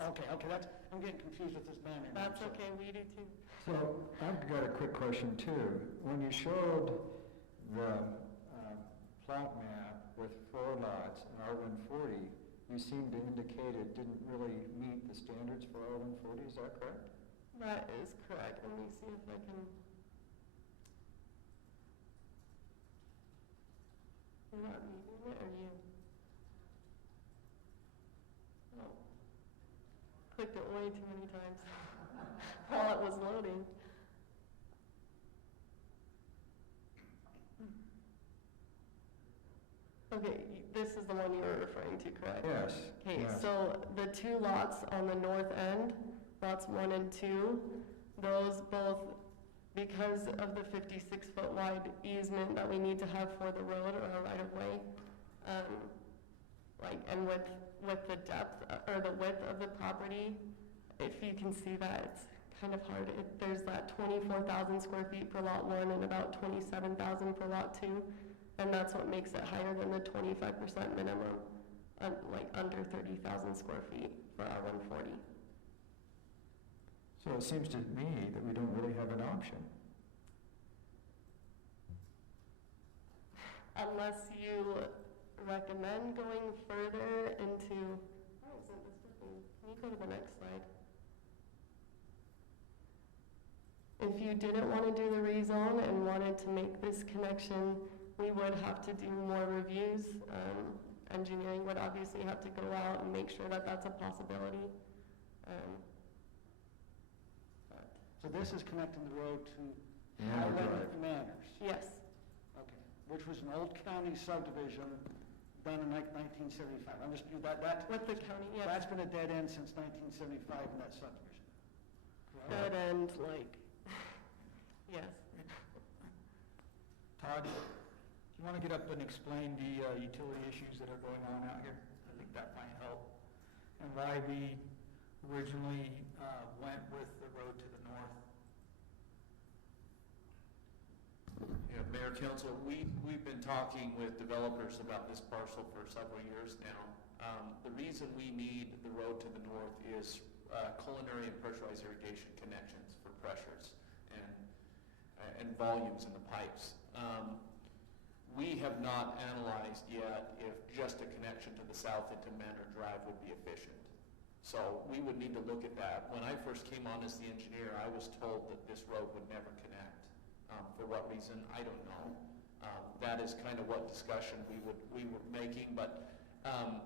Yes. Okay, I'm getting confused with this banner. That's okay, we do too. So I've got a quick question too. When you showed the plot map with 4 lots in R140, you seemed to indicate it didn't really meet the standards for R140, is that correct? That is correct. Let me see if I can. You're not reading it, or you? Oh. Clicked it way too many times while it was loading. Okay, this is the one you were referring to, correct? Yes. Okay, yes. so the 2 lots on the north end, lots 1 and 2, those both, because of the 56-foot wide easement that we need to have for the road or right of way, and with the depth or the width of the property, if you can see that, it's kind of hard. There's that 24,000 square feet for lot 1 and about 27,000 for lot 2, and that's what makes it higher than the 25% minimum, like under 30,000 square feet for R140. So it seems to me that we don't really have an option. Unless you recommend going further into, why isn't this working? Can you go to the next slide? If you didn't want to do the rezone and wanted to make this connection, we would have to do more reviews. Engineering would obviously have to go out and make sure that that's a possibility. So this is connecting the road to Manor Drive. Manors. Yes. Okay, which was an old county subdivision done in like 1975. I'm just, that. With the county, yes. That's been a dead end since 1975 in that subdivision. Correct? Dead end, like, yes. Todd, do you want to get up and explain the utility issues that are going on out here? I think that might help. And why we originally went with the road to the north. Yeah, Mayor, Council, we've been talking with developers about this parcel for several years now. The reason we need the road to the north is culinary and pressurized irrigation connections for pressures and volumes in the pipes. We have not analyzed yet if just a connection to the south into Manor Drive would be efficient. So we would need to look at that. When I first came on as the engineer, I was told that this road would never connect. For what reason, I don't know. That is kind of what discussion we were making. But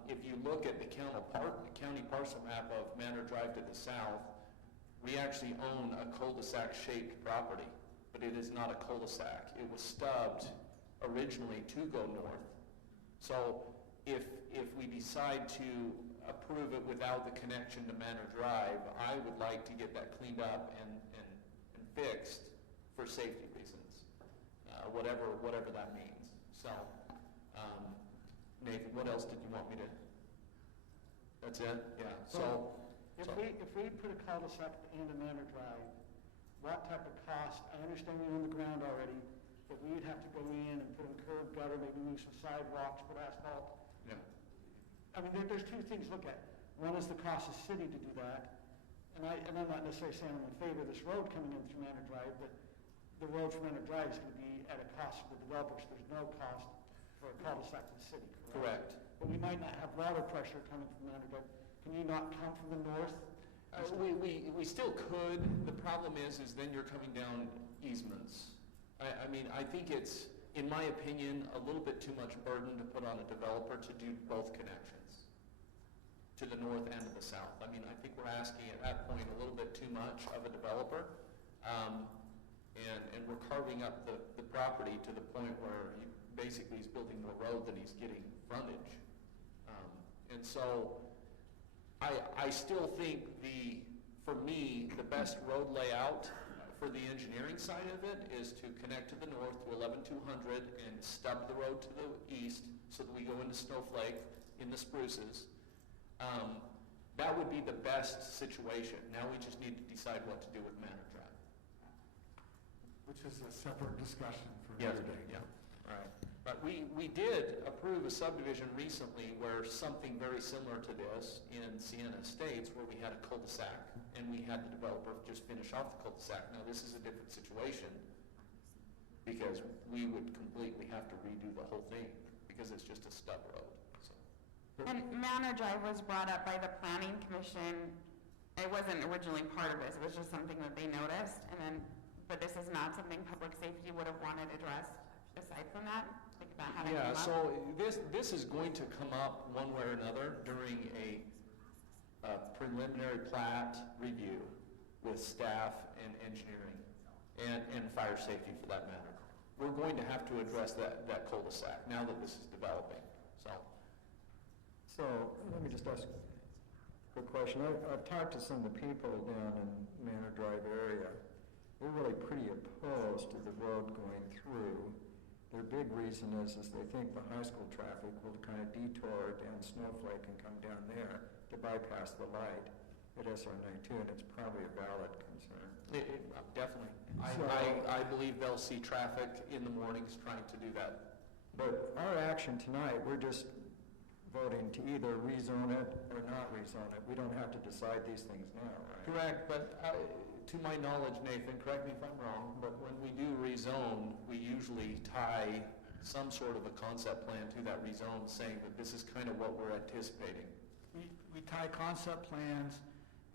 if you look at the county parcel map of Manor Drive to the south, we actually own a cul-de-sac shaped property, but it is not a cul-de-sac. It was stubbed originally to go north. So if we decide to approve it without the connection to Manor Drive, I would like to get that cleaned up and fixed for safety reasons, whatever that means. So, Nathan, what else did you want me to? That's it? Yeah. So if we put a cul-de-sac at the end of Manor Drive, what type of cost? I understand you're on the ground already, but we'd have to go in and put in curb gutter, maybe move some sidewalks, put asphalt. yeah. I mean, there's 2 things to look at. One is the cost of the city to do that, and I'm not necessarily saying I'm in favor of this road coming in through Manor Drive, but the road from Manor Drive is going to be at a cost for the developers. There's no cost for a cul-de-sac to the city, correct? Correct. But we might not have water pressure coming from Manor Drive. Can you not come from the north? We still could. The problem is then you're coming down easements. I mean, I think it's, in my opinion, a little bit too much burden to put on a developer to do both connections, to the north and to the south. I mean, I think we're asking at that point a little bit too much of a developer. And we're carving up the property to the point where he basically is building more road than he's getting frontage. And so I still think for me, the best road layout for the engineering side of it is to connect to the north to 11200 and stub the road to the east so that we go into Snowflake in the spruces. That would be the best situation. Now we just need to decide what to do with Manor Drive. Which is a separate discussion for Yes, another day. yeah. All right. But we did approve a subdivision recently where something very similar to this in Sienna Estates, where we had a cul-de-sac, and we had the developer just finish off the cul-de-sac. Now, this is a different situation, because we would completely have to redo the whole thing, because it's just a stub road, so. And Manor Drive was brought up by the Planning Commission. It wasn't originally part of this, it was just something that they noticed, and then, but this is not something public safety would have wanted addressed aside from that? Like that hadn't Yeah, come up? so this is going to come up one way or another during a preliminary plat review with staff and engineering and fire safety for that matter. We're going to have to address that cul-de-sac now that this is developing, so. So, let me just ask a quick question. I've talked to some of the people down in Manor Drive area. They're really pretty opposed to the road going through. Their big reason is they think the high school traffic will kind of detour down Snowflake and come down there to bypass the light at SR92, and it's probably a valid concern. Definitely. So- I believe they'll see traffic in the mornings trying to do that. But our action tonight, we're just voting to either rezone it or not rezone it. We don't have to decide these things now, right? Correct, but to my knowledge, Nathan, correct me if I'm wrong, but when we do rezone, we usually tie some sort of a concept plan to that rezone, saying that this is kind of what we're anticipating. We tie concept plans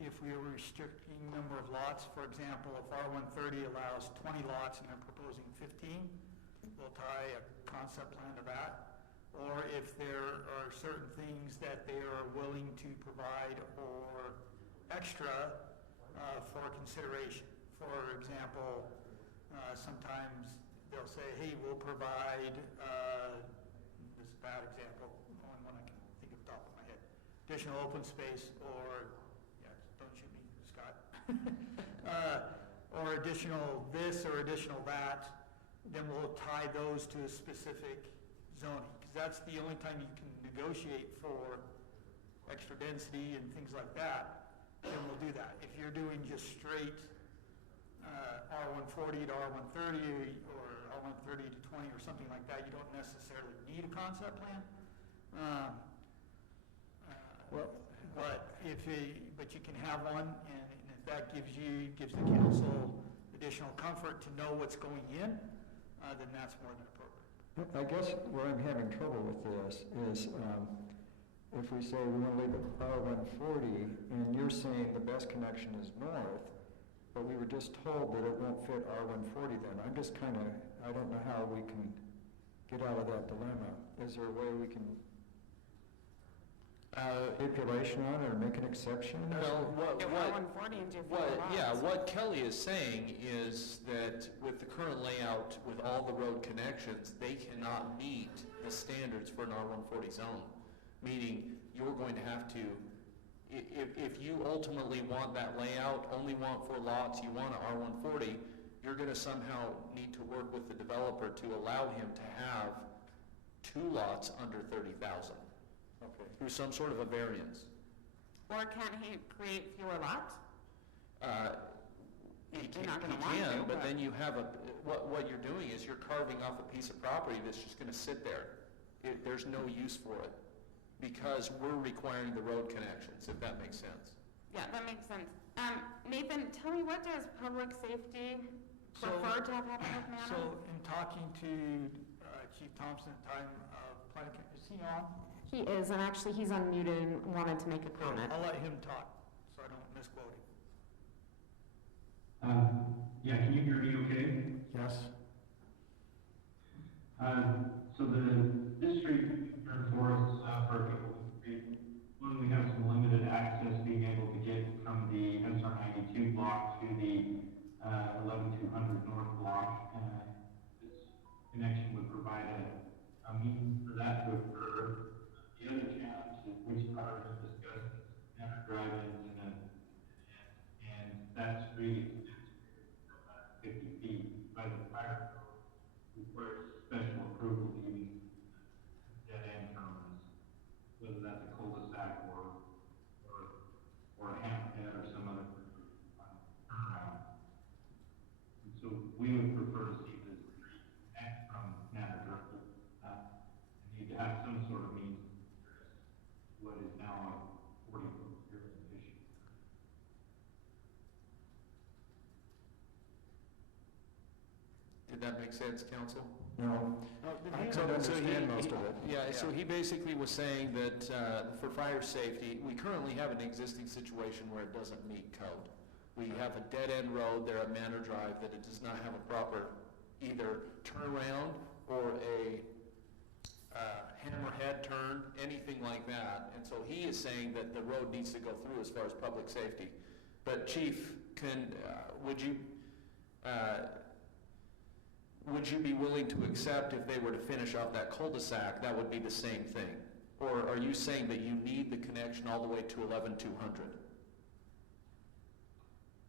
if we are restricting number of lots. For example, if R130 allows 20 lots and they're proposing 15, we'll tie a concept plan to that. Or if there are certain things that they are willing to provide or extra for consideration. For example, sometimes they'll say, hey, we'll provide, this is a bad example, only one I can think of off the top of my head, additional open space or, yeah, don't shoot me, Scott, or additional this or additional that, then we'll tie those to a specific zoning. Because that's the only time you can negotiate for extra density and things like that, then we'll do that. If you're doing just straight R140 to R130 or R130 to 20 or something like that, you don't necessarily need a concept plan. But you can have one, and if that gives the council additional comfort to know what's going in, then that's more than appropriate. I guess where I'm having trouble with this is if we say we want to leave it R140, and you're saying the best connection is north, but we were just told that it won't fit R140 then. I'm just kind of, I don't know how we can get out of that dilemma. Is there a way we can stipulation on it or make an exception? Well, Do R140 and do 4 lots. what Kelly is saying is that with the current layout, with all the road connections, they cannot meet the standards for an R140 zone. Meaning, you're going to have to, if you ultimately want that layout, only want 4 lots, you want an R140, you're going to somehow need to work with the developer to allow him to have 2 lots under 30,000. Okay. Through some sort of a variance. Or can't he create fewer lots? He You're not gonna he want can, to, but then you have what you're doing is you're carving off a piece of property that's just going to sit there. There's no use for it because we're requiring the road connections, if that makes sense. Yeah, that makes sense. Nathan, tell me, what does public safety prefer to have happen with So Manor? in talking to Chief Thompson at the time of planning, is he on? He is, and actually he's unmuted and wanted to make a comment. I'll let him talk so I don't misquote him. Yeah, can you hear me okay? Yes. So the district for us, for people, when we have some limited access, being able to get from the SR 92 block to the 11200 North block, this connection would provide a means for that to occur. The other challenge is which cars are discussed, Manor Drive-ins, and that street 50 feet by the fire code requires special approval to use dead end terminals, whether that's a cul-de-sac or a hammerhead or some other turnaround. And so we would prefer to see this street connect from Manor Drive that make sense, council? No, I So- could So he- understand most of it. Yeah, so he basically was saying that for fire safety, we currently have an existing situation where it doesn't meet code. We have a dead-end road there at Manor Drive that it does not have a proper either turnaround or a hammerhead turn, anything like that. And so he is saying that the road needs to go through as far as public safety. But Chief, would you be willing to accept if they were to finish off that cul-de-sac, that would be the same thing? Or are you saying that you need the connection all the way to 11-200?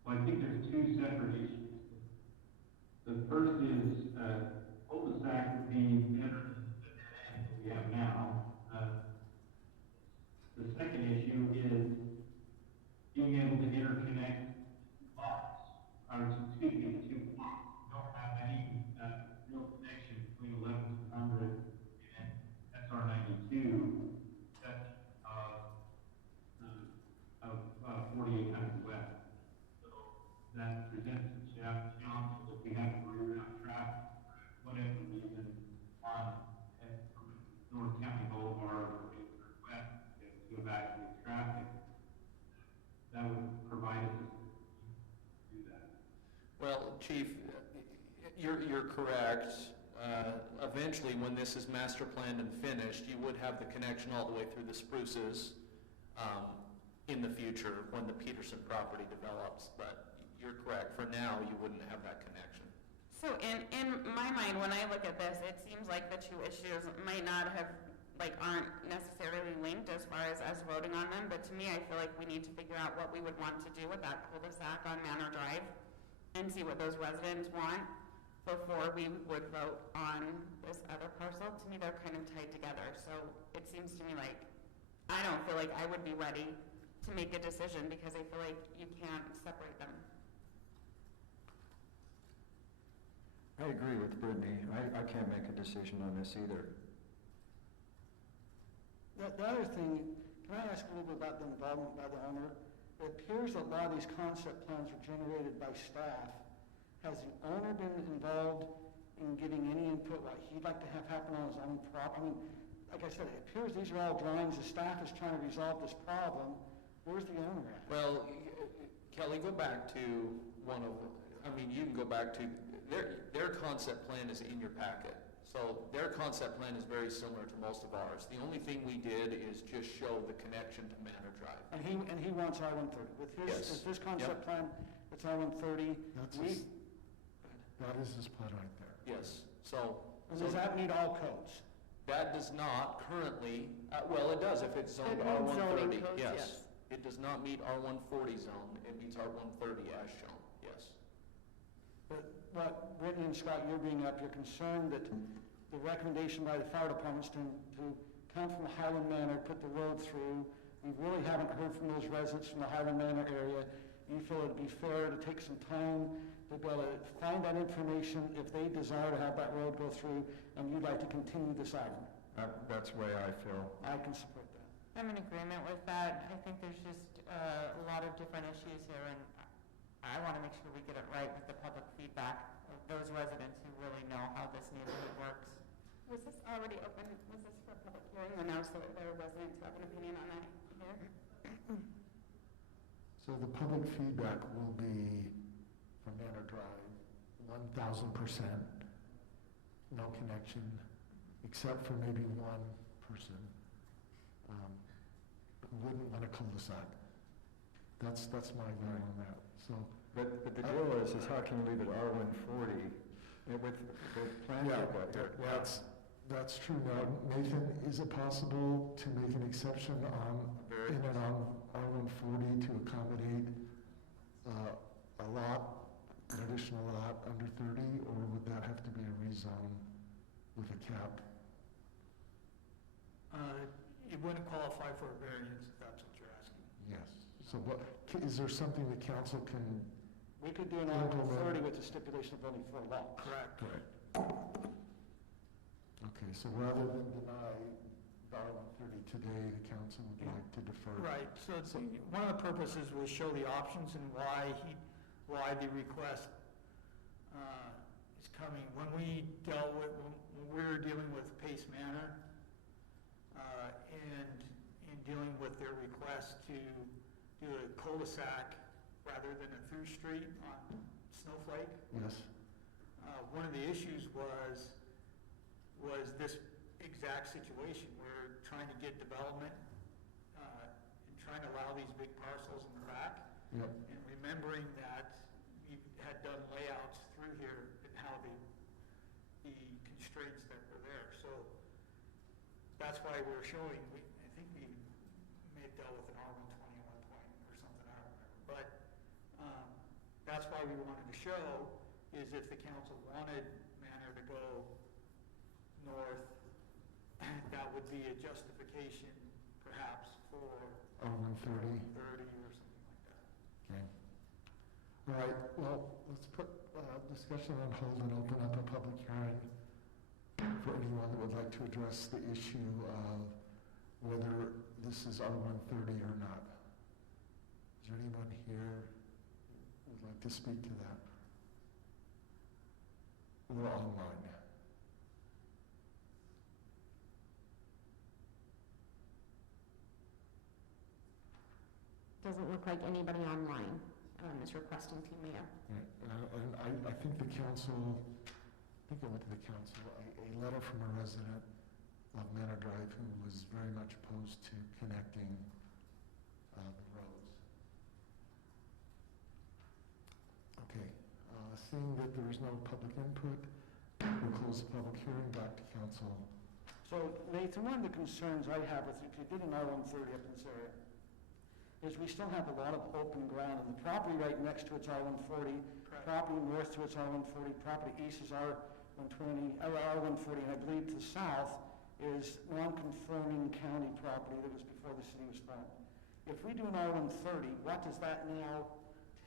Well, I think there's two separate issues. The first is, cul-de-sac would be better than the dead end that we have now. The second issue is being able to interconnect lots, or excuse me, two lots. Don't have any, real connection between 1100 and SR 92, section of 4800 West. So that presents a challenge if we have to reroute traffic, for whatever reason, on North County Boulevard or 4800 West to evacuate traffic. That would provide us to do that. Well, Chief, you're correct. Eventually, when this is master planned and finished, you would have the connection all the way through the Spruces in the future when the Peterson property develops. But you're correct. For now, you wouldn't have that connection. So in my mind, when I look at this, it seems like the two issues might not have, aren't necessarily linked as far as us voting on them, but to me, I feel like we need to figure out what we would want to do with that cul-de-sac on Manor Drive and see what those residents want before we would vote on this other parcel. To me, they're kind of tied together, so it seems to me like I don't feel like I would be ready to make a decision because I feel like you can't separate them. I agree with Brittany. I can't make a decision on this either. The other thing, can I ask a little bit about the involvement by the owner? It appears that a lot of these concept plans are generated by staff. Has the owner been involved in giving any input, what he'd like to have happen on his own property? I mean, like I said, it appears these are all drawings, the staff is trying to resolve this problem. Where's the owner at? Well, Kelly, go back to you can go back to, their concept plan is in your packet. So their concept plan is very similar to most of ours. The only thing we did is just show the connection to Manor Drive. And he wants R-130. With Yes. his concept plan, it's R-130. That is his plan right there. Yes, so. Does that meet all codes? That does not currently, well, it does if it's zoned It meets zoning R-130, codes, yes. yes. It does not meet R-140 zone, it meets R-130 as shown, yes. But what Brittany and Scott, you're bringing up, you're concerned that the recommendation by the fire departments to come from Highland Manor, put the road through. We really haven't heard from those residents from the Highland Manor area. You feel it'd be fair to take some time to be able to find that information if they desire to have that road go through, and you'd like to continue this item. That's the way I feel. I can support that. I'm in agreement with that. I think there's just a lot of different issues here, and I want to make sure we get it right with the public feedback of those residents who really know how this neighborhood works. Was this already open, was this for a public hearing or no, so there are residents who have an opinion on that here? So the public feedback will be from Manor Drive, 1,000% no connection, except for maybe one person who wouldn't want a cul-de-sac. That's my view on that. So But the deal is how can you leave it R-140 with plan yeah, people out here? that's true. Now, Nathan, is it possible to make an exception in and on R-140 to accommodate a lot, an additional lot under 30, or would that have to be a rezone with a cap? It wouldn't qualify for a variance if that's what you're asking. Yes. So is there something the council can? We could do an R-130 with the stipulation of only 4 lots. Correct. Okay, so rather than deny the R-130 today, the council would like to defer. Right, so one of the purposes was show the options and why the request is coming. When we were dealing with Pace Manor, and in dealing with their request to do a cul-de-sac rather than a through street on Snowflake, Yes. one of the issues was this exact situation. We're trying to get development and trying to allow these big parcels in the back. Yep. And remembering that we had done layouts through here and how the constraints that were there. So that's why we're showing, I think we may have dealt with an R120 at one point or something, I don't remember. But that's why we wanted to show is if the council wanted Manor to go north, that would be a justification perhaps for R130. 30 or something like that. Okay. All right, well, let's put discussion on hold and open up a public hearing for anyone that would like to address the issue of whether this is R130 or not. Is there anyone here who would like to speak to that? Or online? Doesn't look like anybody online is requesting to, Mayor. Right, and I think the council, I think it went to the council, a letter from a resident of Manor Drive who was very much opposed to connecting the roads. Okay, seeing that there is no public input, we'll close the public hearing. Back to council. So Nathan, one of the concerns I have with, if you did an R130 up in this area, is we still have a lot of open ground, and the property right next to it's R140, property north to it's R140, property east is R120, R140, and I believe to the south is non-conforming county property that was before the city was formed. If we do an R130, what does that now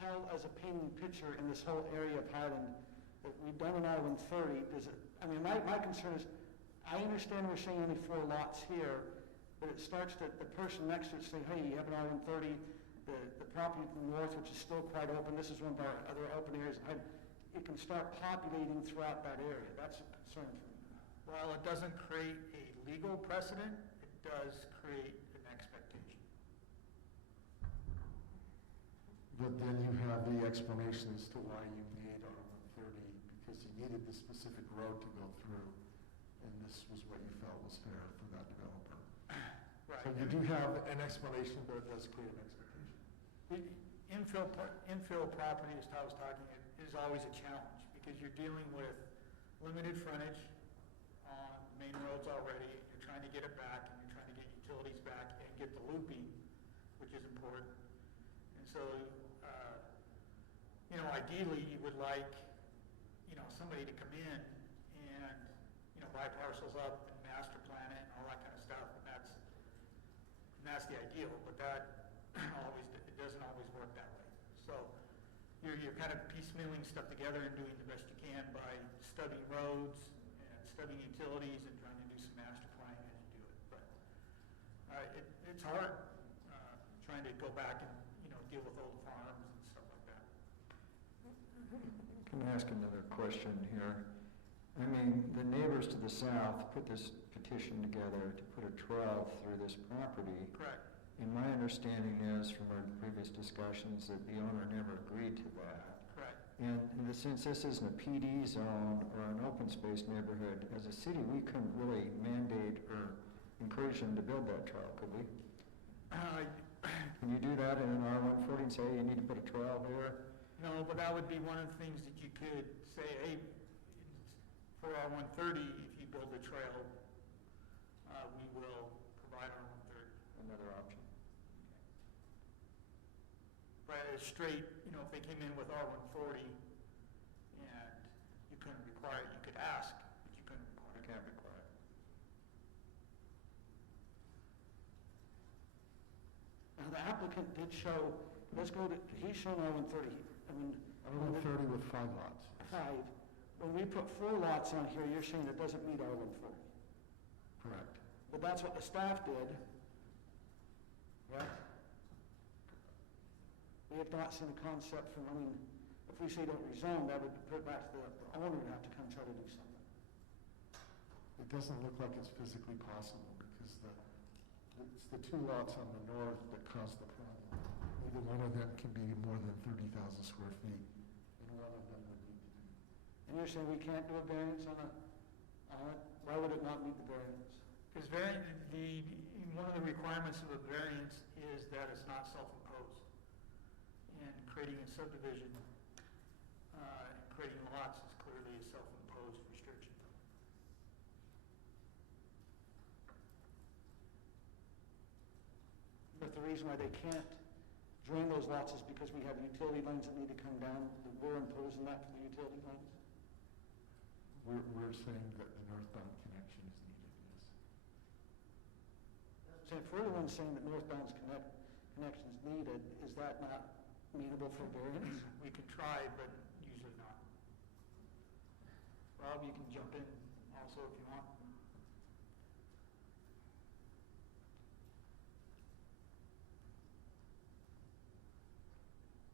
tell as a painting picture in this whole area of Highland? That we've done an R130, does it, I mean, my concern is, I understand we're saying only 4 lots here, but it starts to, the person next to it saying, hey, you have an R130, the property to the north, which is still quite open, this is one of our other open areas, it can start populating throughout that area. That's a concern for me. While it doesn't create a legal precedent, it does create an expectation. But then you have the explanation as to why you made R130, because you needed the specific road to go through, and this was what you felt was fair for that developer. Right. So you do have an explanation, but it does create an expectation. Infill property, as Todd was talking, is always a challenge because you're dealing with limited frontage on main roads already. You're trying to get it back, and you're trying to get utilities back and get the looping, which is important. And so, ideally, you would like, somebody to come in and, buy parcels up and master plan it and all that kind of stuff. And that's the ideal, but that it doesn't always work that way. So you're kind of piecemealing stuff together and doing the best you can by stubbing roads and stubbing utilities and trying to do some master planning as you do it. But it's hard trying to go back and deal with old farms and stuff like that. Can I ask another question here? I mean, the neighbors to the south put this petition together to put a trail through this property. Correct. And my understanding is from our previous discussions that the owner never agreed to that. Correct. And since this isn't a PD zone or an open space neighborhood, as a city, we couldn't really mandate or encourage them to build that trail, could we? Can you do that in an R140 and say, hey, you need to put a trail there? No, but that would be one of the things that you could say, hey, for R130, if you build a trail, we will provide R130. Another option. But straight, if they came in with R140 and you couldn't require it, you could ask, but you couldn't require it. You can't require it. Now, the applicant did show, he's shown R130. I mean, R130 with 5 lots. 5. When we put 4 lots on here, you're saying it doesn't meet R140. Correct. But that's what the staff did. Right? We have not seen a concept from, the if we say don't rezone, that would put it back to the owner to have to come try to do something. It doesn't look like it's physically possible because it's the two lots on the north that cause the problem. Neither one of them can be more than 30,000 square feet, and one of them would need to be. And you're saying we can't do a variance on it? Why would it not meet the variance? Because one of the requirements of a variance is that it's not self-imposed. And creating a subdivision, creating lots is clearly a self-imposed restriction. But the reason why they can't join those lots is because we have utility lines that need to come down, that we're imposing that for the utility lines? We're saying that the northbound connection is needed, yes. So if we're the ones saying that northbound connection is needed, is that not amenable for variance? We can try, but usually not. Rob, you can jump in also if you want.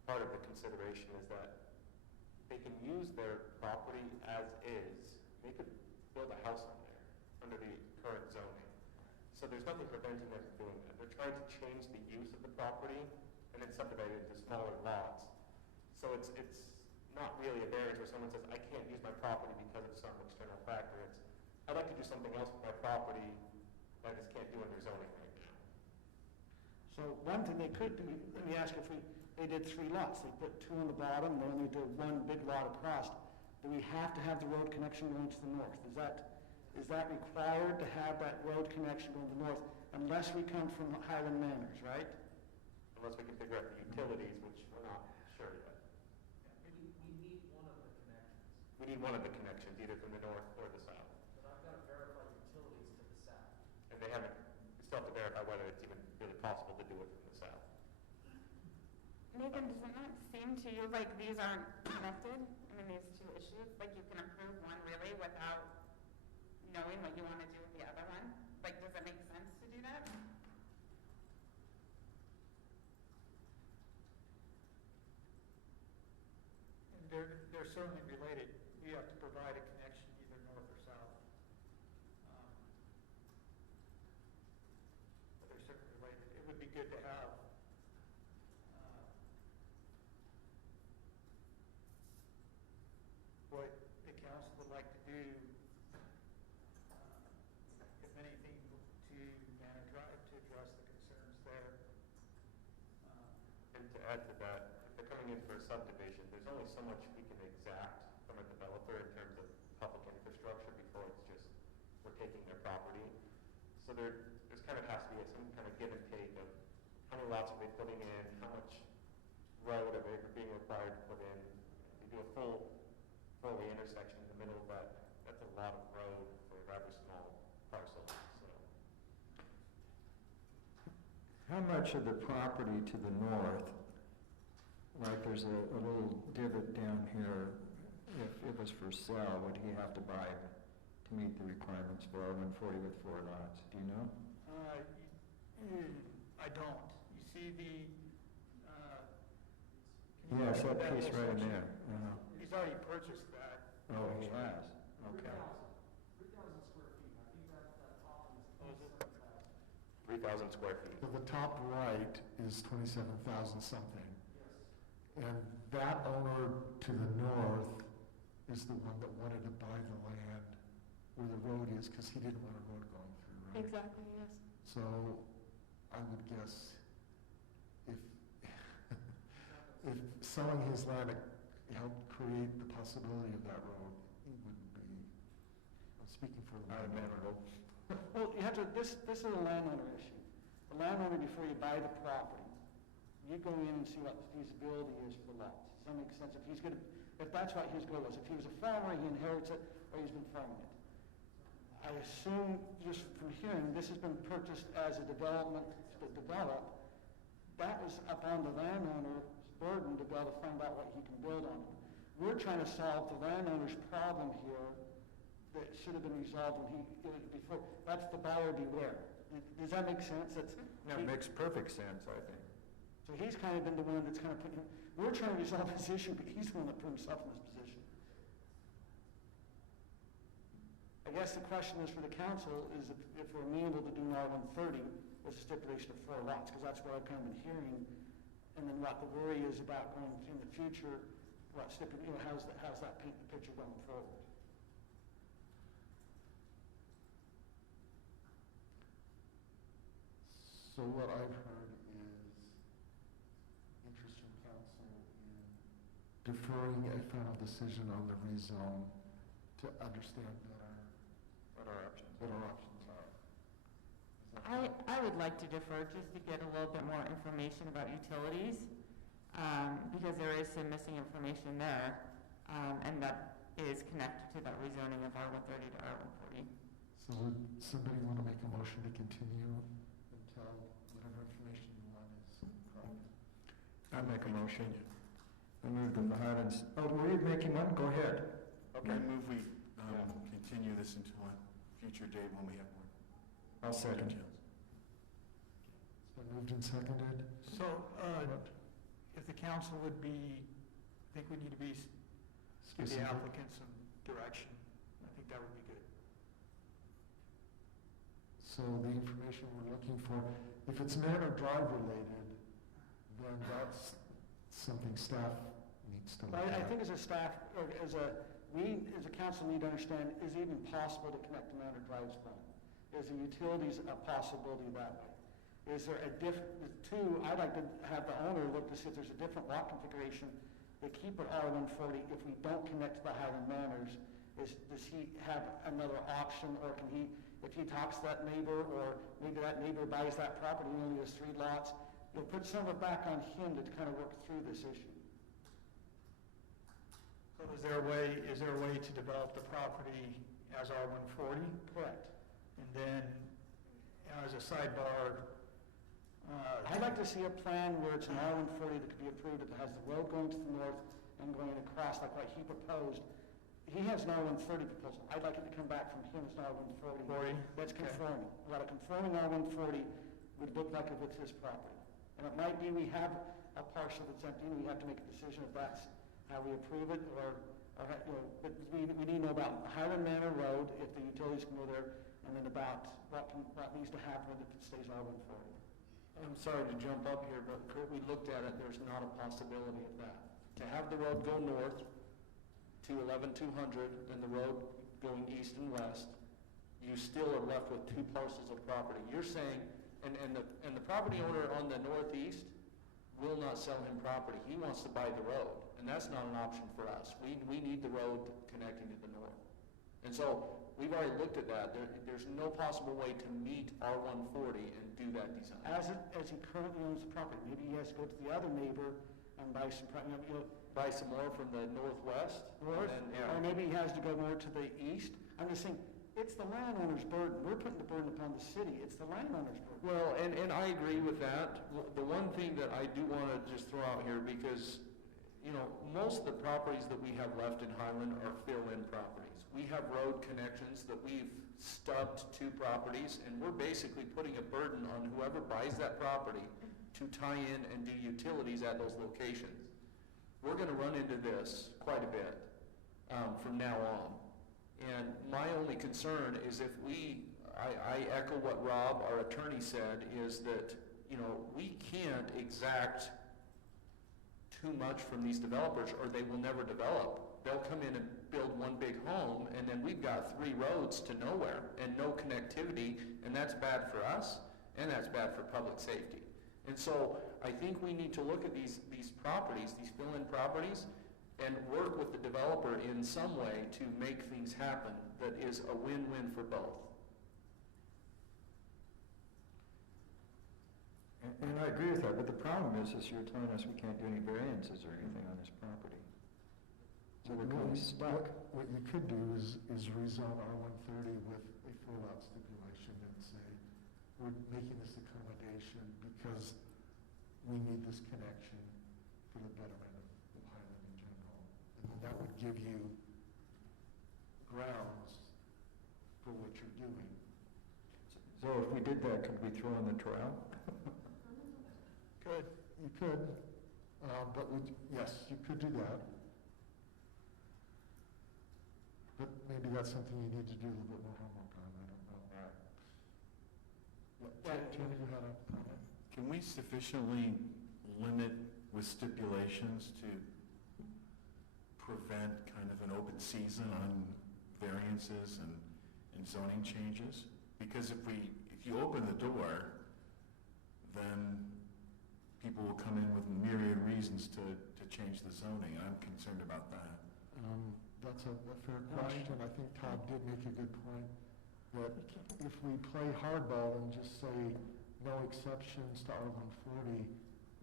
Part of the consideration is that they can use their property as is. They could build a house on there under the current zoning. So there's nothing preventing them from doing that. They're trying to change the use of the property and then subdivide it into smaller lots. So it's not really a variance where someone says, I can't use my property because of some external factor. It's, I'd like to do something else with my property that I just can't do under zoning right now. So one thing they could do, let me ask if they did 3 lots. They put 2 on the bottom, then they did 1 big lot across. Do we have to have the road connection going to the north? Is that required to have that road connection going to the north unless we come from Highland Manors, right? Unless we can figure out the utilities, which we're not sure yet. We need one of the connections. We need one of the connections, either from the north or the south. But I've got to verify utilities to the south. And we still have to verify whether it's even really possible to do it from the south. Nathan, does it not seem to you like these aren't connected? I mean, these two issues, like you can approve one really without knowing what you want to do with the other one? Like, does it make sense to do that? And they're certainly related. You have to provide a connection either north or south. But they're certainly related. It would be good to have what the council would like to do, if anything, to Manor Drive to address the concerns there. And to add to that, if they're coming in for a subdivision, there's only so much we can exact from a developer in terms of public infrastructure before it's just, we're taking their property. So there's kind of has to be some kind of give and take of how many lots are they putting in, how much road are they being required to put in. They do a four-way intersection in the middle of that. That's a lot of road for a rather small parcel. So. How much of the property to the north, like there's a little divot down here, if it was for sale, would he have to buy to meet the requirements for R140 with 4 lots? Do you know? I don't. You see the... Yes, that piece right in there. He's already purchased that. Oh, he has? Okay. 3,000 square feet. I think that top is 27,000. 3,000 square feet. So the top right is 27,000 something. Yes. And that owner to the north is the one that wanted to buy the land where the road is because he didn't want a road going through, right? Exactly, yes. So I would guess if if selling his land helped create the possibility of that road, he wouldn't be, I'm speaking for the landowner. Well, you have to, this is a landowner issue. The landowner, before you buy the property, you go in and see what the feasibility is for the lots. Does that make sense? If that's what his goal was. If he was a farmer, he inherits it, or he's been farming it. I assume, just from hearing, this has been purchased as a development to develop. That was upon the landowner's burden to be able to find out what he can build on it. We're trying to solve the landowner's problem here that should have been resolved when he did it before. That's the buyer beware. Does that make sense? That makes perfect sense, I think. So he's kind of been the one that's kind of putting, we're trying to resolve this issue, but he's the one that put himself in this position. I guess the question is for the council is if we're amenable to doing R130 with a stipulation of 4 lots, because that's what I've kind of been hearing. And then what the worry is about going in the future, how's that paint the picture going forward? So what I've heard is interest from council in deferring a final decision on the rezone to understand better What our options? what our options are. I would like to defer just to get a little bit more information about utilities, because there is some missing information there, and that is connected to that rezoning of R130 to R140. So would somebody want to make a motion to continue until whatever information you want is provided? I make a motion. I move that the Highlands, oh, were you making one? Go ahead. I move we continue this until a future date when we have more. I'll second. details. It's been moved and seconded. So, if the council would be, I think we need to be, give the Specific. applicant some direction. I think that would be good. So the information we're looking for, if it's Manor Drive related, then that's something staff needs to look But I at. think as a staff, or we as a council need to understand, is it even possible to connect to Manor Drive's line? Is the utilities a possibility that way? Is there a I'd like to have the owner look to see if there's a different lot configuration to keep it R140 if we don't connect to the Highland Manors. Does he have another option, or can he, if he talks to that neighbor, or maybe that neighbor buys that property and only has 3 lots, you'll put some of it back on him to kind of work through this issue. So is there a way to develop the property as R140? Correct. And then, as a sidebar, I'd like to see a plan where it's an R140 that could be approved, that has the road going to the north and going across like what he proposed. He has an R130 proposal. I'd like it to come back from him as an R140. That's conforming. What a conforming R140 would look like if it's his property. And it might be we have a parcel that's empty and we have to make a decision if that's how we approve it, or but we need to know about Highland Manor Road, if the utilities can go there, and then about what needs to happen if it stays R140. I'm sorry to jump up here, but Kurt, we looked at it, there's not a possibility of that. To have the road go north to 11200 and the road going east and west, you still are left with 2 parcels of property. You're saying, and the property owner on the northeast will not sell him property. He wants to buy the road, and that's not an option for us. We need the road connecting to the north. And so we've already looked at that. There's no possible way to meet R140 and do that design. As he currently owns the property, maybe he has to go to the other neighbor and buy some property. Buy some more from the northwest? Or maybe he has to go more to the east. I'm just saying, it's the landowner's burden. We're putting the burden upon the city. It's the landowner's burden. Well, and I agree with that. The one thing that I do want to just throw out here, because, most of the properties that we have left in Highland are fill-in properties. We have road connections that we've stubbed 2 properties, and we're basically putting a burden on whoever buys that property to tie in and do utilities at those locations. We're going to run into this quite a bit from now on. And my only concern is if I echo what Rob, our attorney, said, is that, we can't exact too much from these developers or they will never develop. They'll come in and build one big home, and then we've got 3 roads to nowhere and no connectivity, and that's bad for us, and that's bad for public safety. And so I think we need to look at these properties, these fill-in properties, and work with the developer in some way to make things happen that is a win-win for both. And I agree with that, but the problem is you're telling us we can't do any variances or anything on this property. So we're kind of stuck. What you could do is rezone R130 with a 4-lot stipulation and say, we're making this accommodation because we need this connection for the betterment of Highland in general. And then that would give you grounds for what you're doing. So if we did that, could we throw in the trail? Good. You could, but yes, you could do that. But maybe that's something you need to do a little bit more homework on, I don't know. Jamie, you had a comment? Can we sufficiently limit with stipulations to prevent kind of an open season on variances and zoning changes? Because if you open the door, then people will come in with myriad reasons to change the zoning. I'm concerned about that. That's a fair question. I think Todd did make a good point, that if we play hardball and just say no exceptions to R140,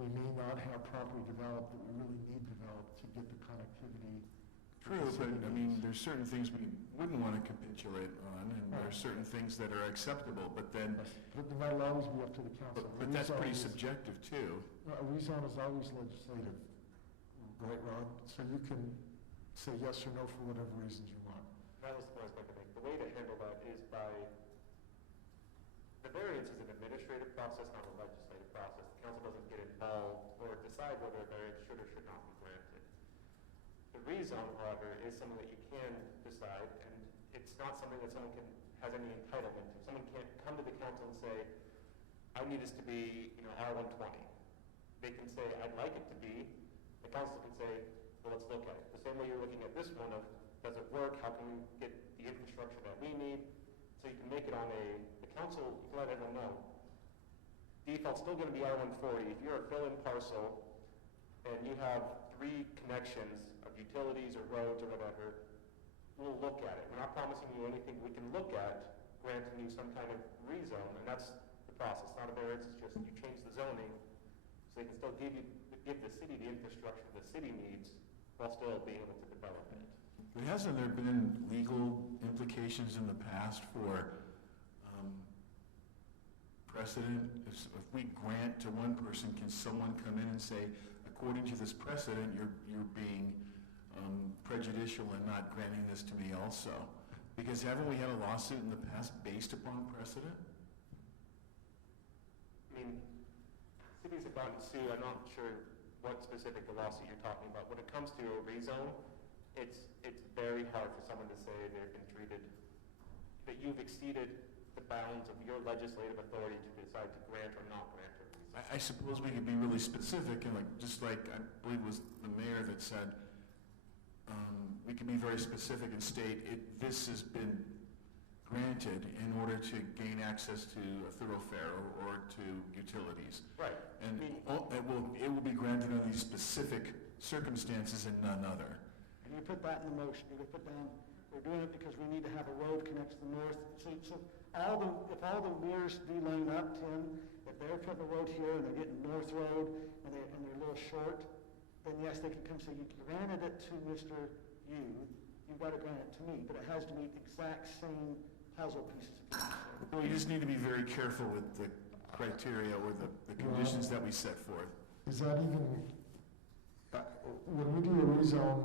we may not have property developed that we really need developed to get the connectivity. True, but I mean, there's certain things we wouldn't want to capitulate on, and there's certain things that are acceptable, but then... But that'll always be up to the council. But that's pretty subjective, too. A rezone is always legislative, right, Rob? So you can say yes or no for whatever reasons you want. That was the point I was going to make. The way to handle that is by, the variance is an administrative process, not a legislative process. The council doesn't get involved or decide whether a variance should or should not be granted. The rezone, however, is something that you can decide, and it's not something that someone has any entitlement to. Someone can't come to the council and say, I need this to be, R120. They can say, I'd like it to be. The council can say, well, let's look at it. The same way you're looking at this one of, does it work? How can we get the infrastructure that we need? So you can make it on the council, you can let everyone know. Default's still going to be R140. If you're a fill-in parcel and you have 3 connections of utilities or roads or whatever, we'll look at it. We're not promising you anything. We can look at granting you some kind of rezone, and that's the process. Not a variance, it's just you change the zoning so they can still give the city the infrastructure the city needs while still being able to develop it. But hasn't there been legal implications in the past for precedent? If we grant to one person, can someone come in and say, according to this precedent, you're being prejudicial and not granting this to me also? Because haven't we had a lawsuit in the past based upon precedent? I mean, cities have gotten sued. I'm not sure what specific lawsuit you're talking about. When it comes to a rezone, it's very hard for someone to say they've been treated, that you've exceeded the bounds of your legislative authority to decide to grant or not grant a rezone. I suppose we could be really specific, and just like I believe it was the mayor that said, we can be very specific and state this has been granted in order to gain access to a thoroughfare or to utilities. Right. And it will be granted under these specific circumstances and none other. And you put that in the motion. You put down, we're doing it because we need to have a road connect to the north. So if all the mirrors do line up, Tim, if they're putting a road here and they're getting North Road and they're a little short, then yes, they can come say, you granted it to Mr. You've got to grant it to me, but it has to meet exact same puzzle pieces. Well, you just need to be very careful with the criteria or the conditions that we set forth. Is that even, when we do a rezone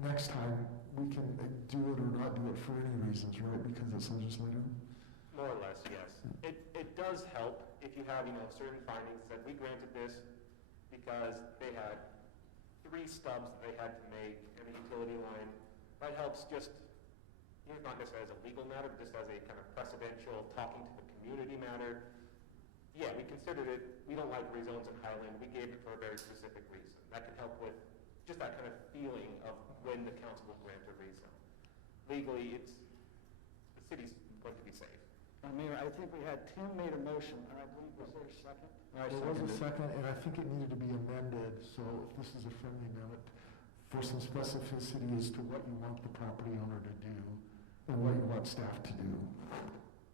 next time, we can do it or not do it for any reasons, right? Because it's legislative? More or less, yes. It does help if you have, certain findings that we granted this because they had 3 stubs that they had to make and a utility line. That helps just, not necessarily as a legal matter, but just as a kind of precedential, talking to the community matter. Yeah, we considered it. We don't like rezones in Highland. We gave it for a very specific reason. That can help with just that kind of feeling of when the council will grant a rezone. Legally, the city's going to be safe. Mayor, I think we had Tim made a motion, and I believe, was there a second? There was a second, and I think it needed to be amended, so if this is a friendly amendment, for some specificity as to what you want the property owner to do and what you want staff to do.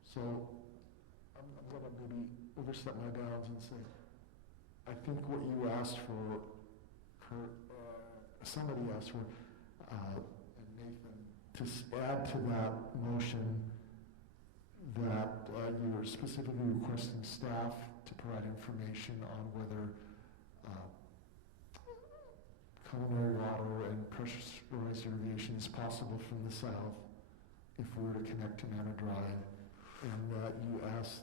So I'm going to maybe overstep my bounds and say, I think what you asked for, somebody asked for, and Nathan, to add to that motion that you're specifically requesting staff to provide information on whether culinary water and pressurized irrigation is possible from the south if we were to connect to Manor Drive, and that you ask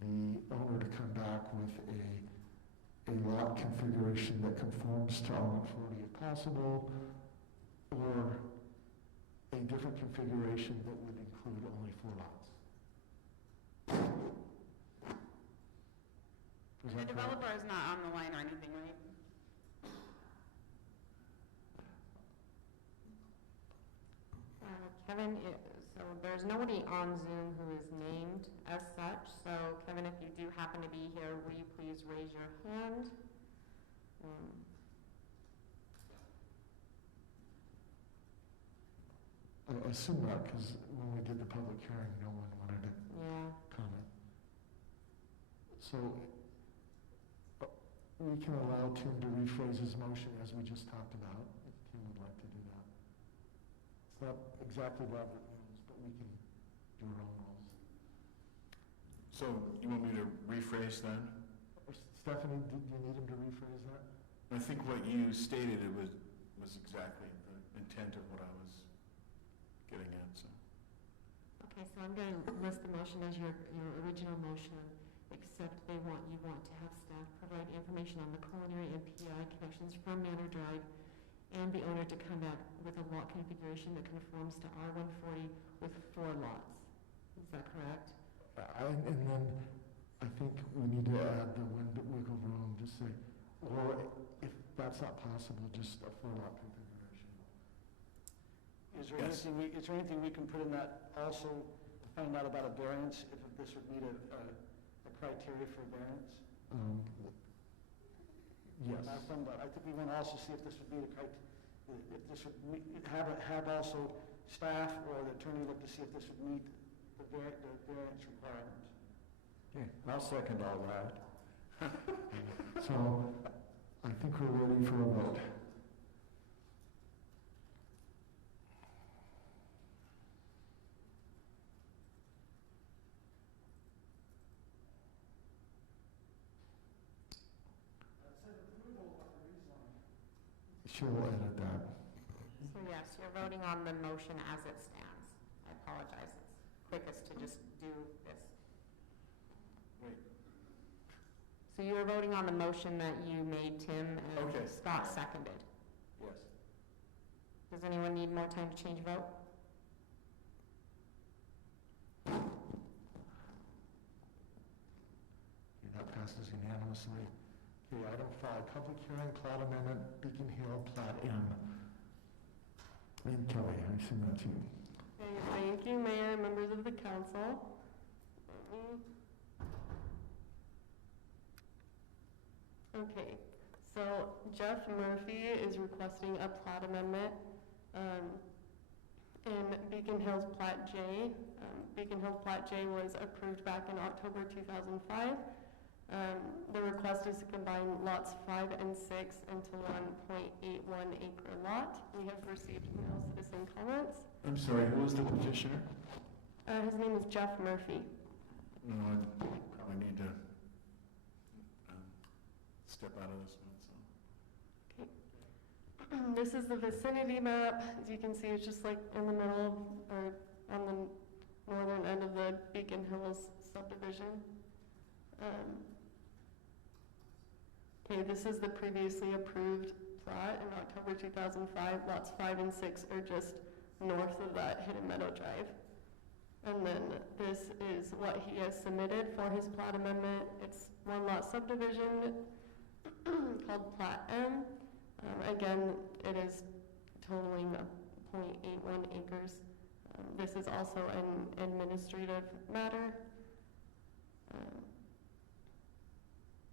the owner to come back with a a lot configuration that conforms to R140 if possible, or a different configuration that would include only 4 lots. Is The that correct? developer is not on the line or anything, right? Kevin, so there's nobody on Zoom who is named as such, so Kevin, if you do happen to be here, will you please raise your hand? I assume not, because when we did the public hearing, no one wanted to Yeah. comment. So we can allow Tim to rephrase his motion as we just talked about, if Tim would like to do that. It's not exactly Robert rules, but we can do our own rules. So you want me to rephrase then? Stephanie, do you need him to rephrase that? I think what you stated, it was exactly the intent of what I was getting at, so. Okay, so I'm going to list the motion as your original motion, except you want to have staff provide information on the culinary and PI connections from Manor Drive and the owner to come back with a lot configuration that conforms to R140 with 4 lots. Is that correct? And then I think we need to add the wiggle room to say, or if that's not possible, just a 4-lot configuration. Is there Yes. anything we can put in that also, find out about a variance, if this would meet a criteria for variance? Yes. I think we want to also see if this would meet if this would have also staff or the attorney look to see if this would meet the variance requirements. Okay, I'll second all that. So I think we're ready for a vote. She'll edit that. So yes, you're voting on the motion as it stands. I apologize. It's quickest to just do this. Wait. So you were voting on the motion that you made, Tim, and Okay. Scott seconded. Yes. Does anyone need more time to change vote? Okay, that passes unanimously. Okay, item 5, public hearing, plat amendment, Beacon Hill, plat M. And Kelly, I assume that's you. Okay, thank you, Mayor, members of the council. Okay, so Jeff Murphy is requesting a plat amendment in Beacon Hills Plat J. Beacon Hills Plat J was approved back in October 2005. The request is to combine lots 5 and 6 into 1.81 acre lot. We have received no citizen comments. I'm sorry, who was the petitioner? His name is Jeff Murphy. No, I probably need to step out of this one, so. Okay. This is the vicinity map. As you can see, it's just like in the middle or on the northern end of the Beacon Hills subdivision. Okay, this is the previously approved plat in October 2005. Lots 5 and 6 are just north of that Hidden Meadow Drive. And then this is what he has submitted for his plat amendment. It's 1-lot subdivision called Plat M. Again, it is totaling 0.81 acres. This is also an administrative matter.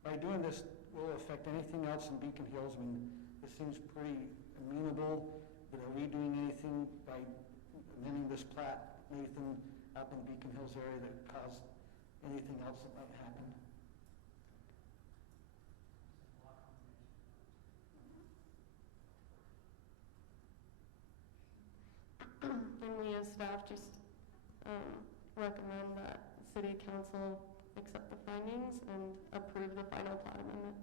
By doing this, will it affect anything else in Beacon Hills? I mean, this seems pretty amenable, but are we doing anything by amending this plat, Nathan, up in Beacon Hills area that cause anything else that might happen? And we as staff just recommend that City Council accept the findings and approve the final plat amendment.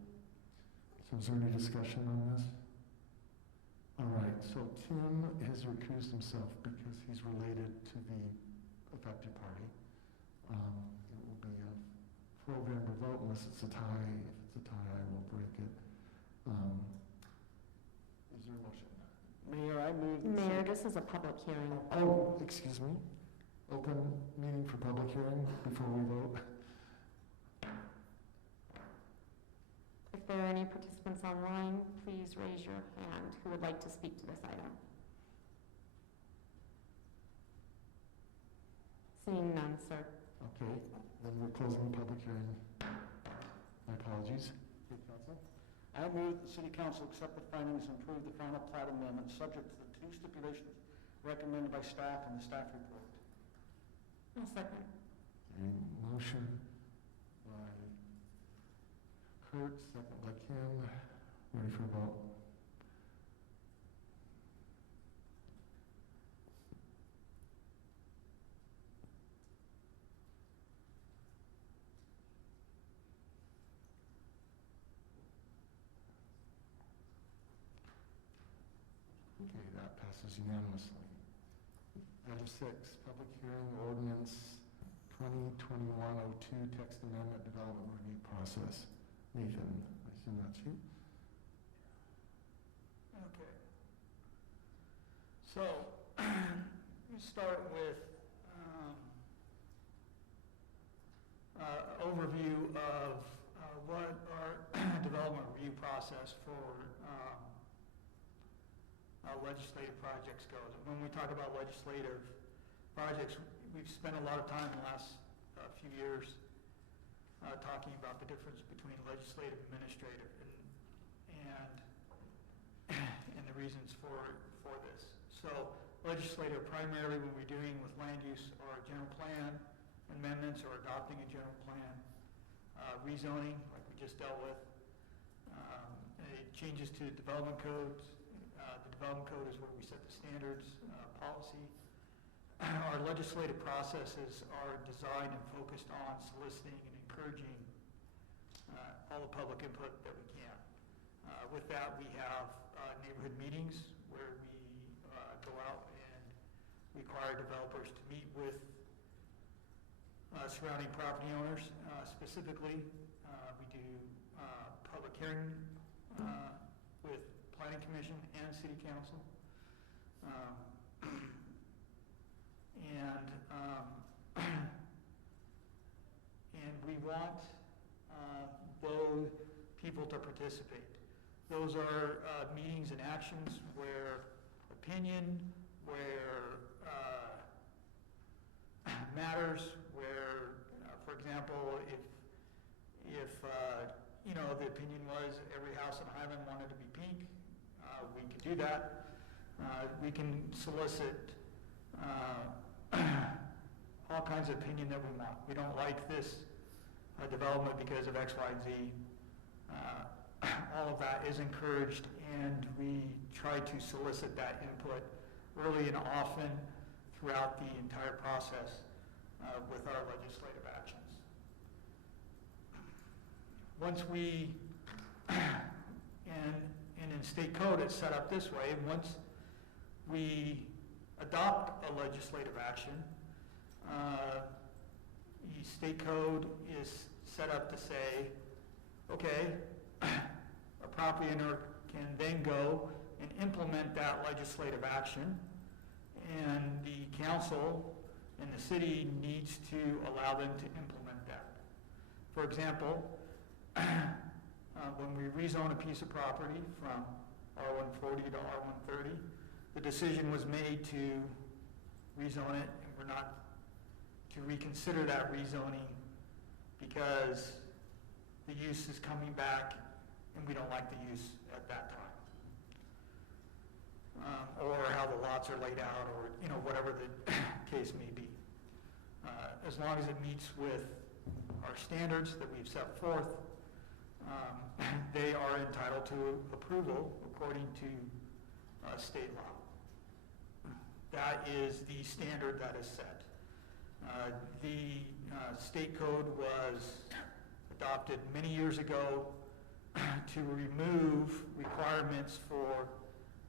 So is there any discussion on this? All right, so Tim has recused himself because he's related to the affected party. It will be a 4-member vote unless it's a tie. If it's a a tie, I will break it. Is there a motion? Mayor, I move. Mayor, this is a public hearing. Oh, excuse me. Open meeting for public hearing before we vote. If there are any participants online, please raise your hand who would like to speak to this item. Seeing none, sir. Okay, then we're closing the public hearing. My apologies. I move the city council accept the findings and approve the final plat amendment, subject to the 2 stipulations recommended by staff in the staff report. I'll second. Okay, motion by Kurt, second by Kim. Ready for a vote? Okay, that passes unanimously. Item 6, public hearing ordinance 2021-02, text amendment development review process. Nathan, I assume that's you? Okay. So, we start with overview of what our development review process for legislative projects goes. And when we talk about legislative projects, we've spent a lot of time in the last few years talking about the difference between legislative and administrative and the reasons for this. So legislative primarily when we're dealing with land use or general plan amendments or adopting a general plan, rezoning like we just dealt with, changes to development codes. The development code is where we set the standards, policy. Our legislative processes are designed and focused on soliciting and encouraging all the public input that we can. With that, we have neighborhood meetings where we go out and require developers to meet with surrounding property owners. Specifically, we do public hearing with Planning Commission and City Council. And we want those people to participate. Those are meetings and actions where opinion, where matters, where, for example, if the opinion was every house in Highland wanted to be pink, we could do that. We can solicit all kinds of opinion that we want. We don't like this development because of X, Y, and Z. All of that is encouraged, and we try to solicit that input early and often throughout the entire process with our legislative actions. Once we, and in state code it's set up this way, once we adopt a legislative action, the state code is set up to say, okay, a property owner can then go and implement that legislative action, and the council and the city needs to allow them to implement that. For example, when we rezone a piece of property from R140 to R130, the decision was made to rezone it, and we're not to reconsider that rezoning because the use is coming back and we don't like the use at that time. Or how the lots are laid out, or whatever the case may be. As long as it meets with our standards that we've set forth, they are entitled to approval according to state law. That is the standard that is set. The state code was adopted many years ago to remove requirements for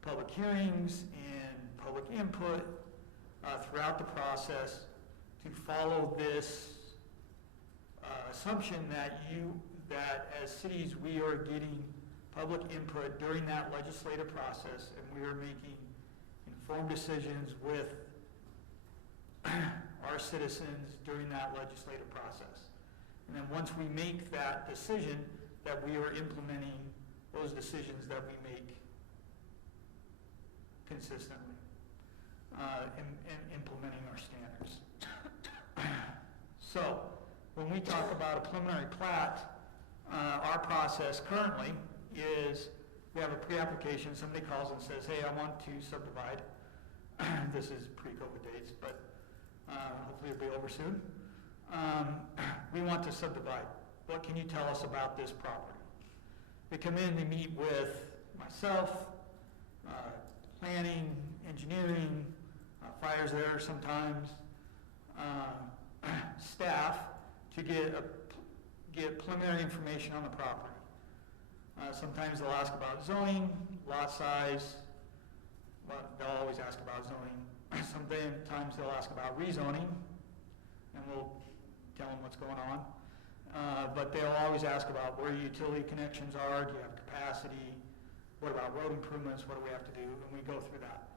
public hearings and public input throughout the process, to follow this assumption that that as cities, we are getting public input during that legislative process, and we are making informed decisions with our citizens during that legislative process. And then once we make that decision, that we are implementing those decisions that we make consistently, and implementing our standards. So, when we talk about a preliminary plat, our process currently is we have a pre-application. Somebody calls and says, hey, I want to subdivide. This is pre-COVID dates, but hopefully it'll be over soon. We want to subdivide. What can you tell us about this property? They come in, they meet with myself, planning, engineering, fire's there sometimes, staff, to get preliminary information on the property. Sometimes they'll ask about zoning, lot size. Well, they'll always ask about zoning. Sometimes they'll ask about rezoning, and we'll tell them what's going on. But they'll always ask about where utility connections are, do you have capacity, what about road improvements, what do we have to do, and we go through that.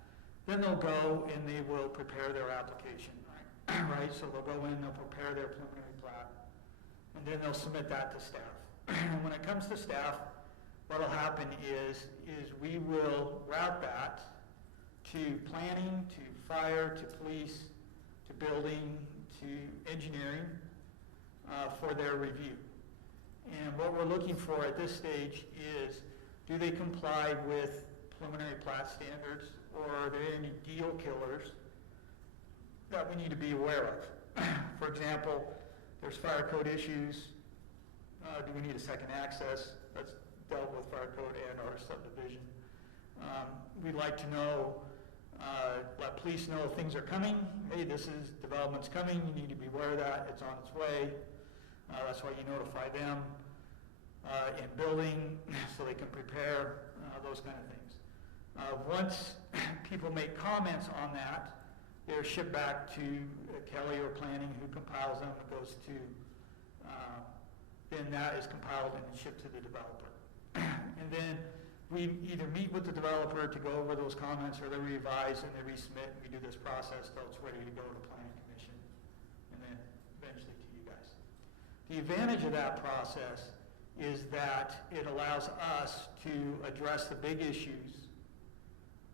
Then they'll go and they will prepare their application, right? So they'll go in, they'll prepare their preliminary plat, and then they'll submit that to staff. And when it comes to staff, what'll happen is we will route that to planning, to fire, to police, to building, to engineering for their review. And what we're looking for at this stage is, do they comply with preliminary plat standards, or are there any deal killers that we need to be aware of? For example, there's fire code issues. Do we need a second access? That's dealt with fire code and our subdivision. We'd like to know, let police know things are coming. Hey, development's coming. You need to be aware of that. It's on its way. That's why you notify them in building so they can prepare, those kind of things. Once people make comments on that, they're shipped back to Kelly or planning, who compiles them. It goes to, then that is compiled and shipped to the developer. And then we either meet with the developer to go over those comments, or they revise and they resubmit, and we do this process till it's ready to go to planning commission, and then eventually to you guys. The advantage of that process is that it allows us to address the big issues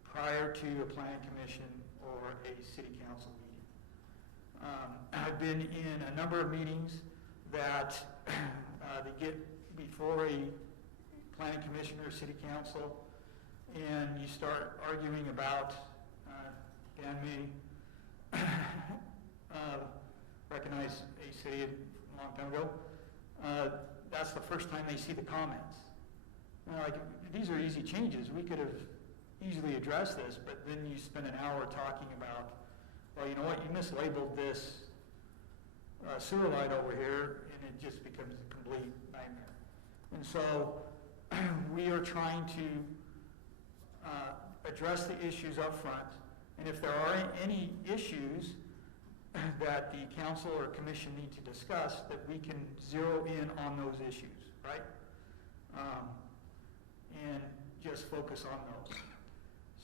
prior to a planning commission or a city council meeting. I've been in a number of meetings that they get before a planning commission or city council, and you start arguing about, Dan may recognize a city a long time ago, that's the first time they see the comments. Like, these are easy changes. We could have easily addressed this, but then you spend an hour talking about, well, you know what, you mislabeled this sewer line over here, and it just becomes a complete nightmare. And so we are trying to address the issues up front, and if there are any issues that the council or commission need to discuss, that we can zero in on those issues, right? And just focus on those.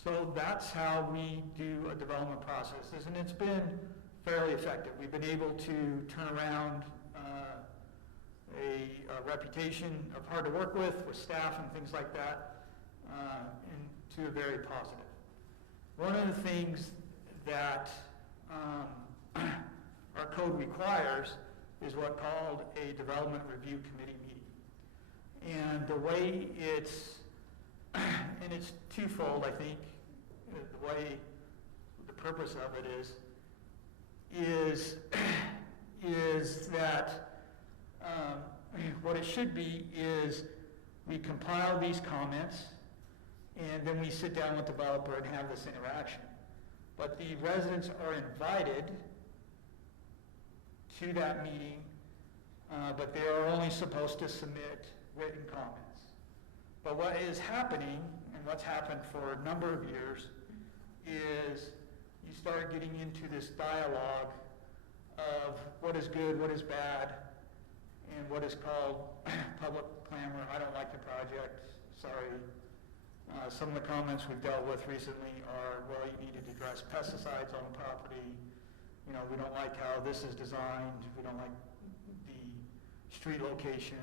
So that's how we do a development process, and it's been fairly effective. We've been able to turn around a reputation of hard to work with staff and things like that, into a very positive. One of the things that our code requires is what's called a development review committee meeting. And the way and it's twofold, I think, the way, the purpose of it is that what it should be is we compile these comments, and then we sit down with the developer and have this interaction. But the residents are invited to that meeting, but they are only supposed to submit written comments. But what is happening, and what's happened for a number of years, is you start getting into this dialogue of what is good, what is bad, and what is called public clamor. I don't like the project, sorry. Some of the comments we've dealt with recently are, well, you need to address pesticides on the property. You know, we don't like how this is designed. We don't like the street locations.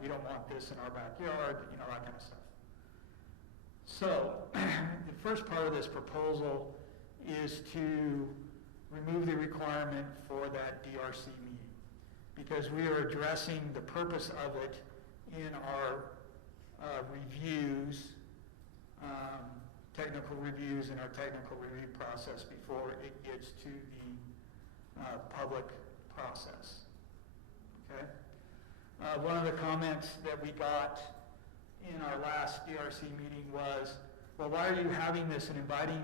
We don't want this in our backyard, you know, that kind of stuff. So, the first part of this proposal is to remove the requirement for that DRC meeting, because we are addressing the purpose of it in our reviews, technical reviews in our technical review process before it gets to the public process. Okay? One of the comments that we got in our last DRC meeting was, well, why are you having this and inviting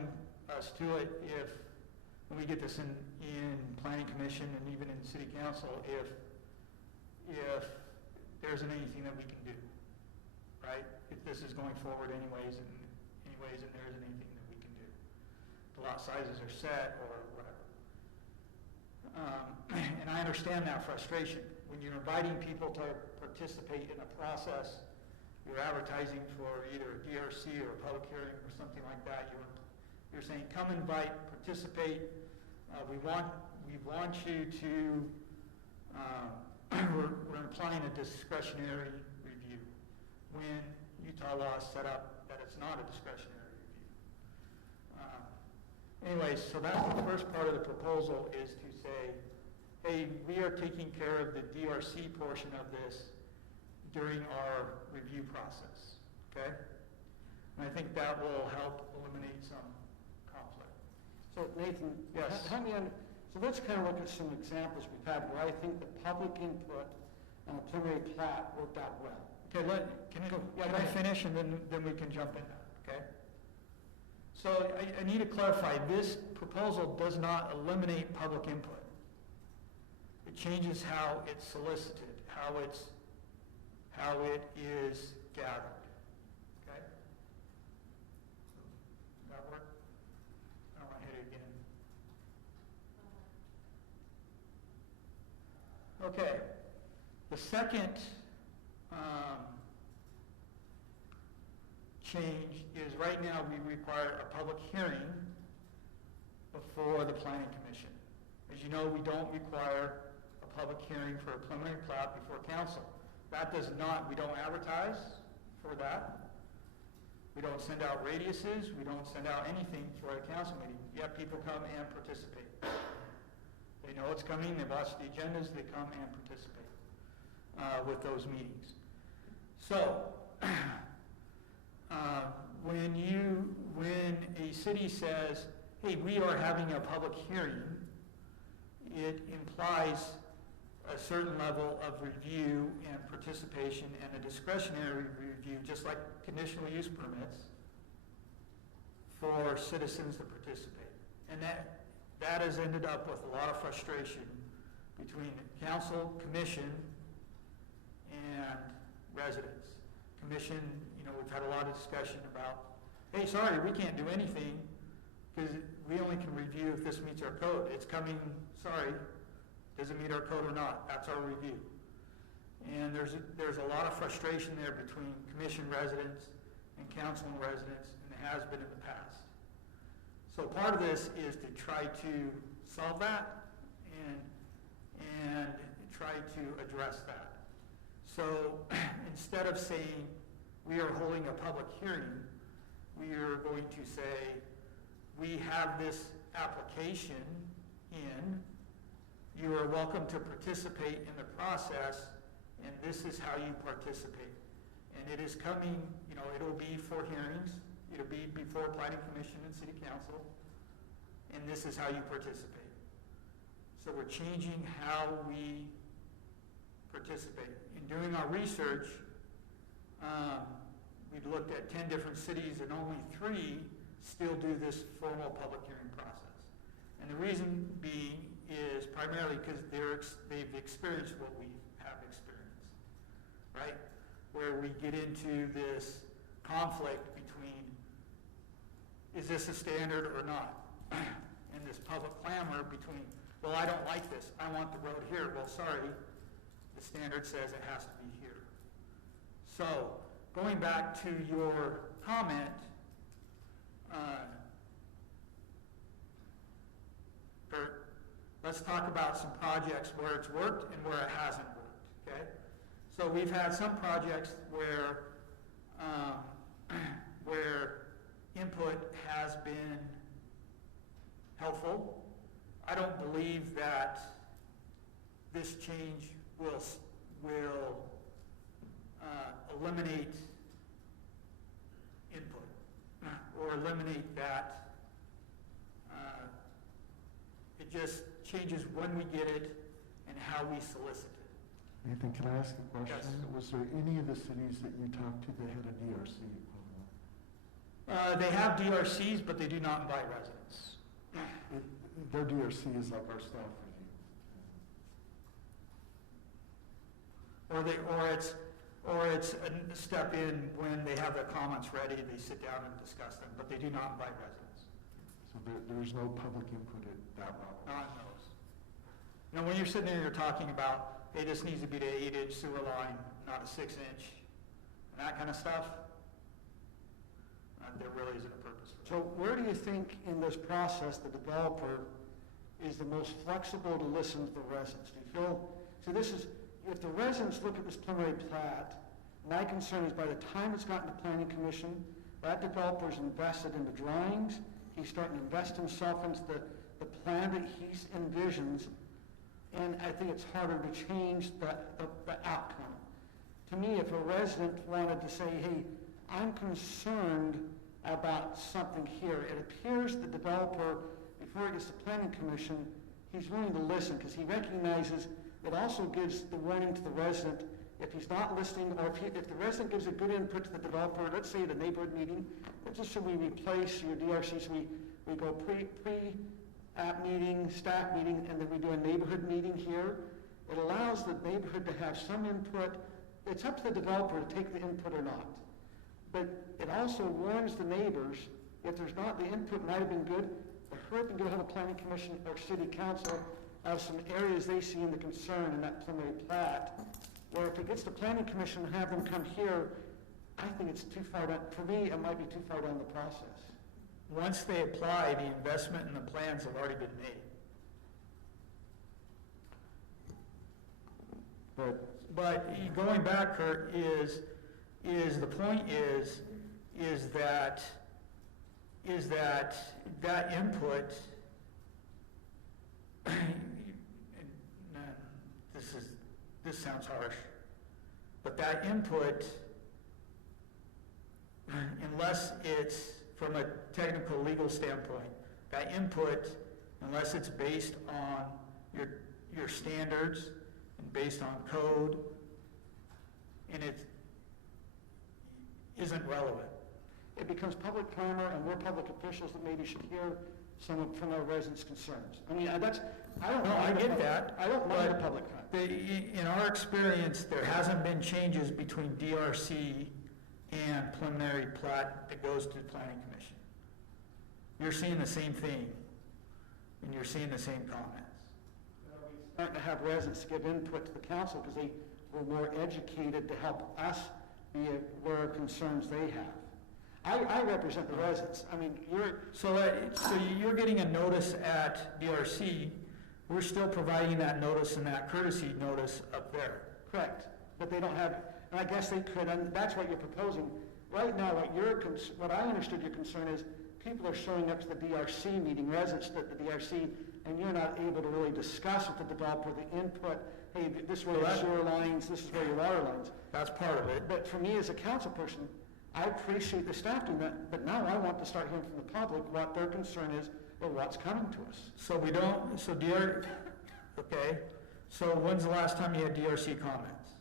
us to it if, when we get this in Planning Commission and even in City Council, if there isn't anything that we can do, right? If this is going forward anyways and there isn't anything that we can do. The lot sizes are set or whatever. And I understand that frustration. When you're inviting people to participate in a process, you're advertising for either a DRC or a public hearing or something like that. You're saying, come invite, participate. We want you to, we're implying a discretionary review when Utah law is set up that it's not a discretionary review. Anyways, so that's the first part of the proposal, is to say, hey, we are taking care of the DRC portion of this during our review process, okay? And I think that will help eliminate some conflict. So Nathan, Yes. So let's kind of look at some examples we've had where I think the public input on a preliminary plat worked out well. Okay, can I finish and then we can jump in, okay? So I need to clarify, this proposal does not eliminate public input. It changes how it's solicited, how it is gathered, okay? Does that work? I don't want to hit it again. Okay, the second change is right now we require a public hearing before the Planning Commission. As you know, we don't require a public hearing for a preliminary plat before council. That does not, we don't advertise for that. We don't send out radiuses, we don't send out anything for a council meeting, yet people come and participate. They know it's coming, they watch the agendas, they come and participate with those meetings. So, when a city says, hey, we are having a public hearing, it implies a certain level of review and participation and a discretionary review, just like conditional use permits, for citizens to participate. And that has ended up with a lot of frustration between the council, commission, and residents. Commission, you know, we've had a lot of discussion about, hey, sorry, we can't do anything because we only can review if this meets our code. It's coming, sorry, does it meet our code or not? That's our review. And there's a lot of frustration there between commission residents and council and residents, and it has been in the past. So part of this is to try to solve that and try to address that. So instead of saying we are holding a public hearing, we are going to say we have this application in, you are welcome to participate in the process, and this is how you participate. And it is coming, you know, it'll be for hearings, it'll be before Planning Commission and City Council, and this is how you participate. So we're changing how we participate. In doing our research, we looked at 10 different cities and only 3 still do this formal public hearing process. And the reason being is primarily because they've experienced what we have experienced, right? Where we get into this conflict between, is this a standard or not? And this public clamor between, well, I don't like this, I want the road here. Well, sorry, The standard says it has to be here. So, going back to your comment, Kurt, let's talk about some projects where it's worked and where it hasn't worked, okay? So we've had some projects where input has been helpful. I don't believe that this change will eliminate input or eliminate that. It just changes when we get it and how we solicit it. Nathan, can I ask a question? Yes. Was there any of the cities that you talked to that had a DRC equivalent? They have DRCs, but they do not invite residents. Their DRC is like our staff review. Or it's a step in when they have their comments ready, they sit down and discuss them, but they do not invite residents. So there's no public input at that level? Not in those. Now, when you're sitting there, you're talking about, hey, this needs to be the 8-inch sewer line, not a 6-inch, and that kind of stuff, there really isn't a purpose for that. So where do you think in this process the developer is the most flexible to listen to the residents? Do you feel, so this is, if the residents look at this preliminary plat, my concern is by the time it's gotten to planning commission, that developer's invested in the drawings, he's starting to invest himself into the plan that he envisions, and I think it's harder to change the outcome. To me, if a resident wanted to say, hey, I'm concerned about something here, it appears the developer, before he gets to planning commission, he's willing to listen because he recognizes it also gives the warning to the resident if he's not listening, or if the resident gives a good input to the developer, let's say at a neighborhood meeting, let's just say we replace your DRCs, we go pre-app meeting, staff meeting, and then we do a neighborhood meeting here. It allows the neighborhood to have some input. It's up to the developer to take the input or not. But it also warns the neighbors, if there's not, the input might have been good, hurry up and go have a planning commission or city council of some areas they see in the concern in that preliminary plat, where if it gets to planning commission and have them come here, I think it's too far down. For me, it might be too far down the process. Once they apply, the investment and the plans have already been made. But going back, Kurt, is the point is that input, this sounds harsh, but that input, unless it's from a technical legal standpoint, that input, unless it's based on your standards and based on code, and it isn't relevant. It becomes public clamor, and we're public officials that maybe should hear some from our residents' concerns. I mean, I don't know. I get that. I don't mind the public comment. In our experience, there hasn't been changes between DRC and preliminary plat that goes to the planning commission. You're seeing the same thing, and you're seeing the same comments. We're starting to have residents give input to the council because they were more educated to help us be aware of concerns they have. I represent the residents. I mean, so you're getting a notice at DRC. We're still providing that notice and that courtesy notice up there. Correct, but they don't have. And I guess they could, and that's what you're proposing. Right now, what I understood your concern is people are showing up to the DRC meeting, residents at the DRC, and you're not able to really discuss with the developer the input. Hey, this is where your sewer lines, this is where your water lines. That's part of it. But for me as a council person, I appreciate the staff doing that, but now I want to start hearing from the public what their concern is or what's coming to us. So okay. So when's the last time you had DRC comments?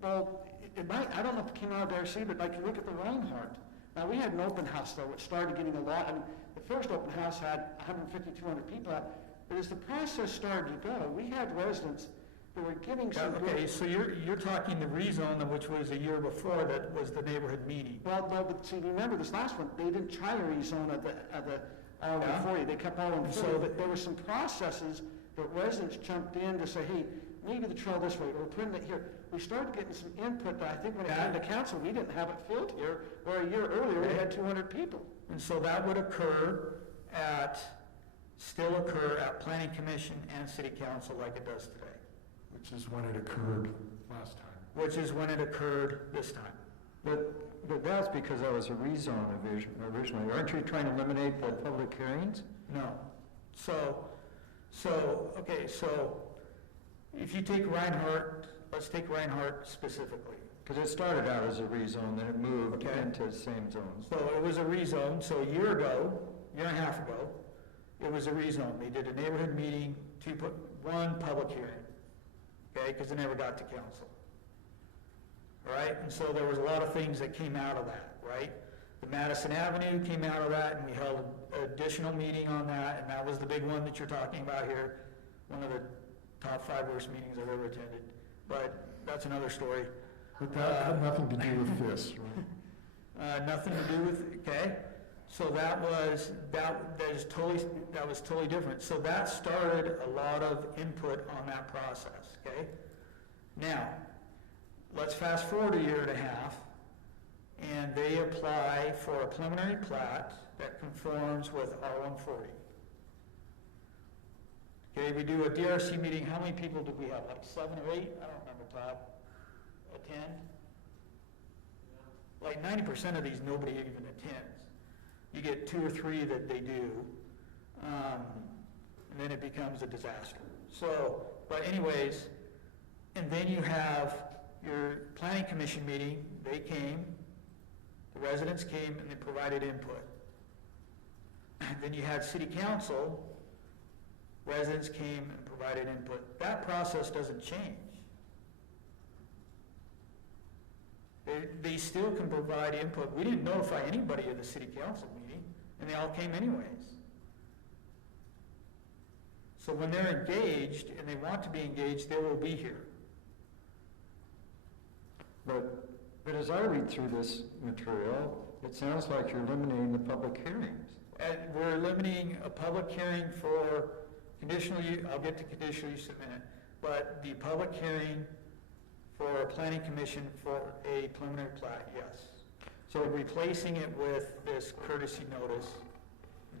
Well, it might, I don't know if it came out of DRC, but like you look at the Reinhardt. Now we had an open house though, which started getting a lot. I mean, the first open house had 150, 200 people out. But as the process started to go, we had residents that were giving some. Okay, so you're talking the rezone, which was a year before that was the neighborhood meeting. Well, no, but see, remember this last one, they didn't try a rezone of the R140. They kept R140. So there were some processes that residents jumped in to say, hey, maybe the trail this way, or we're putting it here. We started getting some input that I think when it came to council, we didn't have it filled here, where a year earlier, we had 200 people. And so that would still occur at planning commission and city council like it does today. Which is when it occurred last time. Which is when it occurred this time. But that's because that was a rezone originally. Aren't you trying to eliminate the public hearings? No. So if you take Reinhardt, let's take Reinhardt specifically. Because it started out as a rezone, then it moved into the same zones. So it was a rezone, so a year and a half ago, it was a rezone. They did a neighborhood meeting, one public hearing, okay, because it never got to council. All right, and so there was a lot of things that came out of that, right? The Madison Avenue came out of that, and we held an additional meeting on that, and that was the big one that you're talking about here, one of the top 5 worst meetings I've ever attended. But that's another story. But that had nothing to do with this, right? Nothing to do with, okay? So that was totally different. So that started a lot of input on that process, okay? Now, let's fast forward a year and a half, and they apply for a preliminary plat that conforms with R140. Okay, we do a DRC meeting. How many people did we have? Like 7 or 8? I don't remember, Todd. Attend? Like 90% of these, nobody even attends. You get 2 or 3 that they do, and then it becomes a disaster. So, but anyways, and then you have your planning commission meeting. They came, the residents came, and they provided input. Then you had city council, residents came and provided input. That process doesn't change. They still can provide input. We didn't notify anybody of the city council meeting, and they all came anyways. So when they're engaged, and they want to be engaged, they will be here. But as I read through this material, it sounds like you're eliminating the public hearings. We're eliminating a public hearing for conditional use. I'll get to conditional use in a minute. But the public hearing for a planning commission for a preliminary plat, yes. So replacing it with this courtesy notice.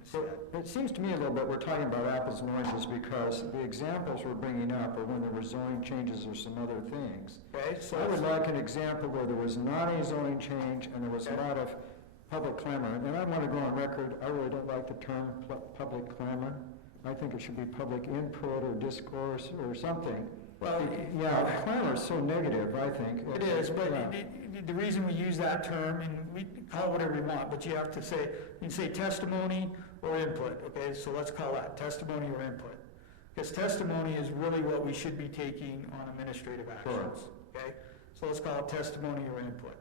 So it seems to me a little bit we're talking about apples and oranges, because the examples we're bringing up are when there were zoning changes or some other things. Okay, so I would like an example where there was not a zoning change and there was a lot of public clamor. And I want to go on record, I really don't like the term public clamor. I think it should be public input or discourse or something. Well, yeah, clamor is so negative, I think. It is, but the reason we use that term, and we call it whatever we want, but you have to say, you can say testimony or input, okay? So let's call that testimony or input. Because testimony is really what we should be taking on administrative actions, okay? So let's call it testimony or input.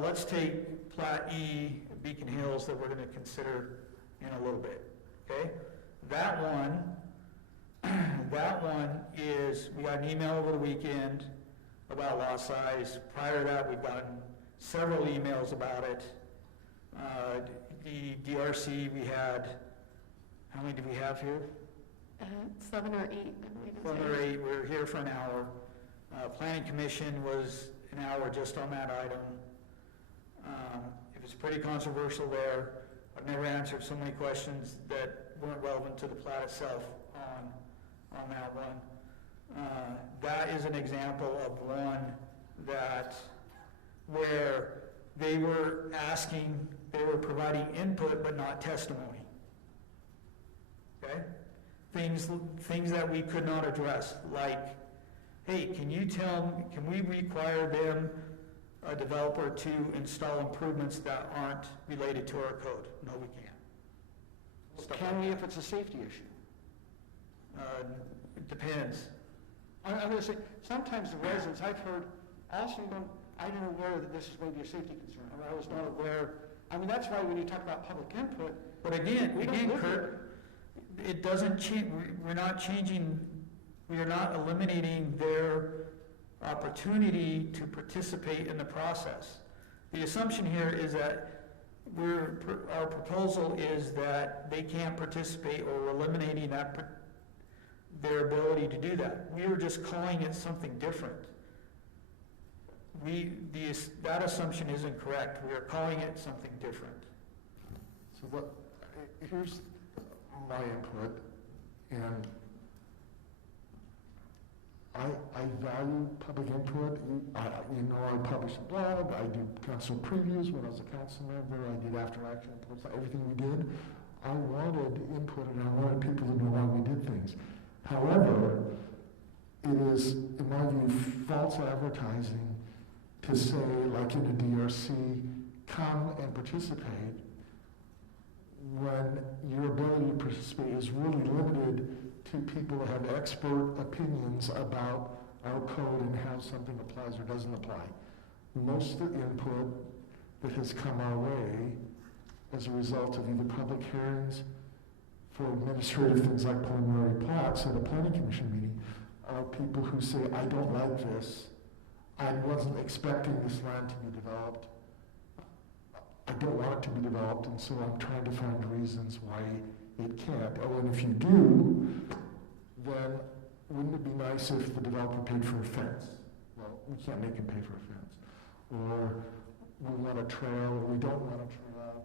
Let's take Plat E, Beacon Hills, that we're going to consider in a little bit, okay? That one is, we got an email over the weekend about lot size. Prior to that, we've gotten several emails about it. The DRC, we had, how many do we have here? 7 or 8, I believe. 7 or 8, we were here for an hour. Planning Commission was an hour just on that item. It was pretty controversial there. I've never answered so many questions that weren't relevant to the plat itself on that one. That is an example of one where they were providing input but not testimony. Okay? Things that we could not address, like, hey, can we require them, a developer, to install improvements that aren't related to our code? No, we can't. Can we if it's a safety issue? It depends. I'm going to say, sometimes the residents, I've heard, also I didn't aware that this is maybe a safety concern, or I was not aware. I mean, that's why when you talk about public input. But again, Kurt, it doesn't change. We're not changing, we are not eliminating their opportunity to participate in the process. The assumption here is that our proposal is that they can't participate, or we're eliminating their ability to do that. We are just calling it something different. That assumption isn't correct. We are calling it something different. So here's my input, and I value public input. I publish a blog, I do council previews when I was a council member, I did after action reports, everything we did. I wanted input and I wanted people to know why we did things. However, it is, in my view, false advertising to say, like in a DRC, come and participate, when your ability to participate is really limited to people who have expert opinions about our code and how something applies or doesn't apply. Most of the input that has come our way as a result of either public hearings for administrative things like preliminary plats at a planning commission meeting are people who say, I don't like this, I wasn't expecting this land to be developed, I don't want it to be developed, and so I'm trying to find reasons why it can't. Oh, and if you do, then wouldn't it be nice if the developer paid for a fence? Well, we can't make him pay for a fence. Or we want a trail, or we don't want a trail.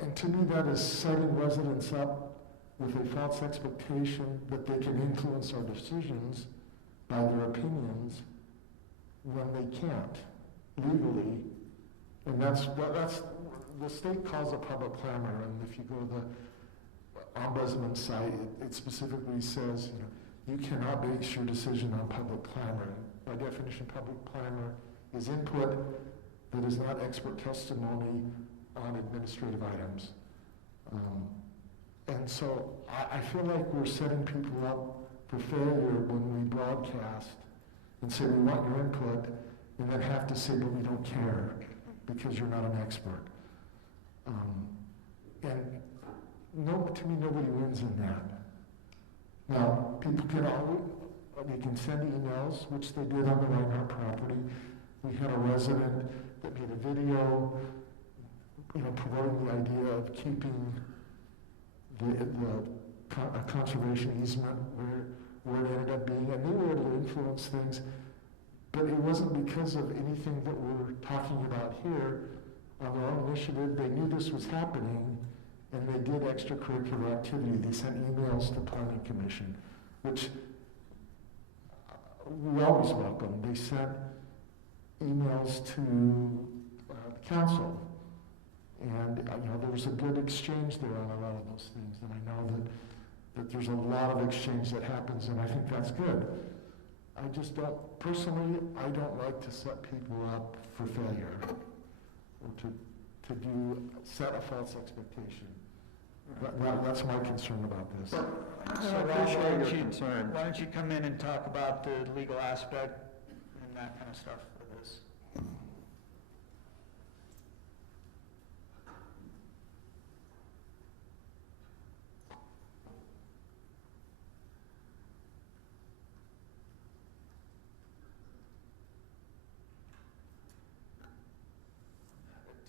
And to me, that is setting residents up with a false expectation that they can influence our decisions by their opinions when they can't legally. And that's the state calls a public clamor, and if you go to the ombudsman site, it specifically says, you cannot base your decision on public clamor. By definition, public clamor is input that is not expert testimony on administrative items. And so I feel like we're setting people up for failure when we broadcast and say we want your input, and then have to say, but we don't care because you're not an expert. And to me, nobody wins in that. Now, people can send emails, which they did on the Reinhardt property. We had a resident that made a video, promoting the idea of keeping a conservation easement where it ended up being, and they were able to influence things, but it wasn't because of anything that we're talking about here. On their own initiative, they knew this was happening, and they did extracurricular activity. They sent emails to Planning Commission, which we always welcome. They sent emails to the council, and there was a good exchange there on a lot of those things, and I know that there's a lot of exchange that happens, and I think that's good. I just don't, personally, I don't like to set people up for failure, or to set a false expectation. That's my concern about this. So Rob, why don't you come in and talk about the legal aspect and that kind of stuff for this?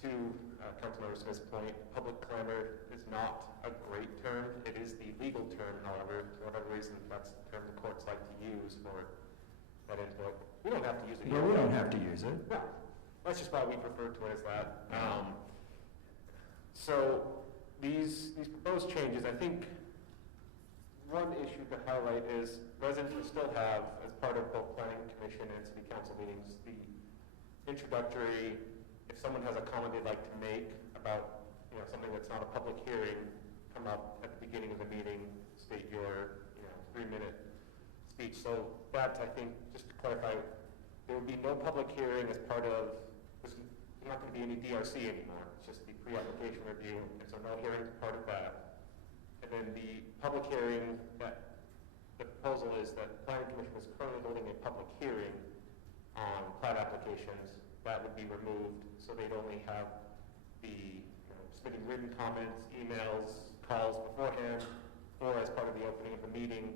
To Councilmember Smith's point, public clamor is not a great term. It is the legal term, however. For whatever reason, that's the term the courts like to use for that input. We don't have to use it. No, we don't have to use it. No, that's just why we refer to it as that. So these proposed changes, I think one issue to highlight is residents will still have, as part of both Planning Commission and City Council meetings, the introductory. If someone has a comment they'd like to make about something that's not a public hearing, come up at the beginning of the meeting, state your 3-minute speech. So that, I think, just to clarify, there will be no public hearing as part of, there's not going to be any DRC anymore. It's just the pre-application review, and so no hearing is part of that. And then the public hearing, that the proposal is that the Planning Commission is currently holding a public hearing on plat applications. That would be removed, so they'd only have the submitting written comments, emails, calls beforehand, or as part of the opening of the meeting,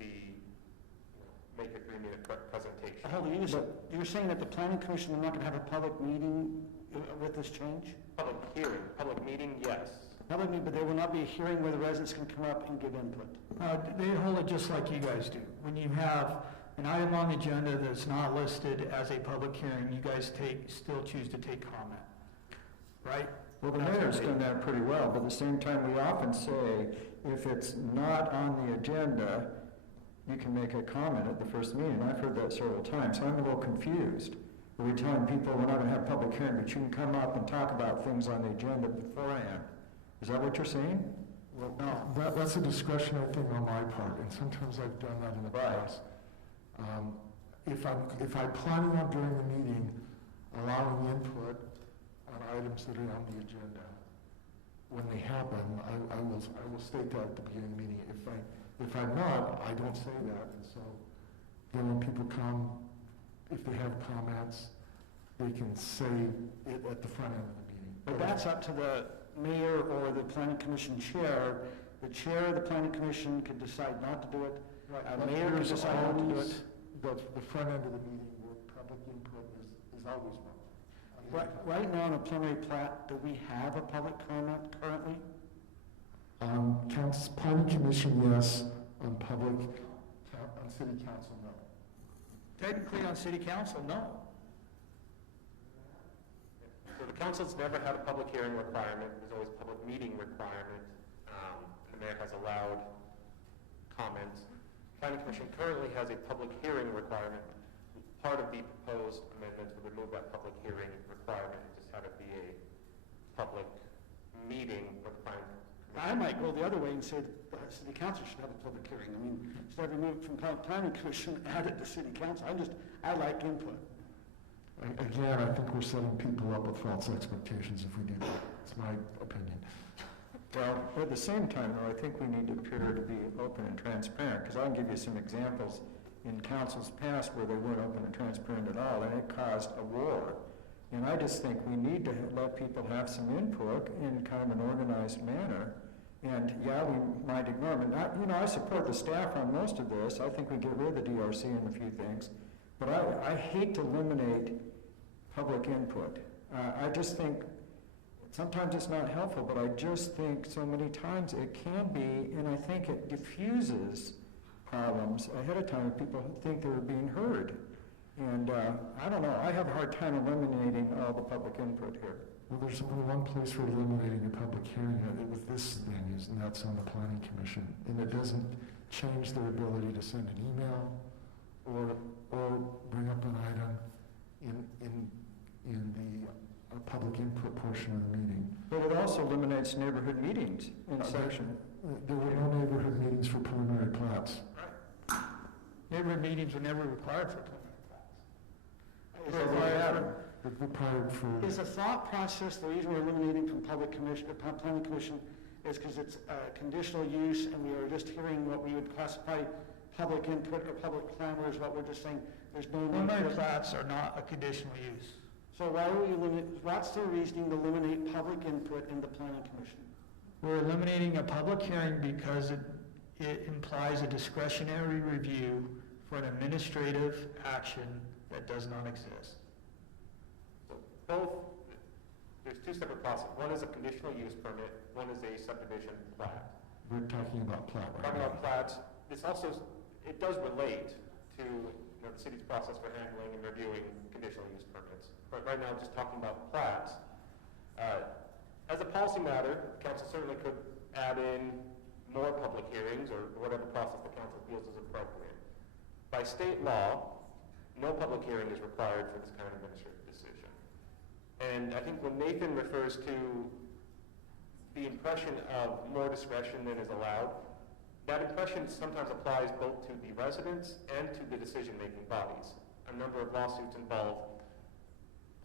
the make a 3-minute presentation. Hold on, you're saying that the Planning Commission is not going to have a public meeting with this change? Public hearing, public meeting, yes. Public meeting, but there will not be a hearing where the residents can come up and give input. They hold it just like you guys do. When you have an item on the agenda that's not listed as a public hearing, you guys still choose to take comment, right? Well, the mayor's done that pretty well, but at the same time, we often say, if it's not on the agenda, you can make a comment at the first meeting. I've heard that several times, so I'm a little confused. Are we telling people we're not gonna have public hearing, but you can come up and talk about things on the agenda beforehand? Is that what you're saying? Well, that's a discretionary thing on my part, and sometimes I've done that in the past. If I'm planning on during the meeting allowing input on items that are on the agenda, when they happen, I will state that at the beginning of the meeting. If I'm not, I don't say that, and so then when people come, if they have comments, they can say it at the front end of the meeting. But that's up to the mayor or the planning commission chair. The chair of the planning commission could decide not to do it. A mayor could decide not to do it. The front end of the meeting where public input is always one. Right now on a preliminary plat, do we have a public comment currently? Planning commission, yes. On city council, no. Technically on city council, no. So the council's never had a public hearing requirement, there's always a public meeting requirement. The mayor has allowed comments. Planning commission currently has a public hearing requirement. Part of the proposed amendments would remove that public hearing requirement and just have it be a public meeting for the planning commission. I might go the other way and say the city council should have a public hearing. I mean, instead of remove it from planning commission, add it to city council. I like input. Again, I think we're setting people up with false expectations if we do that. It's my opinion. Well, at the same time, though, I think we need to appear to be open and transparent, because I can give you some examples in councils past where they weren't open and transparent at all, and it caused a war. And I just think we need to let people have some input in kind of an organized manner. And yeah, we might ignore them. And I support the staff on most of this. I think we get rid of the DRC in a few things. But I hate to eliminate public input. I just think sometimes it's not helpful, but I just think so many times it can be, and I think it diffuses problems ahead of time if people think they're being heard. And I don't know, I have a hard time eliminating all the public input here. Well, there's only one place for eliminating a public hearing with this thing, and that's on the planning commission. And it doesn't change their ability to send an email or bring up an item in the public input portion of the meeting. But it also eliminates neighborhood meetings in session. There were no neighborhood meetings for preliminary plats. Neighborhood meetings were never required for Is the thought process, the reason we're eliminating from planning commission is because it's conditional use and we are just hearing what we would classify public input or public clamor is what we're just saying. There's no preliminary plats are not a conditional use. So why are we what's the reasoning to eliminate public input in the planning commission? We're eliminating a public hearing because it implies a discretionary review for an administrative action that does not exist. So there's two separate processes. One is a conditional use permit, one is a subdivision plat. We're talking about plat right Talking now. about plats, it does relate to the city's process for handling and reviewing conditional use permits. But right now, just talking about plats. As a policy matter, the council certainly could add in more public hearings or whatever process the council feels is appropriate. By state law, no public hearing is required for this kind of administrative decision. And I think when Nathan refers to the impression of more discretion than is allowed, that impression sometimes applies both to the residents and to the decision-making bodies. A number of lawsuits involve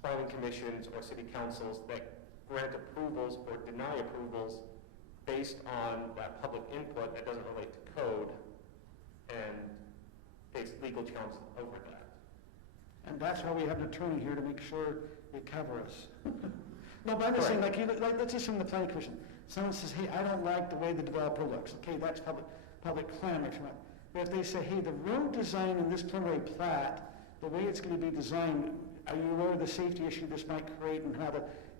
planning commissions or city councils that grant approvals or deny approvals based on that public input that doesn't relate to code and face legal challenges over that. And that's why we have an attorney here to make sure they cover us. No, but I'm just saying, like let's just from the planning commission. Someone says, hey, I don't like the way the developer looks. Okay, that's public clamor. But if they say, hey, the road design in this preliminary plat, the way it's going to be designed, are you aware of the safety issue this might create and how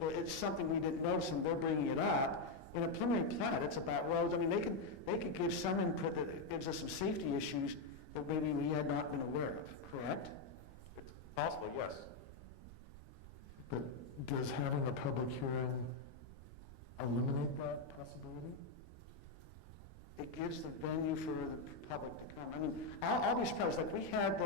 it's something we didn't notice and they're bringing it up, In a preliminary plat, it's about roads. I mean, they could give some input that gives us some safety issues that maybe we had not been aware of, correct? It's possible, yes. But does having a public hearing eliminate that possibility? It gives the venue for the public to come. I mean, I'll be surprised, like, we had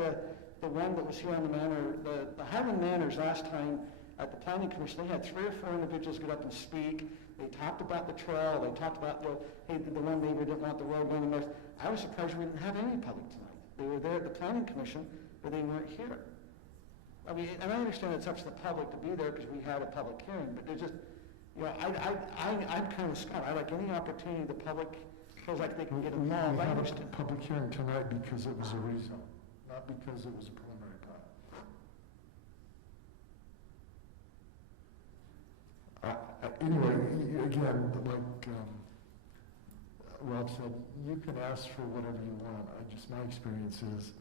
the one that was here on the manor, the Highland Manors last time at the planning commission, they had 3 or 4 individuals get up and speak. They talked about the trail, they talked about, hey, the one neighbor didn't want the road going north. I was surprised we didn't have any public tonight. They were there at the planning commission, but they weren't here. I mean, and I understand it's up to the public to be there because we had a public hearing, but there's just, I'm kind of Scott. I like any opportunity the public feels like they can get involved. We had a public hearing tonight because it was a rezone, not because it was a preliminary plat. Anyway, again, like Rob said, you can ask for whatever you want. My experience is,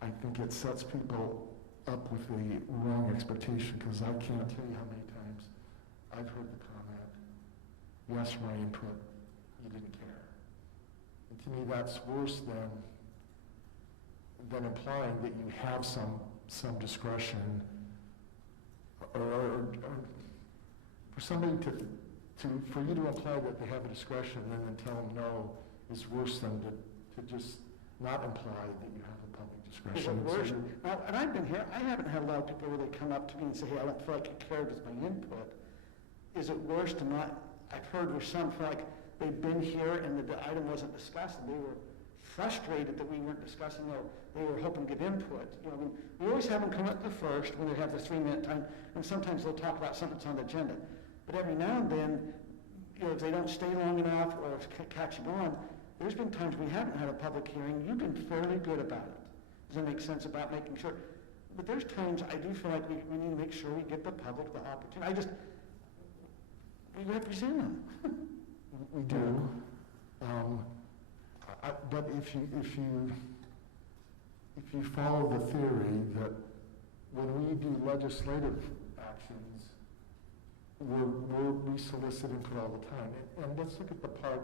I think it sets people up with the wrong expectation, because I can't tell you how many times I've heard the comment, yes, my input, you didn't care. And to me, that's worse than implying that you have some discretion, or for somebody for you to imply that they have a discretion and then tell them no is worse than to just not imply that you have a public discretion. Now, and I've been here, I haven't had a lot of people really come up to me and say, hey, I don't feel like you cared with my input. Is it worse to not, I've heard where some feel like they've been here and the item wasn't discussed, and they were frustrated that we weren't discussing, they were hoping to get input. I mean, we always have them come up to first when they have the 3-minute time, and sometimes they'll talk about something that's on the agenda. But every now and then, if they don't stay long enough or catching on, there's been times we haven't had a public hearing. You've been fairly good about it. Does that make sense about making sure? But there's times I do feel like we need to make sure we give the public the opportunity. We represent them. We do. But if you follow the theory that when we do legislative actions, we solicit input all the time. And let's look at the park,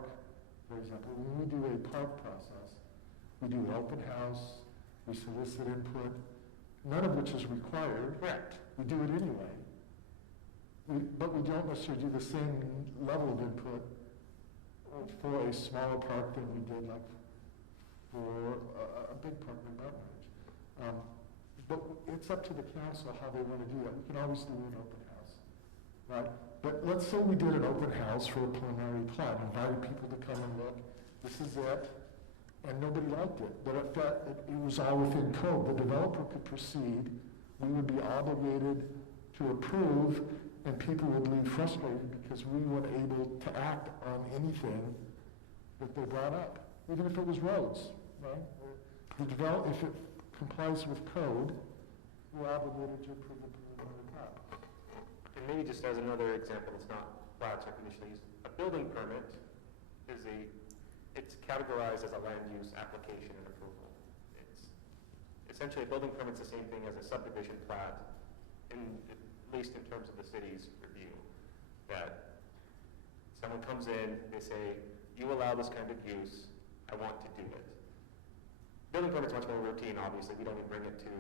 for example. When we do a park process, we do an open house, we solicit input, none of which is required. Correct. We do it anyway. But we don't necessarily do the same level of input for a smaller park than we did like for a big park in Mountain Ridge. But it's up to the council how they want to do that. We can always do an open house, right? But let's say we did an open house for a preliminary plat, invited people to come and look. This is it, and nobody liked it. But if it was all within code, the developer could proceed. We would be obligated to approve, and people would leave frustrated because we weren't able to act on anything that they brought up, even if it was roads, right? If it complies with code, we're obligated to approve the preliminary plat. And maybe just as another example, it's not plats or conditional use. A building permit it's categorized as a land use application and approval. It's essentially a building permit's the same thing as a subdivision plat, at least in terms of the city's review. That someone comes in, they say, you allow this kind of use, I want to do it. Building permit's much more routine, obviously. We don't even bring it to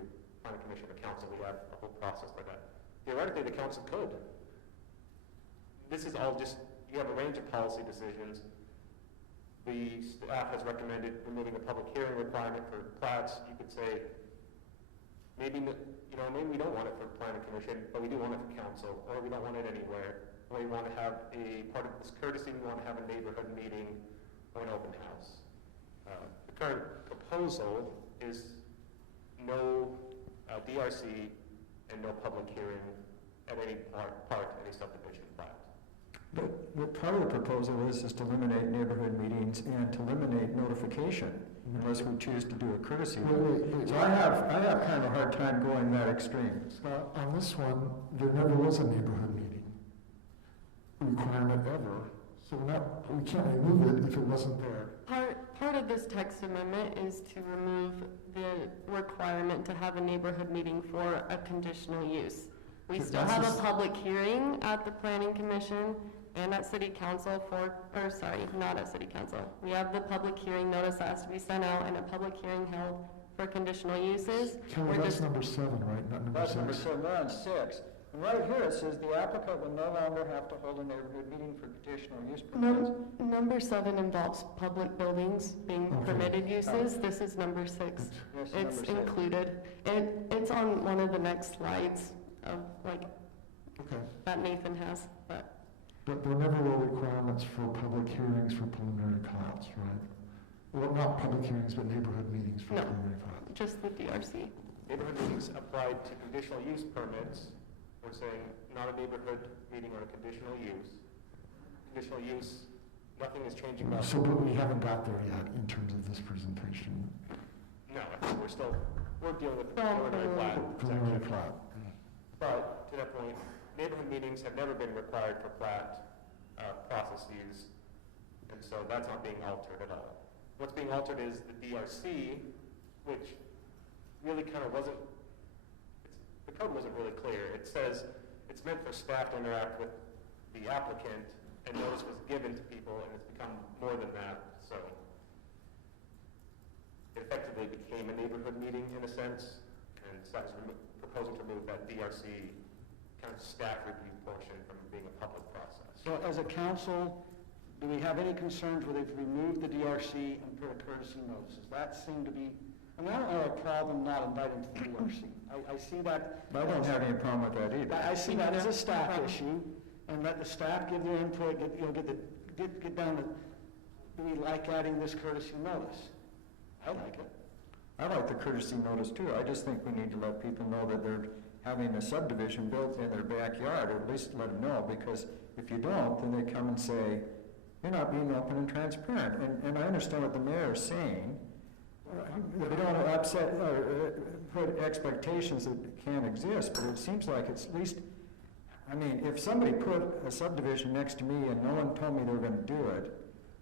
planning commission or council. We have a whole process like that. Theoretically, the council could. This is all just, you have a range of policy decisions. The staff has recommended removing the public hearing requirement for plats. You could say, maybe we don't want it for planning commission, but we do want it for council, or we don't want it anywhere. Or we want to have a part of this courtesy, we want to have a neighborhood meeting or an open house. The current proposal is no DRC and no public hearing at any part, any subdivision plat. But part of the proposal is to eliminate neighborhood meetings and to eliminate notification unless we choose to do a courtesy. So I have kind of a hard time going that extreme. On this one, there never was a neighborhood meeting requirement ever. So we can't remove it if it wasn't there. Part of this text amendment is to remove the requirement to have a neighborhood meeting for a conditional use. We still have a public hearing at the planning commission, and at city council not at city council. We have the public hearing notice that has to be sent out and a public hearing held for conditional uses. Kelly, that's number 7, right, not number 6? That's number 7, we're on 6. And right here it says the applicant will no longer have to hold a neighborhood meeting for conditional use permits. Number 7 involves public buildings being Okay. permitted uses. This is number 6. Yes, It's number 6. included. It's on one of the next slides of Okay. that Nathan has, but But there never were requirements for public hearings for preliminary plats, right? Well, not public hearings, but neighborhood meetings for No. preliminary plats. just the DRC. Neighborhood meetings applied to conditional use permits. We're saying not a neighborhood meeting or a conditional use. Conditional use, nothing is changing about. So, but we haven't got there yet in terms of this presentation. No, I think we're dealing with the Well, preliminary plat Preliminary section. plat. But to that point, neighborhood meetings have never been required for plat processes, and so that's not being altered at all. What's being altered is the DRC, which really kind of wasn't, the code wasn't really clear. It says it's meant for staff to interact with the applicant, and notice was given to people, and it's become more than that, so it effectively became a neighborhood meeting in a sense, and staff is proposing to remove that DRC kind of staff review portion from being a public process. So as a council, do we have any concerns where they've removed the DRC and put a courtesy notice? Does that seem to be, I mean, I don't have a problem not inviting to the DRC. I see that. I don't have any problem with that either. I see that as a staff issue, and let the staff give their input, get down to, do we like adding this courtesy notice? I like it. I like the courtesy notice too. I just think we need to let people know that they're having a subdivision built in their backyard, or at least let them know, because if you don't, then they come and say, you're not being open and transparent. And I understand what the mayor is saying. We don't want to upset or put expectations that can't exist, but it seems like it's at least, I mean, if somebody put a subdivision next to me and no one told me they were going to do it,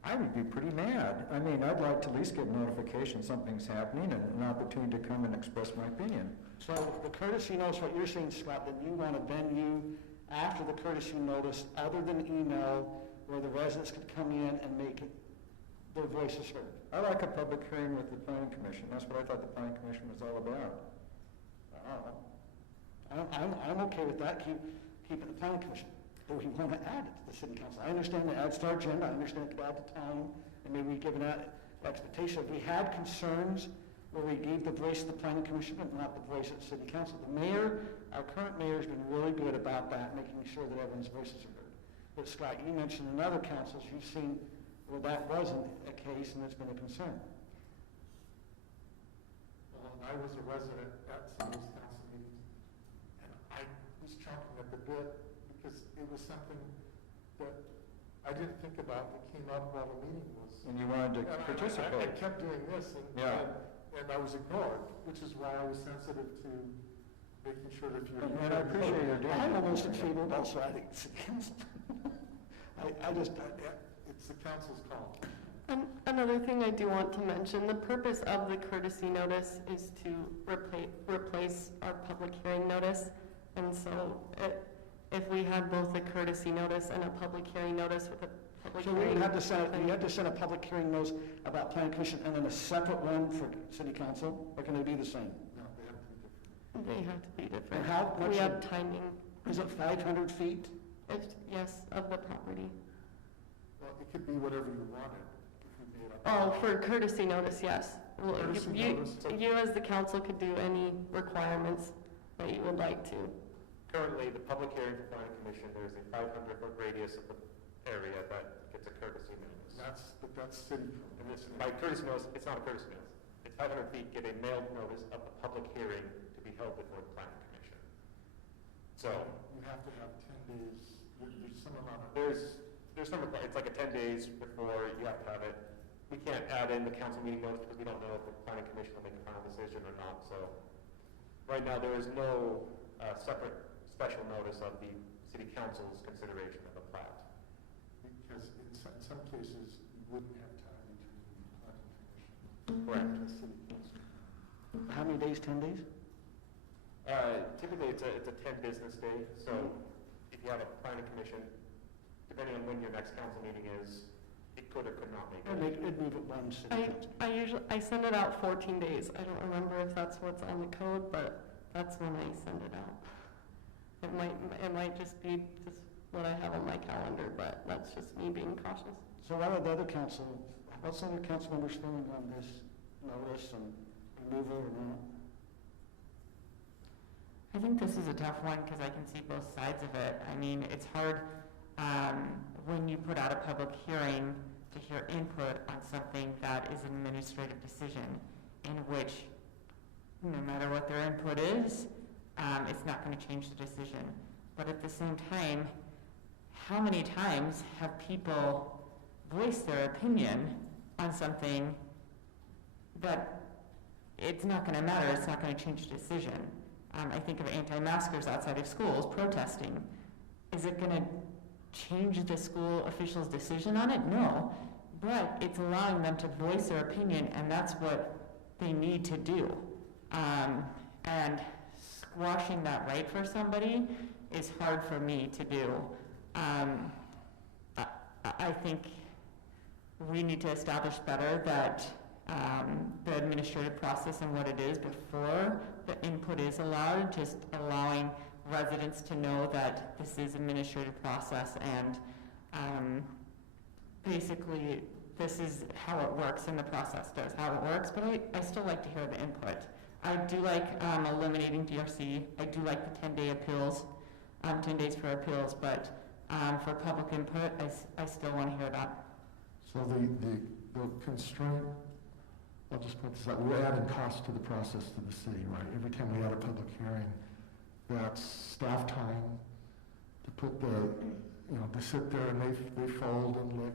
I would be pretty mad. I mean, I'd like to at least get notification something's happening and an opportunity to come and express my opinion. So the courtesy notice, what you're saying, Scott, that you want a venue after the courtesy notice, other than email, where the residents could come in and make their voices heard. I like a public hearing with the planning commission. That's what I thought the planning commission was all about. I'm okay with that, keep it the planning commission. But we want to add it to the city council. I understand it adds to our agenda, I understand it could add to time, and maybe we give an expectation. If we had concerns where we gave the voice to the planning commission and not the voice of the city council, the mayor, our current mayor has been really good about that, making sure that everyone's voices are heard. But Scott, you mentioned in other councils, you've seen where that wasn't a case and it's been a concern. Well, I was a resident at some of these council meetings, and I was chomping at the bit because it was something that I didn't think about that came up while the meeting was. And you wanted to And participate. I kept doing this, and I was ignored, which is why I was sensitive to making sure that you're. And I appreciate your doing that. I'm almost in favor of also adding city council. It's the council's call. Another thing I do want to mention, the purpose of the courtesy notice is to replace our public hearing notice. And so if we had both a courtesy notice and a public hearing notice with a public So hearing. we have to send a public hearing notice about planning commission and then a separate one for city council, or can they be the same? No, they have to be different. They have to be different. And how much We of- have timing, Is it 500 feet? yes, of the property. Well, it could be whatever you wanted, if we made up. Oh, for courtesy notice, yes. Well, Courtesy you, notice. you as the council could do any requirements that you would like to. Currently, the public hearing for planning commission, there's a 500-foot radius of the area that gets a courtesy notice. But that's city. And this, by courtesy notice, it's not a courtesy notice. It's 500 feet, get a mailed notice of the public hearing to be held before the planning commission. So, You have to have 10 days, there's some amount of. there's some, it's like a 10 days before you have to have it. We can't add in the council meeting notice because we don't know if the planning commission will make a final decision or not, so. Right now, there is no separate special notice of the city council's consideration of a plat. Because in some cases, you wouldn't have time between the planning commission Correct. and the city council. How many days, 10 days? Typically, it's a 10 business day, so if you have a planning commission, depending on when next council meeting is, it could or could not make It'd it. move it one city council. I send it out 14 days. I don't remember if that's what's on the code, but that's when I send it out. It might just be just what I have on my calendar, but that's just me being cautious. So what's the other council members feeling on this notice and removal or not? I think this is a tough one because I can see both sides of it. I mean, it's hard when you put out a public hearing to hear input on something that is an administrative decision in which, no matter what their input is, it's not going to change the decision. But at the same time, how many times have people voiced their opinion on something that it's not going to matter, it's not going to change the decision? I think of anti-maskers outside of schools protesting. Is it going to change the school officials' decision on it? No. But it's allowing them to voice their opinion, and that's what they need to do. And squashing that right for somebody is hard for me to do. I think we need to establish better that the administrative process and what it is before the input is allowed, just allowing residents to know that this is administrative process and basically this is how it works and the process does how it works, but I still like to hear the input. I do like eliminating DRC. I do like the 10-day appeals, 10 days for appeals, but for public input, I still want to hear that. So the constraint, I'll just point this out, we're adding cost to the process to the city, right? Every time we add a public hearing, that's staff time to put to sit there and they fold and lick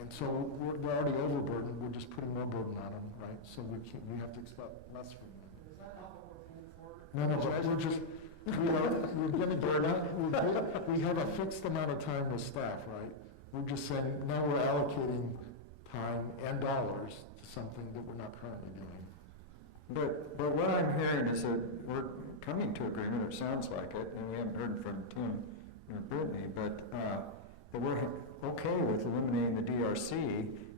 and so we're already overburdened, we're just putting more burden on them, right? So we have to expect less from them. Is that not what we're paying for? No, but we're going to burden, we have a fixed amount of time with staff, right? We're just saying, now we're allocating time and dollars to something that we're not currently doing. But what I'm hearing is that we're coming to agreement, it sounds like it, and we haven't heard from Tim or Brittany, but that we're okay with eliminating the DRC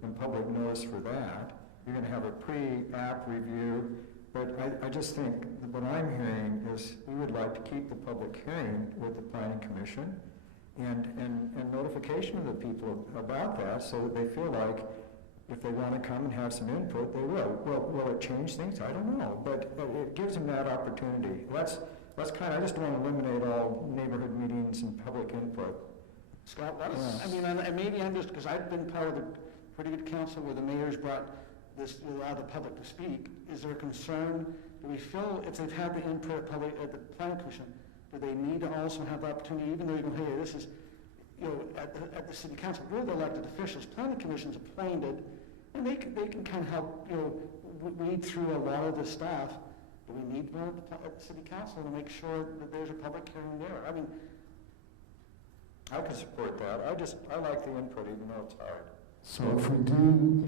and public notice for that. You're going to have a pre-app review, but I just think that what I'm hearing is we would like to keep the public hearing with the Planning Commission and notification of the people about that so that they feel like if they want to come and have some input, they will. Will it change things? I don't know, but it gives them that opportunity. Let's I just want to eliminate all neighborhood meetings and public input. Scott, I mean, and maybe I'm just, because I've been part of the pretty good council where the mayor's brought this, allow the public to speak. Is there a concern, do we feel, if they've had the input at the Planning Commission, do they need to also have the opportunity, even though you go, hey, this is, at the city council, we're the elected officials, Planning Commission's appointed, and they can kind of help, weed through a lot of the stuff. Do we need one at the city council to make sure that there's a public hearing there? I mean, I can support that. I like the input even though it's hard. So if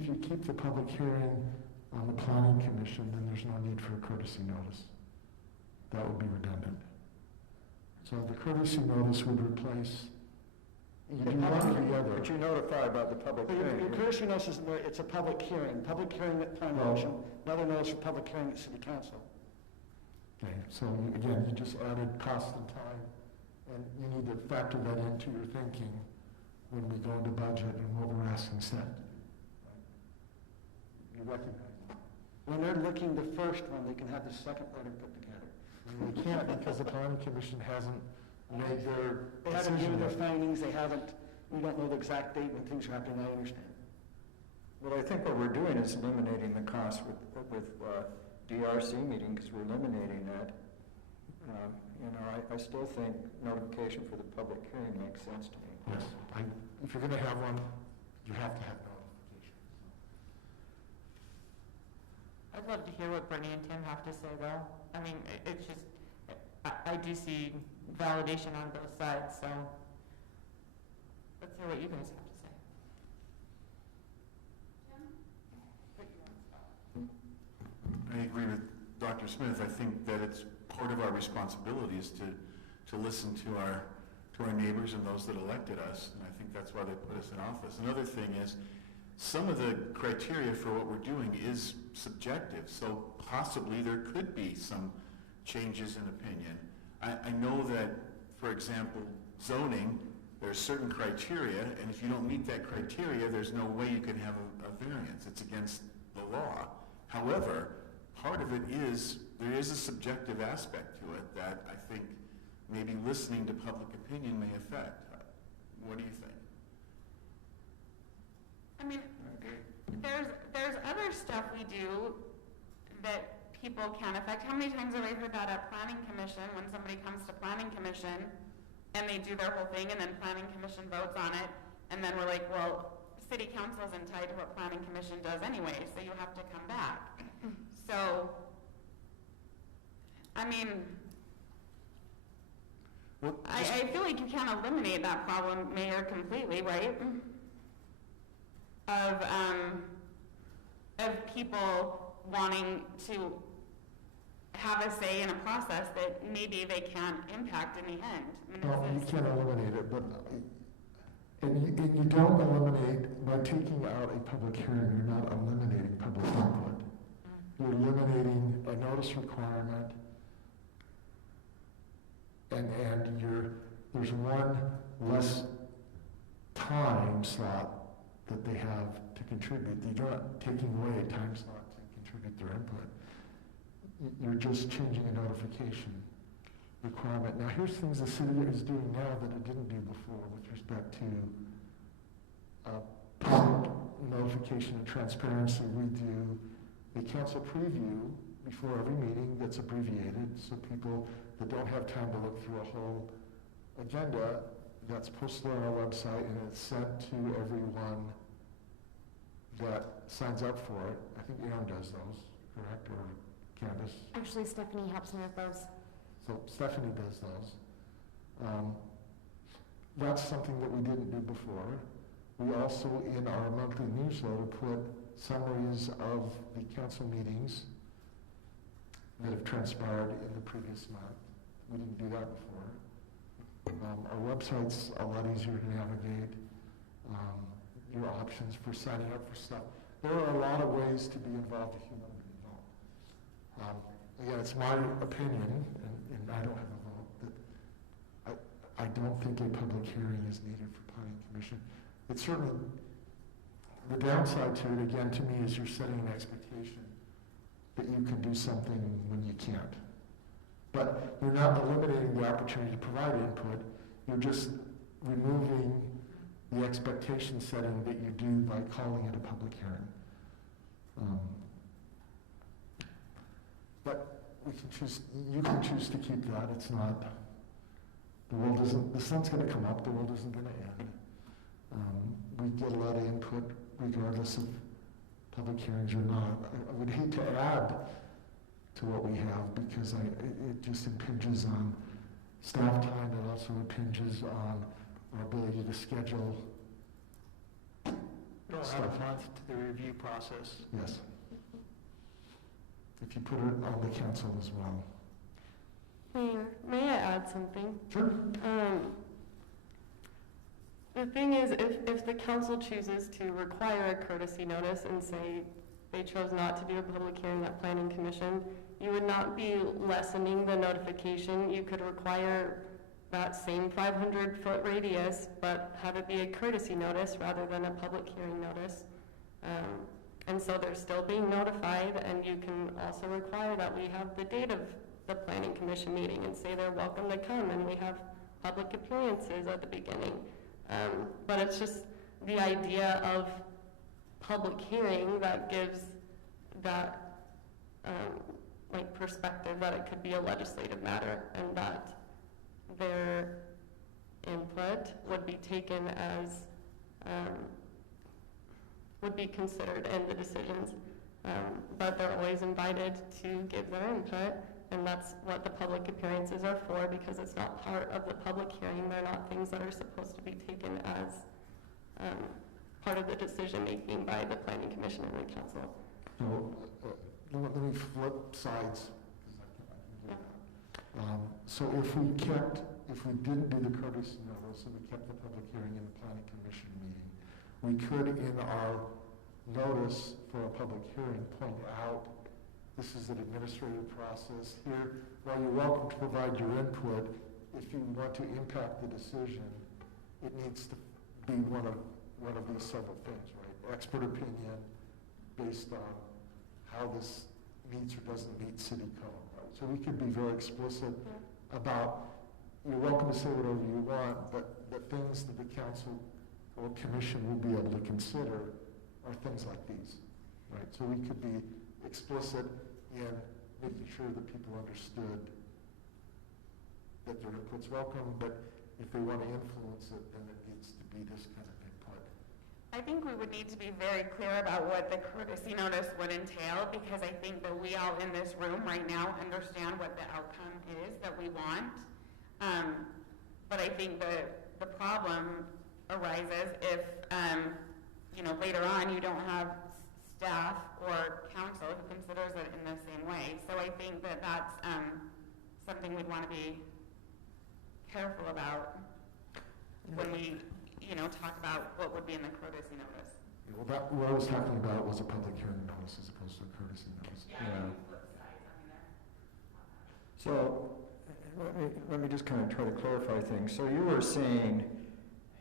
you keep the public hearing on the Planning Commission, then there's no need for a courtesy notice. That would be redundant. So the courtesy notice would replace, you do one or the other. But you notify about the public hearing. Your courtesy notice is, it's a public hearing at Planning Commission, another notice for public hearing at City Council. Okay, so again, you just added cost and time, and you need to factor that into your thinking when we go into budget and what we're asking staff to do. You recognize that? When they're looking the first one, they can have the second letter put together. They can't because the Planning Commission hasn't made their They haven't given decision their yet. findings, we don't know the exact date when things are happening, I understand. Well, I think what we're doing is eliminating the cost with DRC meeting because we're eliminating that. I still think notification for the public hearing makes sense to me. Yes, if you're going to have one, you have to have notification. I'd love to hear what Brittany and Tim have to say, though. I mean, it's just, I do see validation on both sides, so let's hear what you guys have to say. I agree with Dr. Smith. I think that it's part of our responsibility is to listen to to our neighbors and those that elected us, and I think that's why they put us in office. Another thing is, some of the criteria for what we're doing is subjective, so possibly there could be some changes in opinion. I know that, for example, zoning, there's certain criteria, and if you don't meet that criteria, there's no way you can have a variance. It's against the law. However, part of it is, there is a subjective aspect to it that I think maybe listening to public opinion may affect. What do you think? I mean, there's other stuff we do that people can affect. How many times have I heard that at planning commission when somebody comes to planning commission and they do their whole thing and then planning commission votes on it, and then we're like, well, city council's entitled to what planning commission does anyway, so you have to come back. So, I mean, Well, I feel like you can't eliminate that problem, Mayor, completely, right? Of people wanting to have a say in a process that maybe they can't impact in the end. I mean, Well, you this is- can't eliminate it, but, and you don't eliminate, by taking out a public hearing, you're not eliminating public input. You're eliminating a notice requirement, and there's one less time slot that they have to contribute. You're not taking away a time slot to contribute their input. You're just changing a notification requirement. Now, here's things the city is doing now that it didn't do before with respect to public notification and transparency. We do a council preview before every meeting that's abbreviated, so people that don't have time to look through a whole agenda, that's posted on our website and it's sent to everyone that signs up for it. I think Aaron does those, correct, or Candace? Actually, Stephanie helps me with those. So Stephanie does those. That's something that we didn't do before. We also, in our monthly newsletter, put summaries of the council meetings that have transpired in the previous month. We didn't do that before. Our website's a lot easier to navigate. Your options for signing up for stuff. There are a lot of ways to be involved if you want to be involved. Again, it's my opinion, and I don't have a vote, that I don't think a public hearing is needed for planning commission. It's certainly, the downside to it, again, to me, is you're setting an expectation that you can do something when you can't. But you're not eliminating the opportunity to provide input, you're just removing the expectation setting that you do by calling it a public hearing. But we can choose, you can choose to keep that. It's not, the sun's going to come up, the world isn't going to end. We get a lot of input regardless of public hearings or not. I would hate to add to what we have because it just impinges on staff time. It also impinges on our ability to schedule We'll have a month to the review process. Yes. If you put it on the council as well. Mayor, may I add something? Sure. The thing is, if the council chooses to require a courtesy notice and say they chose not to do a public hearing at planning commission, you would not be lessening the notification. You could require that same 500-foot radius, but have it be a courtesy notice rather than a public hearing notice. And so they're still being notified, and you can also require that we have the date of the planning commission meeting and say they're welcome to come, and we have public appearances at the beginning. But it's just the idea of public hearing that gives that like perspective that it could be a legislative matter and that their input would be taken as, would be considered in the decisions. But they're always invited to give their input, and that's what the public appearances are for, because it's not part of the public hearing. They're not things that are supposed to be taken as part of the decision making by the planning commission and the council. So, let me flip sides. So if we kept if we didn't do the courtesy notice and we kept the public hearing in the planning commission meeting, we could, in our notice for a public hearing, point out, this is an administrative process here. While you're welcome to provide your input, if you want to impact the decision, it needs to be one of these several things, right? Expert opinion based on how this meets or doesn't meet city code, right? So we could be very explicit about, you're welcome to say whatever you want, but the things that the council or commission will be able to consider are things like these, right? So we could be explicit in making sure that people understood that their input's welcome, but if they want to influence it, then it needs to be this kind of input. I think we would need to be very clear about what the courtesy notice would entail, because I think that we all in this room right now understand what the outcome is that we want. But I think the problem arises if, later on you don't have staff or council who considers it in the same way. So I think that that's something we'd want to be careful about when we, talk about what would be in the courtesy notice. Well, what I was talking about was a public hearing notice as opposed to a courtesy notice. So, let me just kind of try to clarify things. So you were saying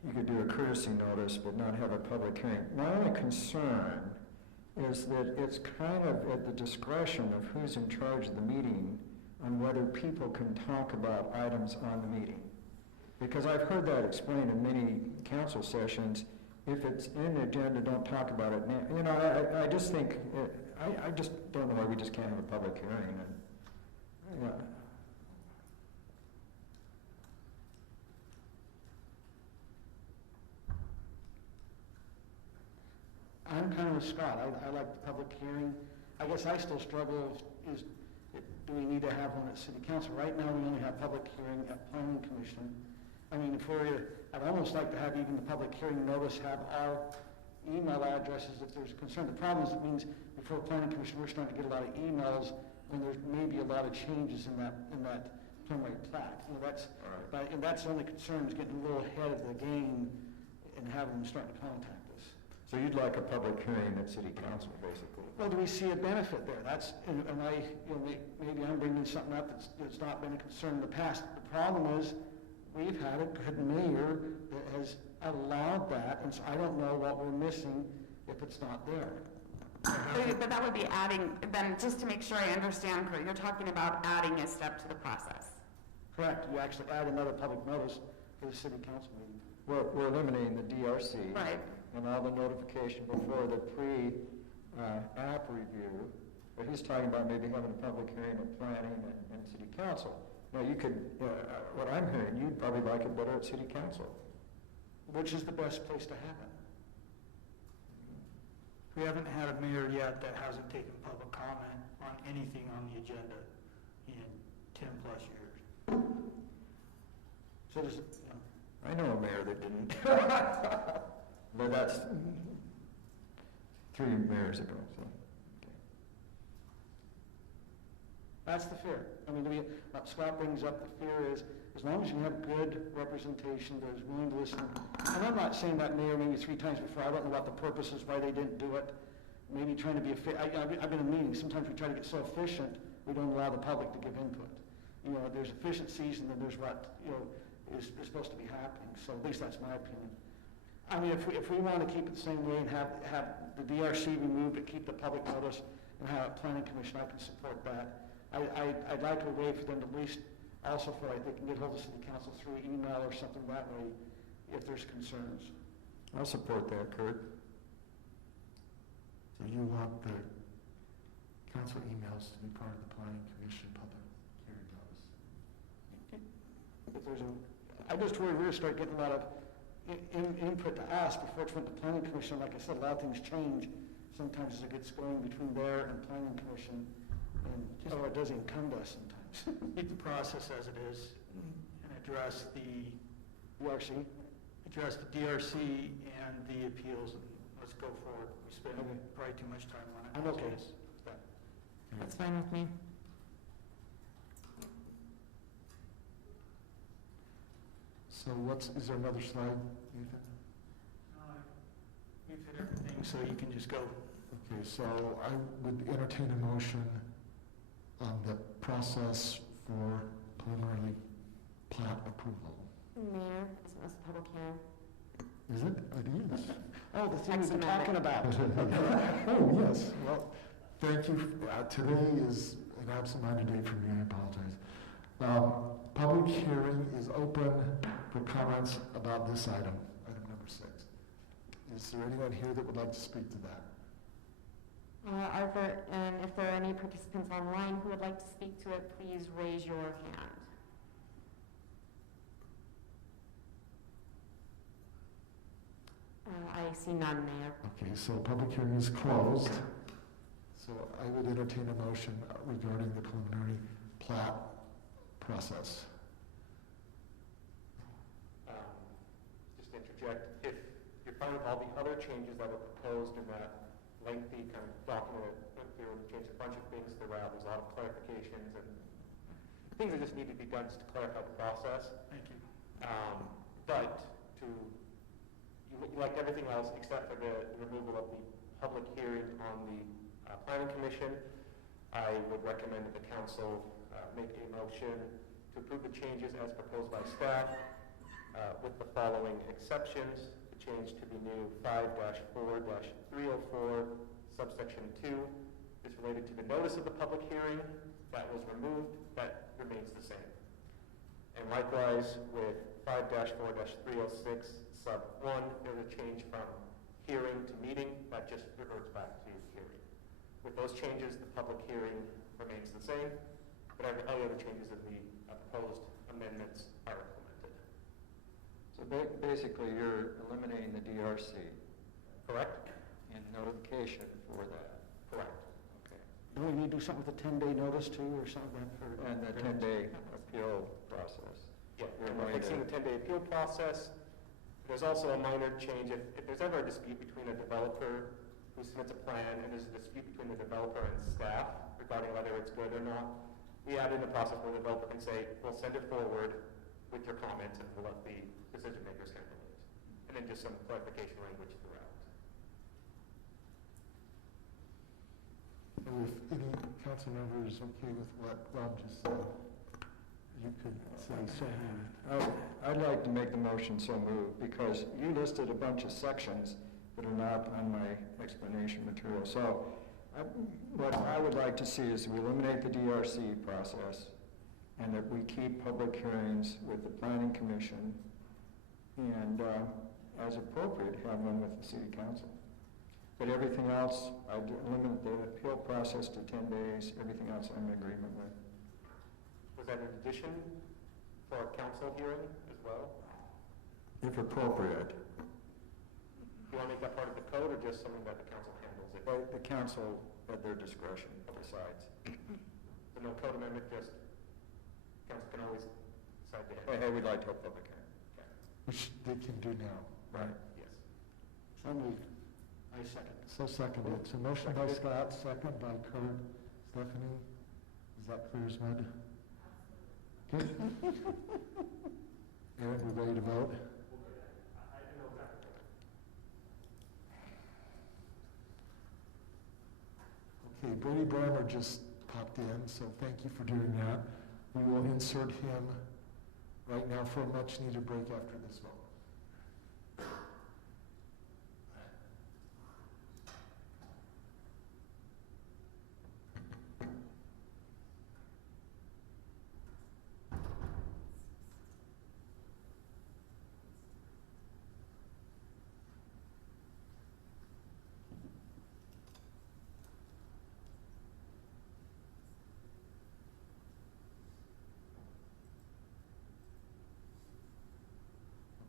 you could do a courtesy notice but not have a public hearing. My only concern is that it's kind of at the discretion of who's in charge of the meeting on whether people can talk about items on the meeting. Because I've heard that explained in many council sessions. If it's in the agenda, don't talk about it now. I just think, I just don't know why we just can't have a public hearing. And, I'm kind of with Scott. I like the public hearing. I guess I still struggle is, do we need to have one at city council? Right now, we only have public hearing at planning commission. I mean, I'd almost like to have even the public hearing notice have our email addresses if there's concern. The problem is it means before planning commission, we're starting to get a lot of emails when there's maybe a lot of changes in that preliminary plat. And that's the only concern, is getting a little ahead of the game and having them start to contact us. so you'd like a public hearing at city council, basically? Well, do we see a benefit there? Maybe I'm bringing something up that's not been a concern in the past. The problem is, we've had a good mayor that has allowed that, and so I don't know what we're missing if it's not there. But that would be adding, then just to make sure I understand, Kurt, you're talking about adding a step to the process. Correct. You actually add another public notice for the city council meeting. We're eliminating the DRC. Right. And all the notification before the pre-app review. But he's talking about maybe having a public hearing at planning and city council. Now, you could, what I'm hearing, you'd probably like it better at city council. Which is the best place to have it? We haven't had a mayor yet that hasn't taken public comment on anything on the agenda in 10 plus years. So there's, I know a mayor that didn't. But that's 3 mayors ago, so. Okay. That's the fear. I mean, what Scott brings up, the fear is, as long as you have good representation that is willing to listen, and I'm not saying that mayor maybe 3 times before, I don't know what the purpose is, why they didn't do it, maybe trying to be I've been in meetings, sometimes we try to get so efficient, we don't allow the public to give input. There's efficiencies, and then there's what, is supposed to be happening, so at least that's my opinion. I mean, if we want to keep it the same way and have the DRC removed, but keep the public notice and have a planning commission, I can support that. I'd like a way for them to at least also feel like they can get hold of city council through email or something that way if there's concerns. I'll support that, Kurt. So you want the council emails to be part of the planning commission public hearing notice? If there's I just worry we're going to start getting a lot of input to us before it's went to planning commission. Like I said, a lot of things change sometimes as it gets going between there and planning commission, and it doesn't even come to us sometimes. Keep the process as it is and address the DRC? Address the DRC and the appeals, and let's go forward. We spend probably too much time on it. I'm okay. That's fine with me. So is there another slide, Nathan? We've hit everything, so you can just go. Okay, so I would entertain a motion on the process for preliminary plat approval. Mayor, isn't this a public hearing? Is it? It is. Oh, the thing we've been talking about. Oh, yes. Well, thank you. Today is an absent-minded day for me. I apologize. Public hearing is open for comments about this item number 6. Is there anyone here that would like to speak to that? If there are any participants online who would like to speak to it, please raise your hand. I see none, Mayor. Okay, so public hearing is closed. So I would entertain a motion regarding the preliminary plat process. Just to interject, if you're fine with all the other changes that were proposed in that lengthy kind of document that went through and changed a bunch of things throughout, there's a lot of clarifications and things that just need to be done just to clarify the process. Thank you. But you liked everything else except for the removal of the public hearing on the planning commission. I would recommend that the council make a motion to approve the changes as proposed by staff with the following exceptions. The change to the new 5-4-304 subsection 2 is related to the notice of the public hearing. That was removed. That remains the same. And likewise with 5-4-306 sub 1, there's a change from hearing to meeting. That just reverts back to hearing. With those changes, the public hearing remains the same, but all the other changes of the proposed amendments are implemented. So basically, you're eliminating the DRC. Correct? And notification for that. Correct. Okay. Do we need to do something with the 10-day notice too, or something? And the 10-day appeal process. Yeah, we're fixing the 10-day appeal process. There's also a minor change. If there's ever a dispute between a developer who submits a plan and there's a dispute between the developer and staff regarding whether it's good or not, we add in the process where the developer can say, we'll send it forward with your comments and we'll let the decision makers handle it. And then just some clarification language throughout. So if any council member is okay with what Rob just said, you could say so moved. I'd like to make the motion so moved because you listed a bunch of sections that are not on my explanation material. So what I would like to see is we eliminate the DRC process and that we keep public hearings with the Planning Commission and as appropriate, have one with the City Council. But everything else, I'd eliminate the appeal process to 10 days. Everything else I'm in agreement with. Was that an addition for a council hearing as well? If appropriate. Do you want to make that part of the code or just something that the council handles it? The council at their discretion decides. So no code amendment, just council can always decide to. Hey, we'd like to have public hearing. Okay. Which they can do now, right? Yes. So moved. I second. So seconded. So motion by Scott, second by Kurt. Stephanie, is that clear as mud? Good. Aaron, we ready to vote? Okay, Brady Brammer just popped in, so thank you for doing that. We will insert him right now for a much-needed break after this vote.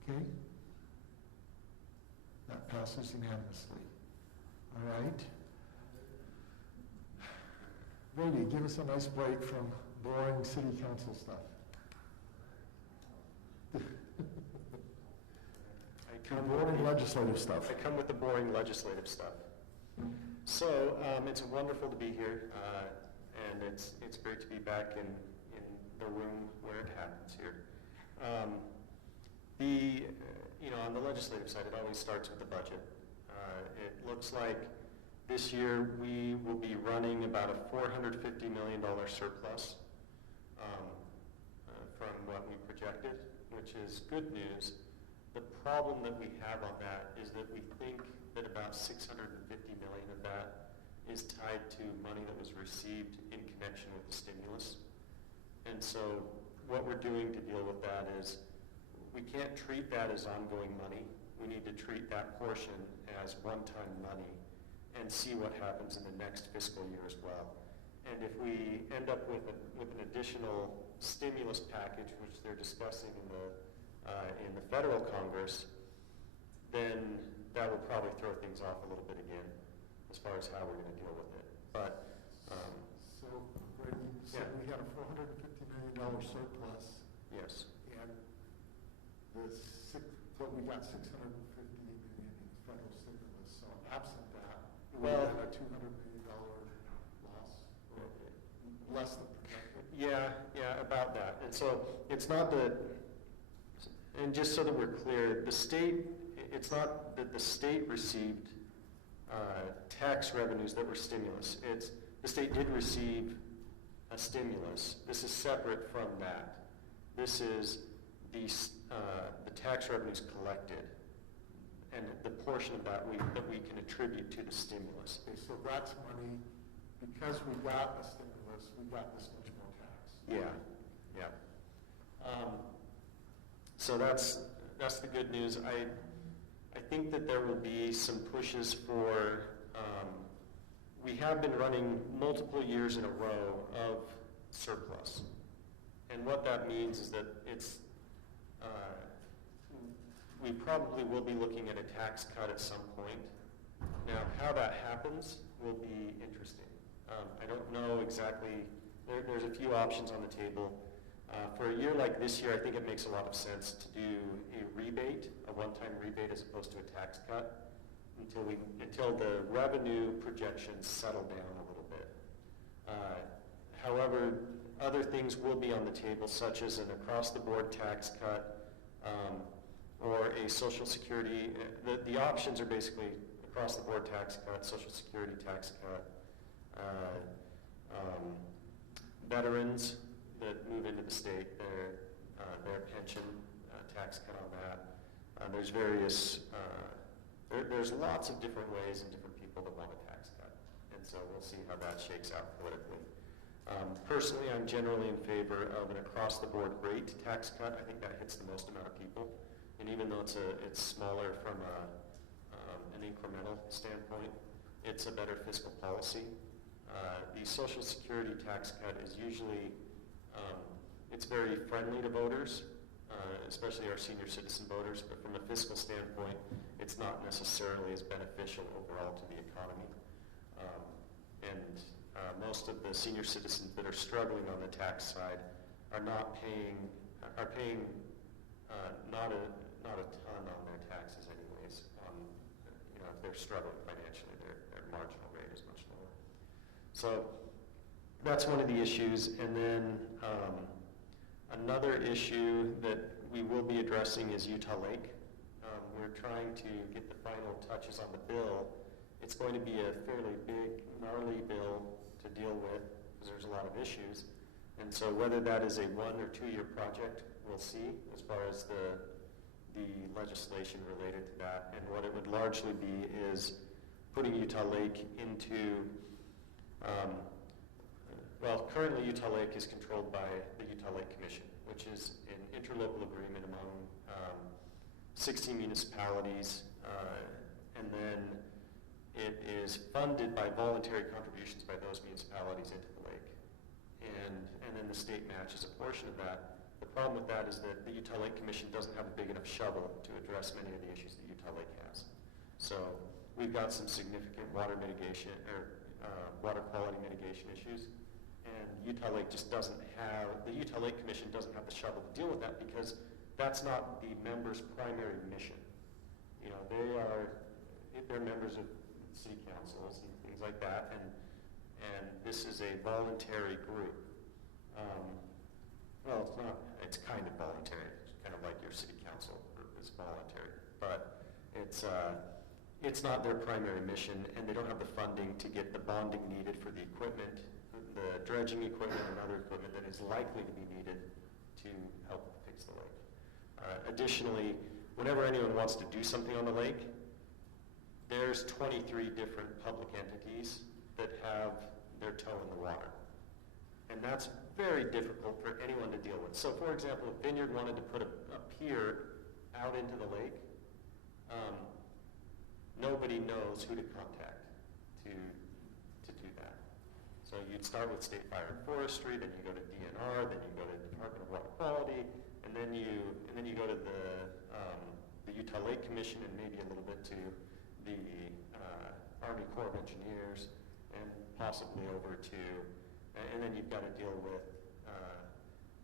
Okay? That passes unanimously. All right. Brady, give us a nice break from boring city council stuff. Boring legislative stuff. I come with the boring legislative stuff. So it's wonderful to be here, and it's great to be back in the room where it happens here. On the legislative side, it always starts with the budget. It looks like this year we will be running about a $450 million surplus from what we projected, which is good news. The problem that we have on that is that we think that about $650 million of that is tied to money that was received in connection with the stimulus. And so what we're doing to deal with that is we can't treat that as ongoing money. We need to treat that portion as one-time money and see what happens in the next fiscal year as well. And if we end up with an additional stimulus package, which they're discussing in the federal Congress, then that will probably throw things off a little bit again as far as how we're going to deal with it. But So, Brady, so yeah. we had a $450 million surplus, yes, and but we got $650 million in federal stimulus, so absent that, we would Well- have a $200 million loss, or less than projected. yeah, about that. And so it's not that, and just so that we're clear, it's not that the state received tax revenues that were stimulus. The state did receive a stimulus. This is separate from that. This is the tax revenues collected and the portion of that we can attribute to the stimulus. Okay, so that's money, because we got a stimulus, we got this much more tax. Yeah. So that's the good news. I think that there will be some pushes for, we have been running multiple years in a row of surplus. And what that means is that we probably will be looking at a tax cut at some point. Now, how that happens will be interesting. I don't know exactly, there's a few options on the table. For a year like this year, I think it makes a lot of sense to do a rebate, a one-time rebate as opposed to a tax cut until the revenue projections settle down a little bit. However, other things will be on the table, such as an across-the-board tax cut or a Social Security. The options are basically across-the-board tax cut, Social Security tax cut, veterans that move into the state, their pension tax cut on that. There's various, there's lots of different ways and different people that want a tax cut. And so we'll see how that shakes out politically. Personally, I'm generally in favor of an across-the-board rate tax cut. I think that hits the most amount of people. And even though it's smaller from an incremental standpoint, it's a better fiscal policy. The Social Security tax cut is usually, it's very friendly to voters, especially our senior citizen voters, but from a fiscal standpoint, it's not necessarily as beneficial overall to the economy. Most of the senior citizens that are struggling on the tax side are paying not a ton on their taxes anyways. If they're struggling financially, their marginal rate is much lower. So that's one of the issues. And then another issue that we will be addressing is Utah Lake. We're trying to get the final touches on the bill. It's going to be a fairly big, gnarly bill to deal with because there's a lot of issues. And so whether that is a 1 or 2 year project, we'll see as far as the legislation related to that. And what it would largely be is putting Utah Lake into, currently Utah Lake is controlled by the Utah Lake Commission, which is an interlocal agreement among 16 municipalities, and then it is funded by voluntary contributions by those municipalities into the lake. And then the state matches a portion of that. The problem with that is that the Utah Lake Commission doesn't have a big enough shovel to address many of the issues that Utah Lake has. So we've got some significant water mitigation or water quality mitigation issues. And Utah Lake just doesn't have, the Utah Lake Commission doesn't have the shovel to deal with that because that's not the members' primary mission. They're members of city councils and things like that, and this is a voluntary group. It's not, it's kind of voluntary. It's kind of like your city council is voluntary. But it's not their primary mission, and they don't have the funding to get the bonding needed for the equipment, the dredging equipment and other equipment that is likely to be needed to help fix the lake. Additionally, whenever anyone wants to do something on the lake, there's 23 different public entities that have their toe in the water. And that's very difficult for anyone to deal with. So for example, if Vineyard wanted to put a pier out into the lake, nobody knows who to contact to do that. So you'd start with State Fire and Forestry, then you go to DNR, then you go to Department of Water Quality, and then you go to the Utah Lake Commission, and maybe a little bit to the Army Corps of Engineers, and possibly over to, and then you've got to deal with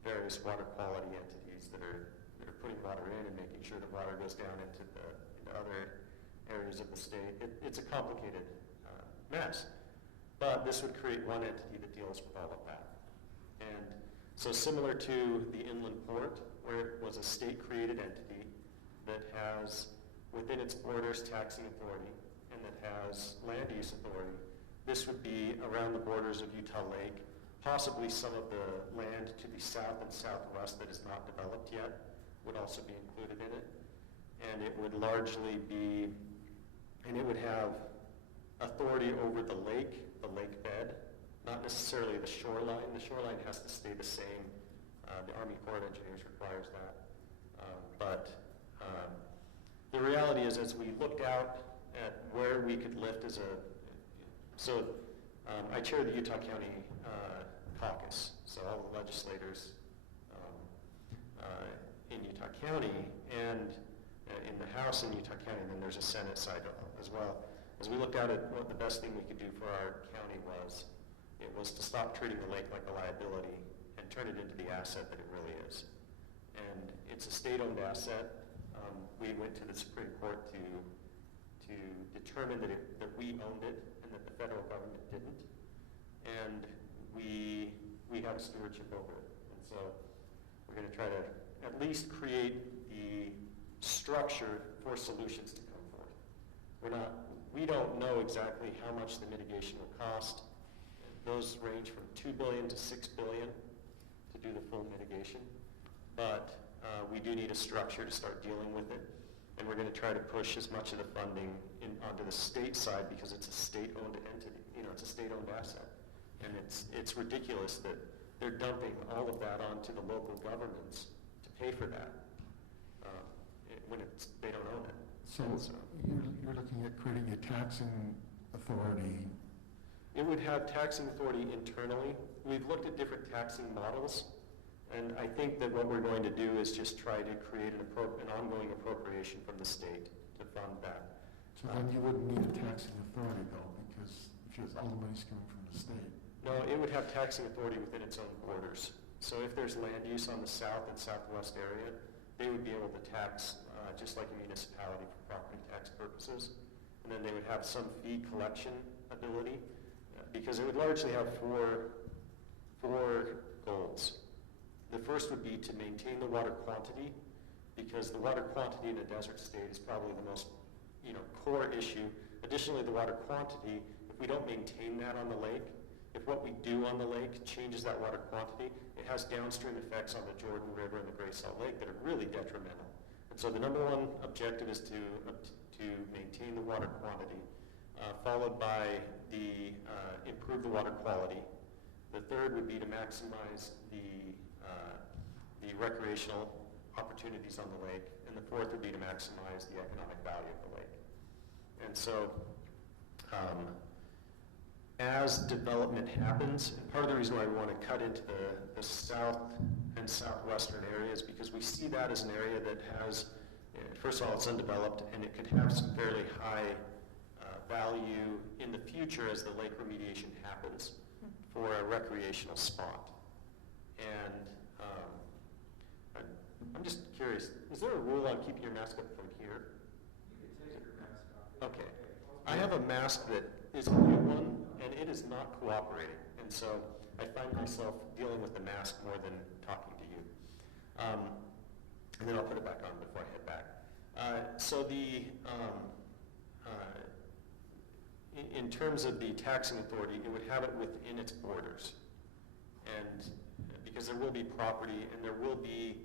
various water quality entities that are putting water in and making sure the water goes down into other areas of the state. It's a complicated mess, but this would create one entity that deals with all of that. And so similar to the inland port, where it was a state-created entity that has within its borders taxing authority and that has land use authority, this would be around the borders of Utah Lake, possibly some of the land to the south and southwest that is not developed yet would also be included in it. And it would largely be, and it would have authority over the lake bed, not necessarily the shoreline. The shoreline has to stay the same. The Army Corps of Engineers requires that. But the reality is, as we looked out at where we could lift I chair the Utah County caucus, so all the legislators in Utah County and in the House in Utah County, and then there's a Senate side as well. As we looked out at what the best thing we could do for our county was, it was to stop treating the lake like a liability and turn it into the asset that it really is. And it's a state-owned asset. We went to the Supreme Court to determine that we owned it and that the federal government didn't. And we have stewardship over it. And so we're going to try to at least create the structure for solutions to come forth. We don't know exactly how much the mitigation will cost. Those range from $2 billion to $6 billion to do the full mitigation. But we do need a structure to start dealing with it. And we're going to try to push as much of the funding onto the state side because it's a state-owned entity. It's a state-owned asset. And it's ridiculous that they're dumping all of that onto the local governments to pay for that when they don't own it. So you're looking at creating a taxing authority. It would have taxing authority internally. We've looked at different taxing models, and I think that what we're going to do is just try to create an ongoing appropriation from the state to fund that. So then you wouldn't need a taxing authority though, because all the money's coming from the state. No, it would have taxing authority within its own borders. So if there's land use on the south and southwest area, they would be able to tax just like a municipality for property tax purposes. And then they would have some fee collection ability because it would largely have four goals. The first would be to maintain the water quantity, because the water quantity in a desert state is probably the most core issue. Additionally, the water quantity, if we don't maintain that on the lake, if what we do on the lake changes that water quantity, it has downstream effects on the Jordan River and the Gray Salt Lake that are really detrimental. And so the number one objective is to maintain the water quantity, followed by improve the water quality. The third would be to maximize the recreational opportunities on the lake, and the fourth would be to maximize the economic value of the lake. And so as development happens, and part of the reason why we want to cut into the south and southwestern areas, because we see that as an area that has, first of all, it's undeveloped, and it could have some fairly high value in the future as the lake remediation happens for a recreational spot. And I'm just curious, is there a rule on keeping your mask up from here? You can take your mask off. Okay. I have a mask that is a new one, and it is not cooperating. And so I find myself dealing with the mask more than talking to you. and then I'll put it back on before I head back. So in terms of the taxing authority, it would have it within its borders. And because there will be property and there will be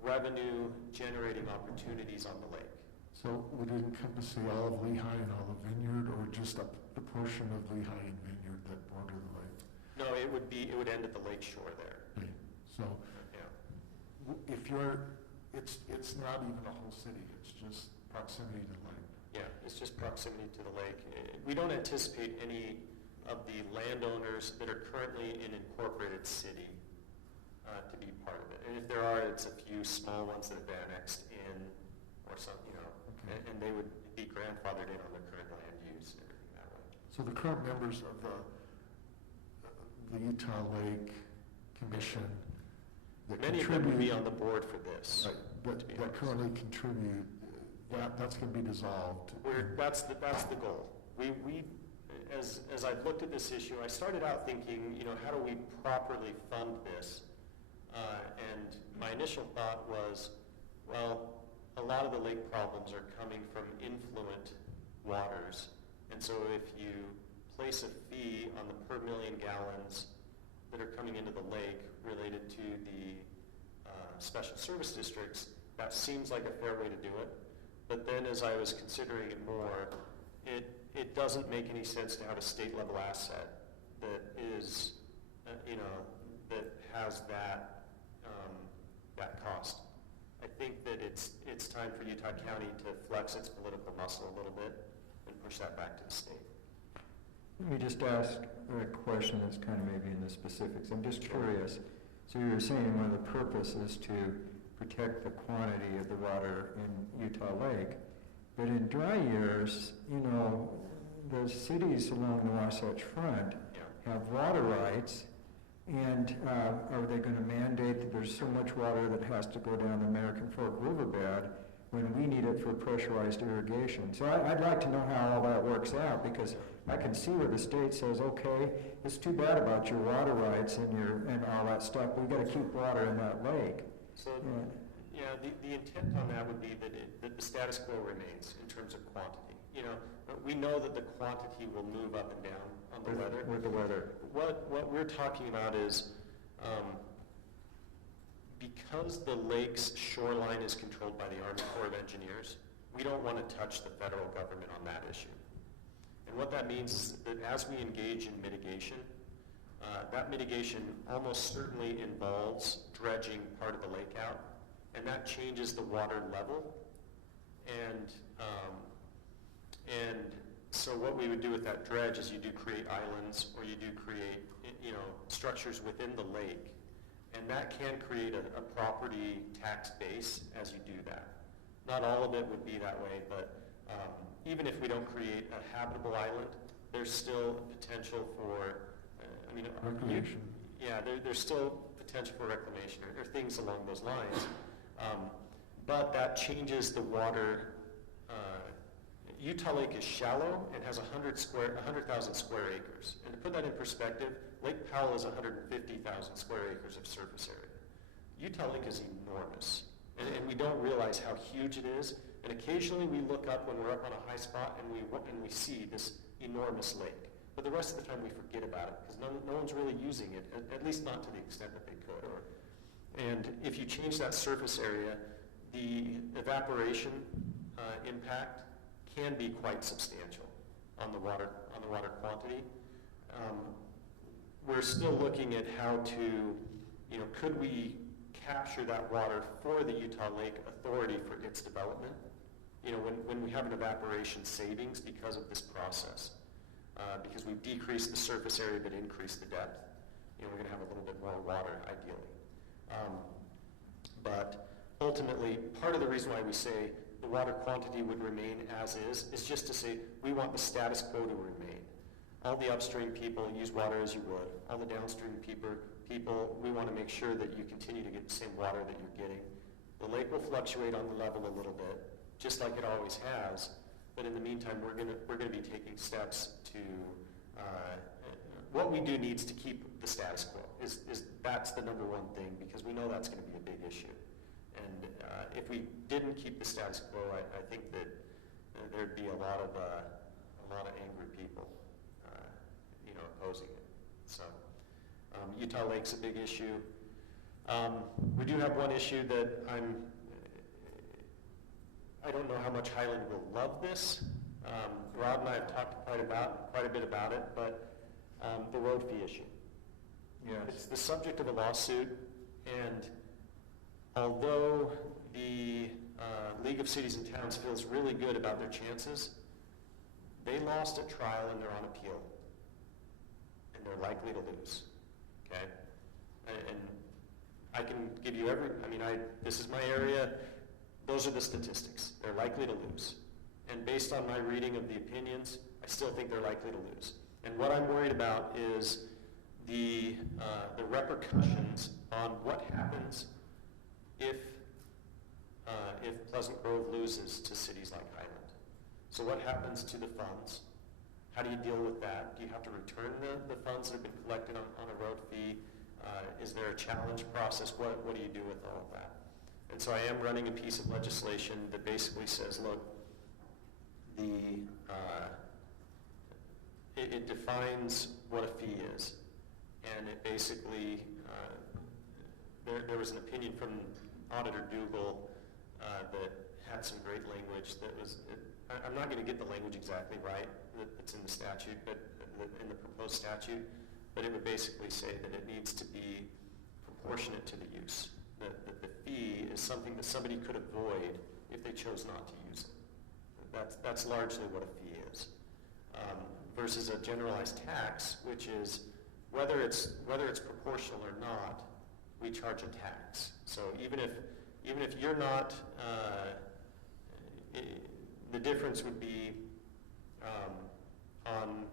revenue generating opportunities on the lake. So would it encompass all of Lehigh and all of Vineyard, or just the portion of Lehigh and Vineyard that border the lake? No, it would end at the lake shore there. Okay. So if it's not even a whole city, it's just proximity to the lake. Yeah, it's just proximity to the lake. We don't anticipate any of the landowners that are currently in incorporated city to be part of it. And if there are, it's a few small ones that have annexed in or something, and they would be grandfathered in on their current land use and everything that way. So the current members of the Utah Lake Commission that Many of them would be on the board for this. Right, that currently contribute, that's going to be dissolved. That's the goal. As I've looked at this issue, I started out thinking, how do we properly fund this? And my initial thought was, well, a lot of the lake problems are coming from influent waters. And so if you place a fee on the per million gallons that are coming into the lake related to the special service districts, that seems like a fair way to do it. But then as I was considering it more, it doesn't make any sense to have a state level asset that is, that has that cost. I think that it's time for Utah County to flex its political muscle a little bit and push that back to the state. Let me just ask a question that's kind of maybe in the specifics. I'm just curious. So you were saying one of the purposes to protect the quantity of the water in Utah Lake, but in dry years, the cities along the Wasatch Front have water rights, and are they going to mandate that there's so much water that has to go down the American Fork riverbed when we need it for pressurized irrigation? So I'd like to know how all that works out, because I can see where the state says, okay, it's too bad about your water rights and all that stuff, but we've got to keep water in that lake. So, the intent on that would be that the status quo remains in terms of quantity. We know that the quantity will move up and down on the weather. With the weather. What we're talking about is, because the lake's shoreline is controlled by the Army Corps of Engineers, we don't want to touch the federal government on that issue. And what that means is that as we engage in mitigation, that mitigation almost certainly involves dredging part of the lake out, and that changes the water level. And so what we would do with that dredge is you do create islands, or you do create structures within the lake, and that can create a property tax base as you do that. Not all of it would be that way, but even if we don't create a habitable island, there's still potential for reclamation. There's still potential for reclamation or things along those lines. But that changes the water. Utah Lake is shallow and has 100,000 square acres. And to put that in perspective, Lake Powell is 150,000 square acres of surface area. Utah Lake is enormous, and we don't realize how huge it is. And occasionally we look up when we're up on a high spot and we see this enormous lake. But the rest of the time we forget about it because no one's really using it, at least not to the extent that they could. And if you change that surface area, the evaporation impact can be quite substantial on the water quantity. We're still looking at how to, could we capture that water for the Utah Lake Authority for its development? When we have an evaporation savings because of this process, because we've decreased the surface area but increased the depth, we're going to have a little bit more water ideally. But ultimately, part of the reason why we say the water quantity would remain as is just to say we want the status quo to remain. All the upstream people use water as you would. All the downstream people, we want to make sure that you continue to get the same water that you're getting. The lake will fluctuate on the level a little bit, just like it always has. But in the meantime, we're going to be taking steps to. What we do needs to keep the status quo. That's the number one thing, because we know that's going to be a big issue. And if we didn't keep the status quo, I think that there'd be a lot of angry people, opposing it. So Utah Lake's a big issue. We do have one issue that I don't know how much Highland will love this. Rod and I have talked quite a bit about it, but the road fee issue. Yes. It's the subject of a lawsuit, and although the League of Cities and Towns feels really good about their chances, they lost at trial and they're on appeal, and they're likely to lose. Okay, and I can give you this is my area. Those are the statistics. They're likely to lose. And based on my reading of the opinions, I still think they're likely to lose. And what I'm worried about is the repercussions on what happens if Pleasant Grove loses to cities like Highland. So what happens to the funds? How do you deal with that? Do you have to return the funds that have been collected on a road fee? Is there a challenge process? What do you do with all of that? And so I am running a piece of legislation that basically says, look, it defines what a fee is. And it basically, there was an opinion from Auditor Dougal that had some great language that was, I'm not going to get the language exactly right that's in the statute, but in the proposed statute, but it would basically say that it needs to be proportionate to the use. That the fee is something that somebody could avoid if they chose not to use it. That's largely what a fee is. Versus a generalized tax, which is whether it's proportional or not, we charge a tax. So even if you're not, the difference would be on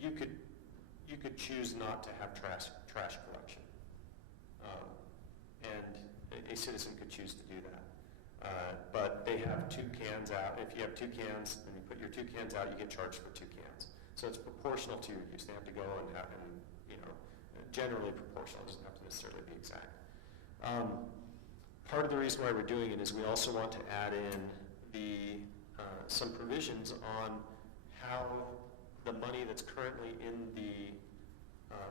you could choose not to have trash collection, and a citizen could choose to do that. But they have 2 cans out. If you have 2 cans, and you put your 2 cans out, you get charged for 2 cans. So it's proportional to your use. They have to go and generally proportional. It doesn't have to necessarily be exact. Part of the reason why we're doing it is we also want to add in some provisions on how the money that's currently in the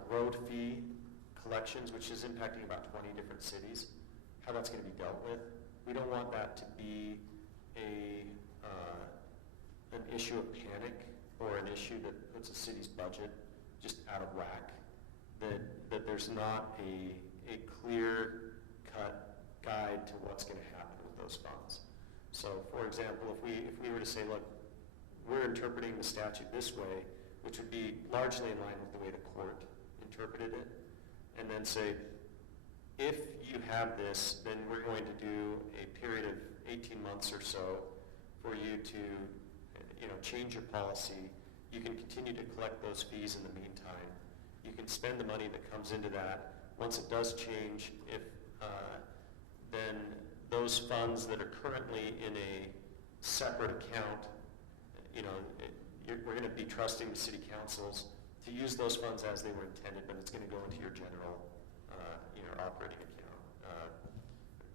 road fee collections, which is impacting about 20 different cities, how that's going to be dealt with. We don't want that to be an issue of panic or an issue that puts a city's budget just out of whack. That there's not a clear-cut guide to what's going to happen with those funds. So, for example, if we were to say, look, we're interpreting the statute this way, which would be largely in line with the way the court interpreted it, and then say, if you have this, then we're going to do a period of 18 months or so for you to, change your policy. You can continue to collect those fees in the meantime. You can spend the money that comes into that. Once it does change, then those funds that are currently in a separate account, we're going to be trusting the city councils to use those funds as they were intended, but it's going to go into your general, operating account.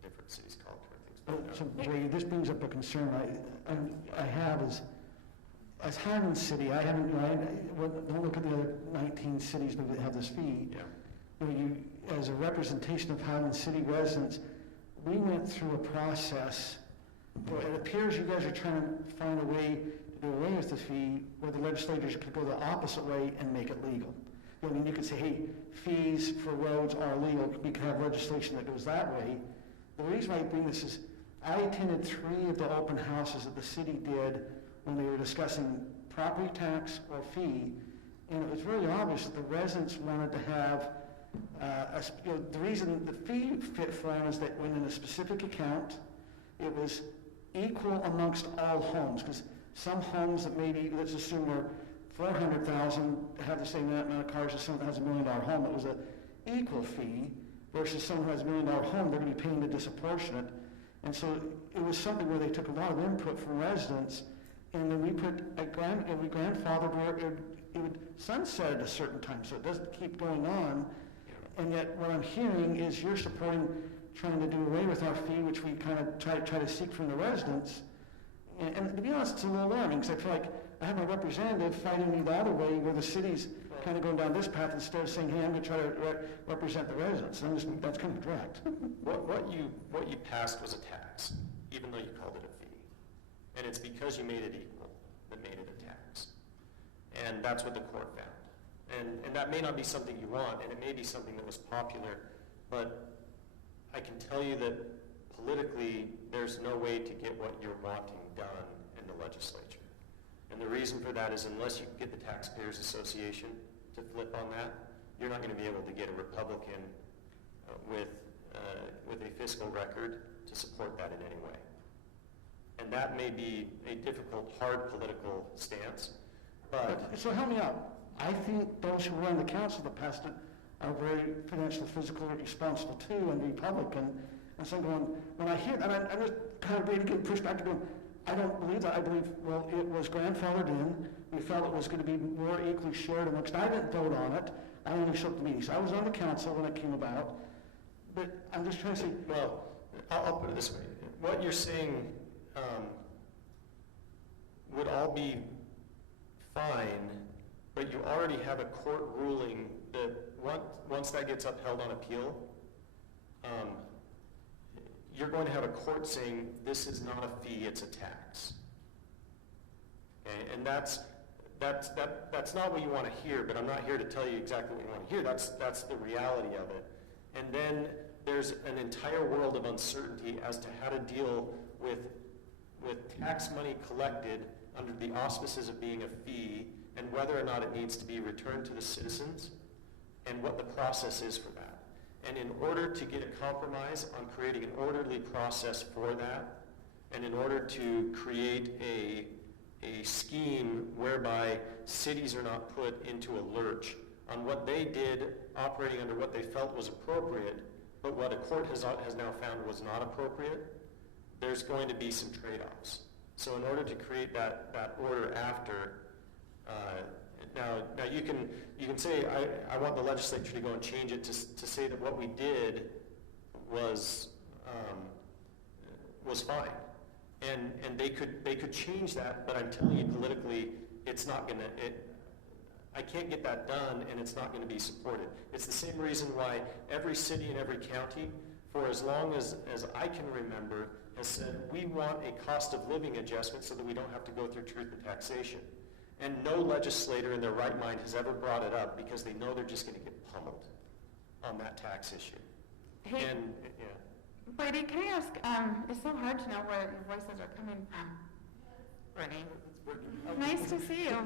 Different cities call it different things. So, Jay, this brings up a concern I have is, as Highland City, don't look at the other 19 cities that have this fee. Yeah. As a representation of Highland City residents, we went through a process where it appears you guys are trying to find a way to do away with the fee where the legislators could go the opposite way and make it legal. You could say, hey, fees for roads are legal. We could have legislation that goes that way. The reason why I bring this is I attended 3 of the open houses that the city did when they were discussing property tax or fee, and it was really obvious that the residents wanted to have the reason the fee fit for them is that when in a specific account, it was equal amongst all homes, because some homes that maybe, let's assume, were 400,000 have the same amount of cars as someone that has $1 million home. It was an equal fee versus someone who has $1 million home, they're going to be paying the disproportionate. And so it was something where they took a lot of input from residents, and then we put we grandfathered where it would sunset at a certain time, so it doesn't keep going on. And yet what I'm hearing is you're supporting trying to do away with our fee, which we kind of try to seek from the residents. And to be honest, it's a little alarming, because I feel like I have my representative fighting me the other way, where the city's kind of going down this path instead of saying, hey, I'm going to try to represent the residents. That's kind of direct. What you passed was a tax, even though you called it a fee. And it's because you made it equal that made it a tax. And that's what the court found. And that may not be something you want, and it may be something that was popular, but I can tell you that politically, there's no way to get what you're wanting done in the legislature. And the reason for that is unless you get the Taxpayers Association to flip on that, you're not going to be able to get a Republican with a fiscal record to support that in any way. And that may be a difficult, hard political stance, but... So help me out. I think those who run the council that passed it are very financially, physically responsible too, and Republican. And so I'm going, when I hear that, I'm just kind of ready to get pushed back to going, I don't believe that. I believe, well, it was grandfathered in. We felt it was going to be more equally shared amongst. I didn't vote on it. I only showed up the meetings. I was on the council when it came about. But I'm just trying to say... Well, I'll put it this way. What you're saying would all be fine, but you already have a court ruling that once that gets upheld on appeal, you're going to have a court saying this is not a fee, it's a tax. Okay? And that's not what you want to hear, but I'm not here to tell you exactly what you want to hear. That's the reality of it. And then there's an entire world of uncertainty as to how to deal with tax money collected under the auspices of being a fee, and whether or not it needs to be returned to the citizens, and what the process is for that. And in order to get a compromise on creating an orderly process for that, and in order to create a scheme whereby cities are not put into a lurch on what they did operating under what they felt was appropriate, but what a court has now found was not appropriate, there's going to be some trade-offs. So in order to create that order after, now you can say, I want the legislature to go and change it to say that what we did was fine. And they could change that, but I'm telling you politically, it's not gonna, I can't get that done, and it's not gonna be supported. It's the same reason why every city and every county, for as long as I can remember, has said, we want a cost of living adjustment so that we don't have to go through truth and taxation. And no legislator in their right mind has ever brought it up because they know they're just gonna get pummeled on that tax issue. Hey, and, yeah. Brady, can I ask, it's so hard to know where your voices are coming from. Brady. Nice to see you.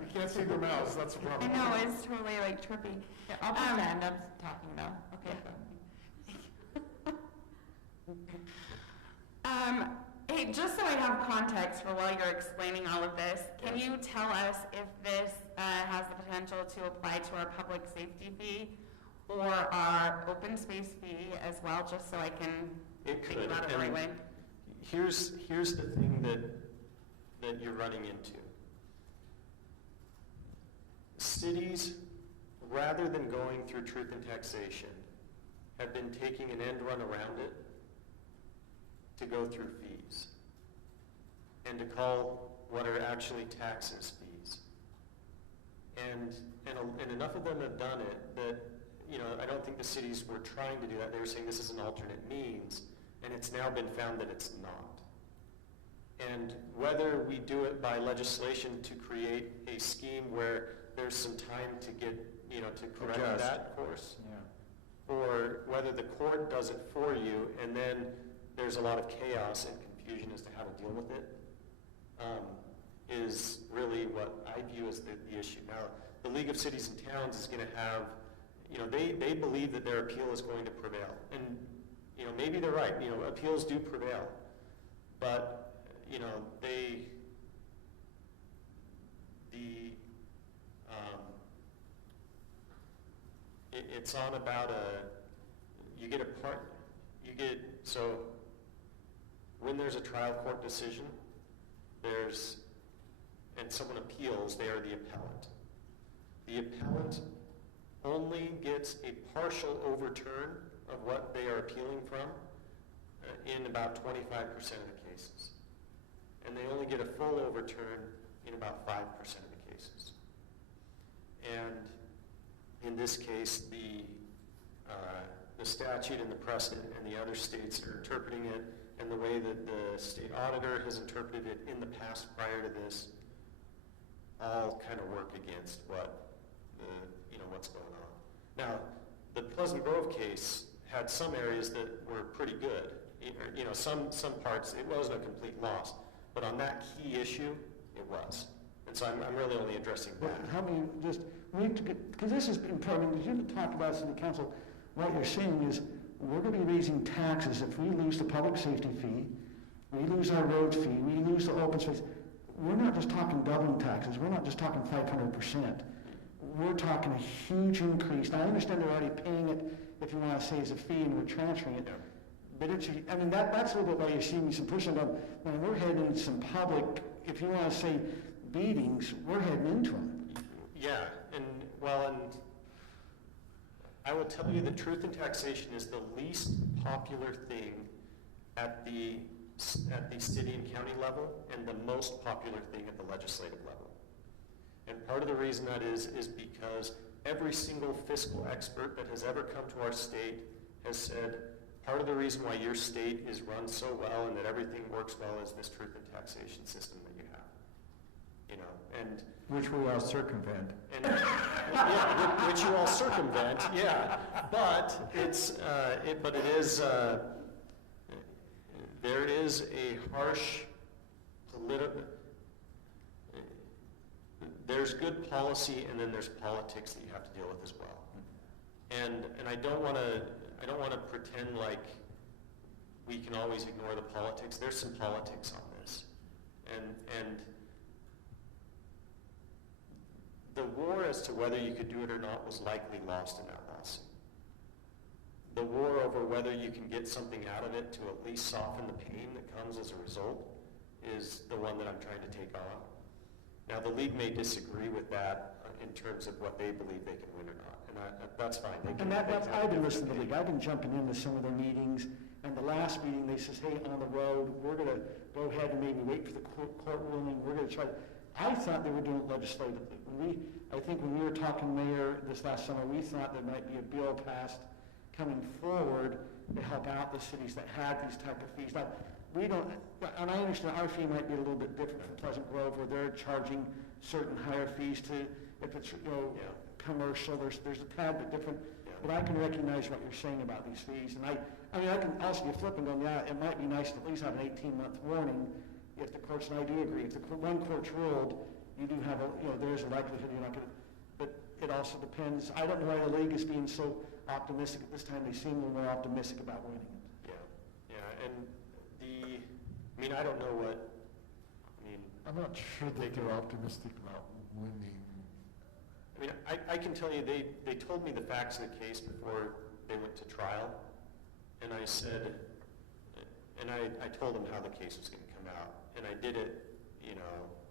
You can't see their mouths, that's the problem. I know, it's totally like trippy. Yeah, I'll pretend I'm talking now. Okay. Hey, just so I have context for while you're explaining all of this, can you tell us if this has the potential to apply to our public safety fee or our open space fee as well, just so I can think about it the right way? Here's the thing that you're running into. Cities, rather than going through truth and taxation, have been taking an end run around it to go through fees and to call what are actually taxes fees. And enough of them have done it that, you know, I don't think the cities were trying to do that. They were saying this is an alternate means, and it's now been found that it's not. And whether we do it by legislation to create a scheme where there's some time to get, you know, to correct that course, or whether the court does it for you and then there's a lot of chaos and confusion as to how to deal with it, is really what I view as the issue. Now, the League of Cities and Towns is going to have, you know, they believe that their appeal is going to prevail. And, you know, maybe they're right, you know, appeals do prevail. But, you know, it's on about so when there's a trial court decision, and someone appeals, they are the appellant. The appellant only gets a partial overturn of what they are appealing from in about 25% of the cases. And they only get a full overturn in about 5% of the cases. And in this case, the statute and the precedent and the other states are interpreting it, and the way that the state auditor has interpreted it in the past prior to this, all kind of work against what's going on. Now, the Pleasant Grove case had some areas that were pretty good. Some parts, it wasn't a complete loss, but on that key issue, it was. And so I'm really only addressing that. How many, because this is important, because you talked about City Council, what you're saying is, we're going to be raising taxes if we lose the public safety fee, we lose our road fee, we lose the open space. We're not just talking doubling taxes, we're not just talking 500%. We're talking a huge increase. Now, I understand they're already paying it, if you want to say, as a fee, and we're transferring it. But that's a little bit why you see me some pushing on, when we're heading into some public, if you want to say, beatings, we're heading into them. Yeah, and I will tell you that truth in taxation is the least popular thing at the city and county level, and the most popular thing at the legislative level. And part of the reason that is because every single fiscal expert that has ever come to our state has said, part of the reason why your state is run so well and that everything works well is this truth in taxation system that you have. And which we all circumvent. And which you all circumvent, yeah. But there is a harsh there's good policy, and then there's politics that you have to deal with as well. And I don't want to pretend like we can always ignore the politics. There's some politics on this, and the war as to whether you could do it or not was likely lost in that lawsuit. The war over whether you can get something out of it to at least soften the pain that comes as a result is the one that I'm trying to take on. Now, the league may disagree with that in terms of what they believe they can win or not, and that's fine. I've been listening to the league. I've been jumping into some of their meetings, and the last meeting they says, hey, on the road, we're going to go ahead and maybe wait for the court ruling. We're going to try. I thought they were doing it legislatively. I think when we were talking, Mayor, this last summer, we thought there might be a bill passed coming forward to help out the cities that had these type of fees. Now, we don't, and I understand our fee might be a little bit different from Pleasant Grove, where they're charging certain higher fees to, if it's commercial, there's a tad bit different. But I can recognize what you're saying about these fees, and I can also be flippant on that. It might be nice to at least have an 18-month warning if the courts, and I do agree, if the one court's ruled, you do have there's a likelihood you're not going to, but it also depends. I don't know why the league is being so optimistic at this time. They seem a little more optimistic about winning it. Yeah, and I don't know what, I'm not sure that they're optimistic about winning. I can tell you, they told me the facts of the case before they went to trial, and I said, and I told them how the case was going to come out, and I did it,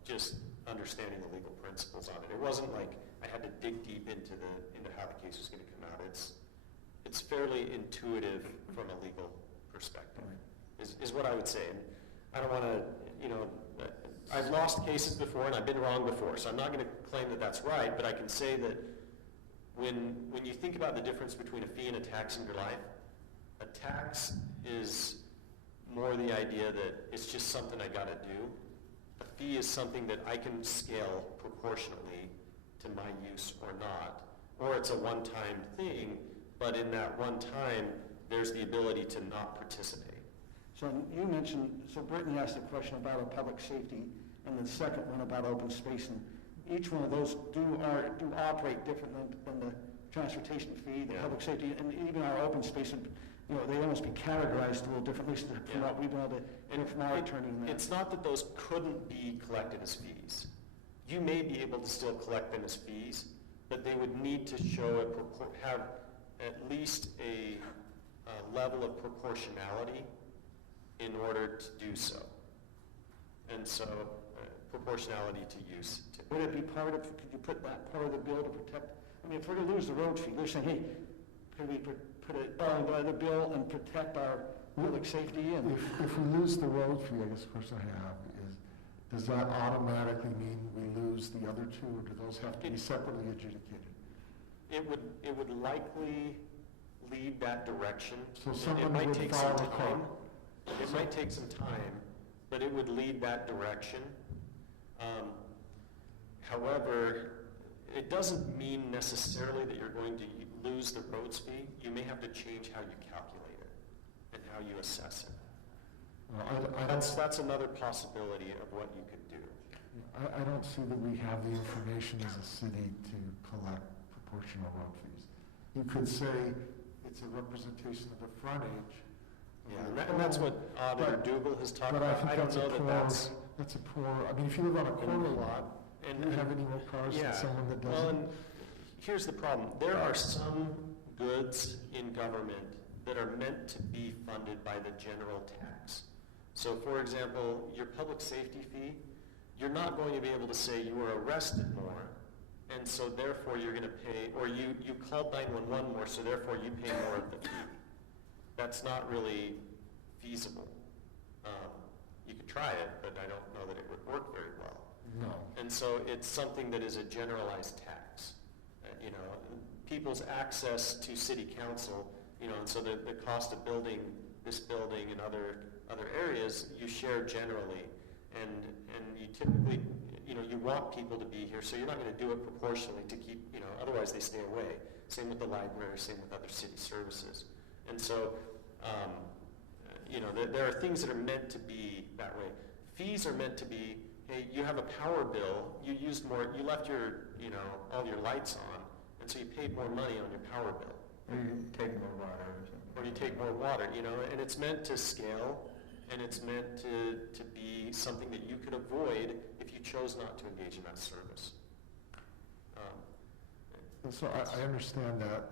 just understanding the legal principles on it. It wasn't like I had to dig deep into how the case was going to come out. It's fairly intuitive from a legal perspective, is what I would say. And I don't want to, I've lost cases before and I've been wrong before, so I'm not going to claim that that's right, but I can say that when you think about the difference between a fee and a tax in your life, a tax is more the idea that it's just something I got to do. A fee is something that I can scale proportionately to my use or not, or it's a one-time thing, but in that one time, there's the ability to not participate. So you mentioned, Brittany asked a question about public safety, and the second one about open space, and each one of those do operate different than the transportation fee, the public safety, and even our open space, they almost be categorized a little differently from what we've been able to, and from our attorney. It's not that those couldn't be collected as fees. You may be able to still collect them as fees, but they would need to have at least a level of proportionality in order to do so. And so proportionality to use. Would it be could you put that part of the bill to protect, if we're going to lose the road fee, they're saying, hey, could we put put it by the bill and protect our public safety and. If we lose the road fee, I guess the question I have is, does that automatically mean we lose the other two, or do those have to be separately adjudicated? It would likely lead that direction. So It someone might would take file some a court. time. It might take some time, but it would lead that direction. However, it doesn't mean necessarily that you're going to lose the roads fee. You may have to change how you calculate it and how you assess it. That's another possibility of what you could do. I don't see that we have the information as a city to collect proportional road fees. You could say it's a representation of the frontage. Yeah, and that's what Auditor Dougal has talked But I about. think I don't know that that's. that's a poor, I mean, if you live on a corner lot, do you have any more cars than someone that doesn't? Well, and here's the problem. There are some goods in government that are meant to be funded by the general tax. So for example, your public safety fee, you're not going to be able to say you were arrested more, and so therefore you're going to pay, or you called 911 more, so therefore you pay more of the fee. That's not really feasible. You could try it, but I don't know that it would work very well. No. And so it's something that is a generalized tax. People's access to city council, and so the cost of building this building and other areas, you share generally. And you typically, you want people to be here, so you're not going to do it proportionally to keep, otherwise they stay away. Same with the library, same with other city services. And so, there are things that are meant to be that way. Fees are meant to be, hey, you have a power bill, you used more, you left your, all your lights on, and so you paid more money on your power bill. Or you take more water or something. Or you take more water, and it's meant to scale, and it's meant to be something that you could avoid if you chose not to engage in that service. So I understand that.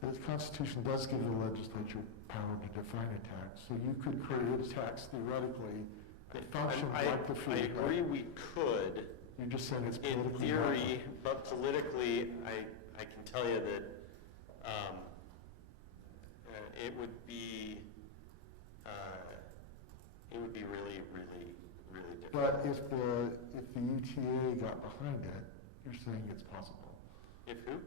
The Constitution does give the legislature power to define a tax, so you could create a tax theoretically that functions like the fee. I agree we could. You're just saying it's In politically theory, but politically, I can tell you that it would be really, really, really difficult. But if the UTA got behind it, you're saying it's possible. If who?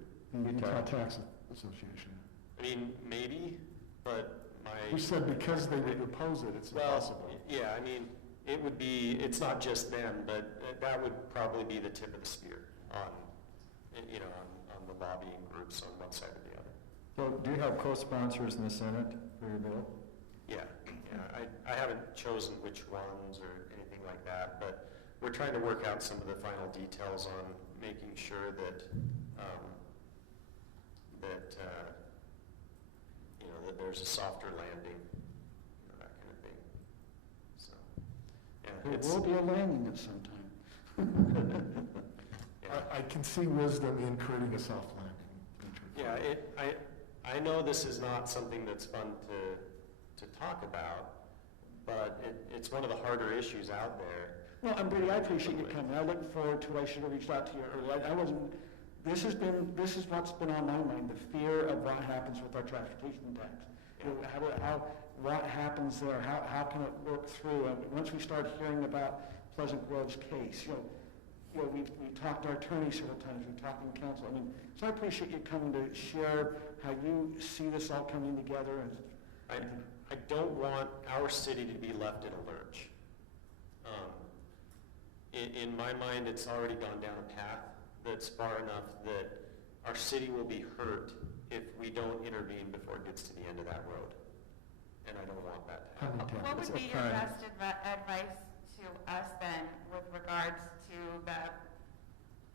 The Utah Tax Association. I mean, maybe, but We said because they would oppose it, it's impossible. Yeah, I mean, it's not just them, but that would probably be the tip of the spear on the lobbying groups on one side or the other. So do you have co-sponsors in the Senate for your bill? Yeah. I haven't chosen which ones or anything like that, but we're trying to work out some of the final details on making sure that that there's a softer landing, that kind of thing. So, yeah, There will be a landing at some time. I can see wisdom in creating a soft landing. Yeah, I know this is not something that's fun to talk about, but it's one of the harder issues out there. Well, and Brady, I appreciate you coming. I look forward to, I should have reached out to you earlier. This is what's been on my mind, the fear of what happens with our transportation tax. What happens there? How can it work through? And once we start hearing about Pleasant Grove's case, we talked to our attorney several times. We talked in council. So I appreciate you coming to share how you see this all coming together. I don't want our city to be left in a lurch. In my mind, it's already gone down a path that's far enough that our city will be hurt if we don't intervene before it gets to the end of that road. And I don't want that to happen. What would be your best advice to us then with regards to the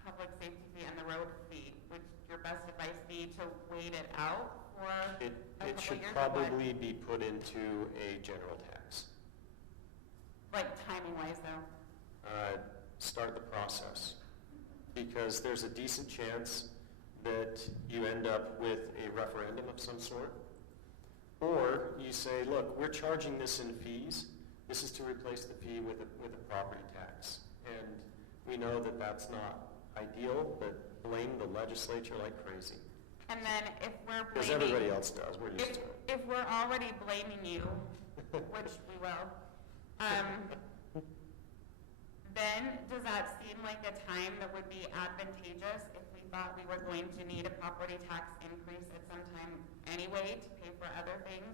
public safety fee and the road fee? Would your best advice be to wait it out for a couple It should years? probably be put into a general tax. Like timing-wise though? Start the process. Because there's a decent chance that you end up with a referendum of some sort. Or you say, look, we're charging this in fees. This is to replace the fee with a property tax. And we know that that's not ideal, but blame the legislature like crazy. And then if we're Because blaming. everybody else does, we're used to it. If we're already blaming you, which we will, then does that seem like a time that would be advantageous if we thought we were going to need a property tax increase at some time anyway to pay for other things?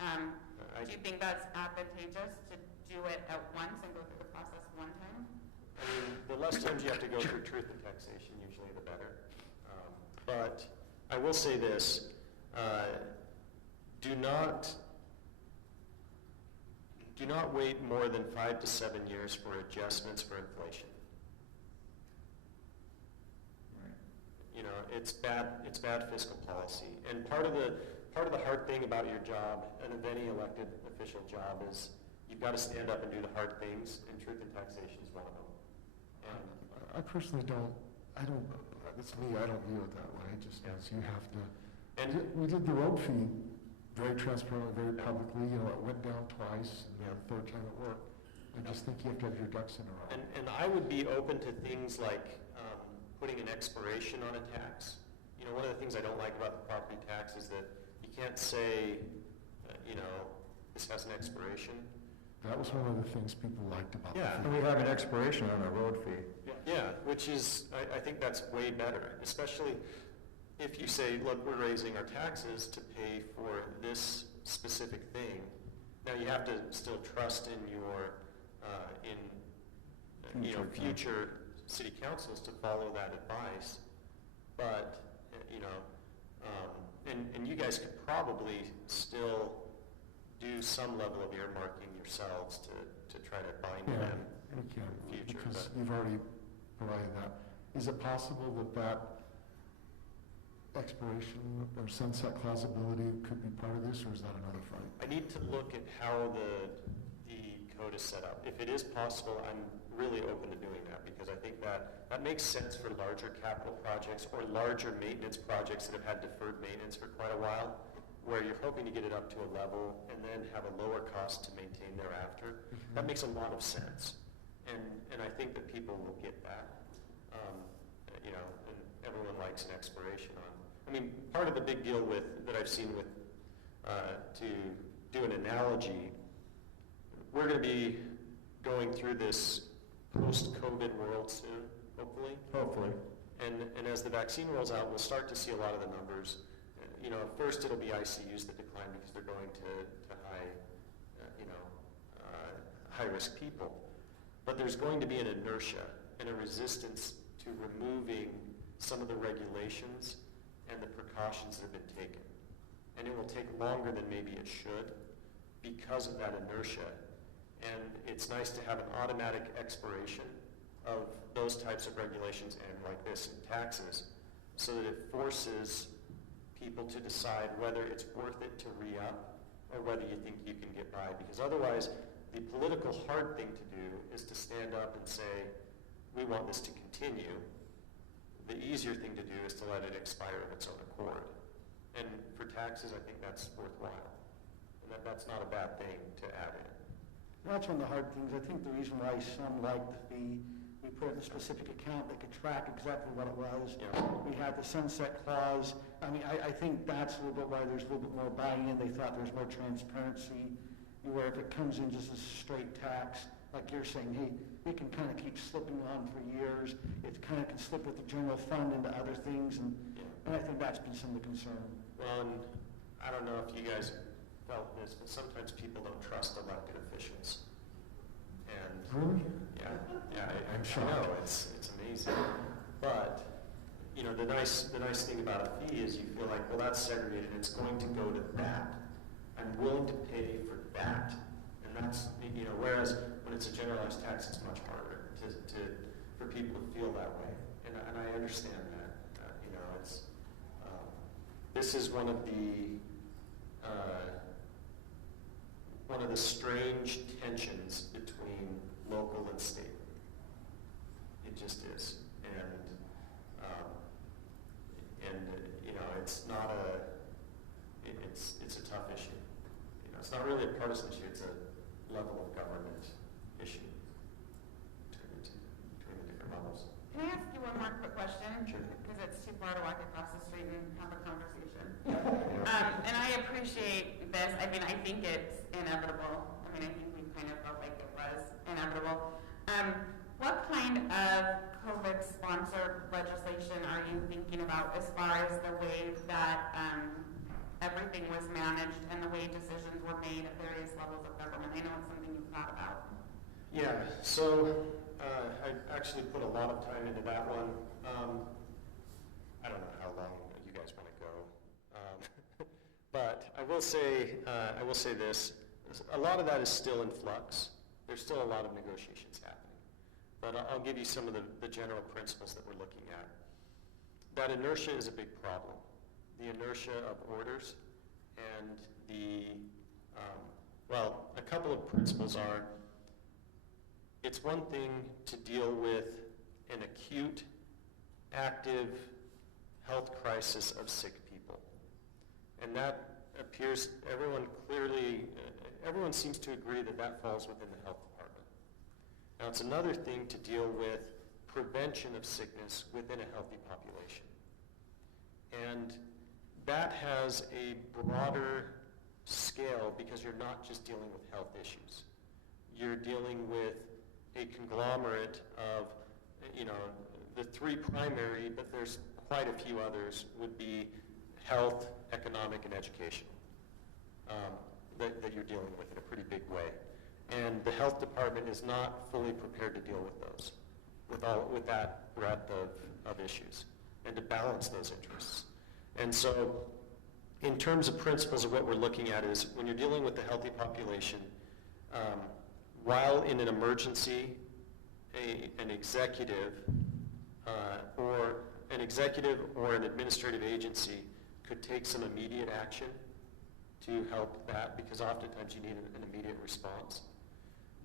Do you think that's advantageous to do it at once and go through the process one time? I mean, the less times you have to go through truth and taxation, usually the better. But I will say this, do not wait more than 5 to 7 years for adjustments for inflation. You know, it's bad fiscal policy. And part of the hard thing about your job, and of any elected official job, is you've got to stand up and do the hard things, and truth and taxation is one of them. And I personally it's me, I don't view it that way, just as you have to. And We did the road fee very transparently, very publicly, you know, it went down twice, and the third time it worked. I just think you have to have your ducks in a row. And I would be open to things like putting an expiration on a tax. You know, one of the things I don't like about the property tax is that you can't say, this has an expiration. That was one of the things people liked about the Yeah. fee. And we have an expiration on our road fee. Yeah, which is, I think that's way better, especially if you say, look, we're raising our taxes to pay for this specific thing. Now, you have to still trust in your, future city councils to follow that advice. But, and you guys could probably still do some level of earmarking yourselves to try to bind Yeah, them we can, in the future. because But you've already provided that. Is it possible that expiration or sunset clausability could be part of this, or is that another fight? I need to look at how the code is set up. If it is possible, I'm really open to doing that, because I think that makes sense for larger capital projects or larger maintenance projects that have had deferred maintenance for quite a while, where you're hoping to get it up to a level and then have a lower cost to maintain thereafter. That makes a lot of sense. And I think that people will get that. And everyone likes an expiration on. I mean, part of the big deal that I've seen with, to do an analogy, we're going to be going through this post-COVID world soon, hopefully. Hopefully. And as the vaccine rolls out, we'll start to see a lot of the numbers. At first it'll be ICUs that decline because they're going to high-risk people. But there's going to be an inertia and a resistance to removing some of the regulations and the precautions that have been taken. And it will take longer than maybe it should because of that inertia. And it's nice to have an automatic expiration of those types of regulations and like this in taxes, so that it forces people to decide whether it's worth it to re-up or whether you think you can get by. Because otherwise, the political hard thing to do is to stand up and say, we want this to continue. The easier thing to do is to let it expire of its own accord. And for taxes, I think that's worthwhile. And that's not a bad thing to add in. That's one of the hard things. I think the reason why some like the fee, we put in a specific account that could track exactly what it was. Yeah. We had the sunset clause. I mean, I think that's a little bit why there's a little bit more buy-in. They thought there's more transparency, where if it comes in just as a straight tax, like you're saying, hey, it can kind of keep slipping on for years. It kind of can slip with the general fund into other things, and I think that's been some of the concern. Well, and I don't know if you guys felt this, but sometimes people don't trust elected officials. And Really? I'm sure. I know, it's amazing. But the nice thing about a fee is you feel like, well, that's segregated. It's going to go to that. I'm willing to pay for that, and that's whereas when it's a generalized tax, it's much harder for people to feel that way. And I understand that. It's this is one of the strange tensions between local and state. It just is, and it's not it's a tough issue. It's not really a partisan issue. It's a level of government issue between the different levels. Can I ask you one more quick question? Sure. Because it's too far to walk across the street and have a conversation kind of COVID-sponsored legislation are you thinking about as far as the way that everything was managed and the way decisions were made at various levels of government? I know it's something you've thought about. Yeah, so I actually put a lot of time into that one. I don't know how long you guys want to go, but I will say this: a lot of that is still in flux. There's still a lot of negotiations happening, but I'll give you some of the general principles that we're looking at. That inertia is a big problem. The inertia of orders and a couple of principles are, it's one thing to deal with an acute, active health crisis of sick people. And that appears, everyone seems to agree that that falls within the health department. Now it's another thing to deal with prevention of sickness within a healthy population. And that has a broader scale because you're not just dealing with health issues. You're dealing with a conglomerate of, the three primary, but there's quite a few others, would be health, economic, and education that you're dealing with in a pretty big way. And the health department is not fully prepared to deal with those, with that breadth of issues, and to balance those interests. And so, in terms of principles of what we're looking at is, when you're dealing with the healthy population, while in an emergency, an executive or an administrative agency could take some immediate action to help that, because oftentimes you need an immediate response.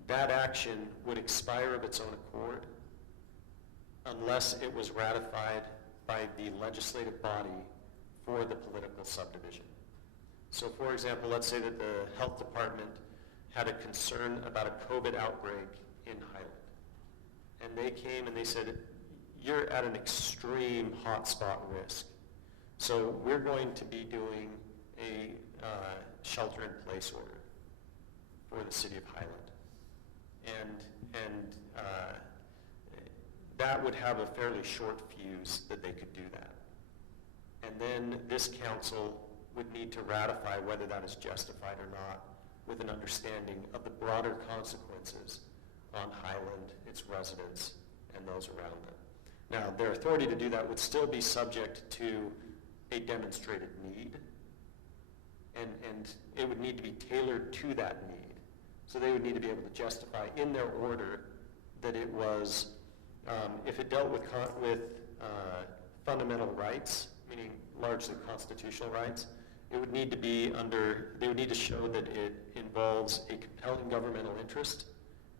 That action would expire of its own accord unless it was ratified by the legislative body for the political subdivision. So for example, let's say that the health department had a concern about a COVID outbreak in Highland. And they came and they said, you're at an extreme hotspot risk. So we're going to be doing a shelter-in-place order for the city of Highland. And that would have a fairly short fuse that they could do that. And then this council would need to ratify whether that is justified or not, with an understanding of the broader consequences on Highland, its residents, and those around them. Now, their authority to do that would still be subject to a demonstrated need, and it would need to be tailored to that need. So they would need to be able to justify in their order that it was, if it dealt with fundamental rights, meaning largely constitutional rights, it would need to be they would need to show that it involves a compelling governmental interest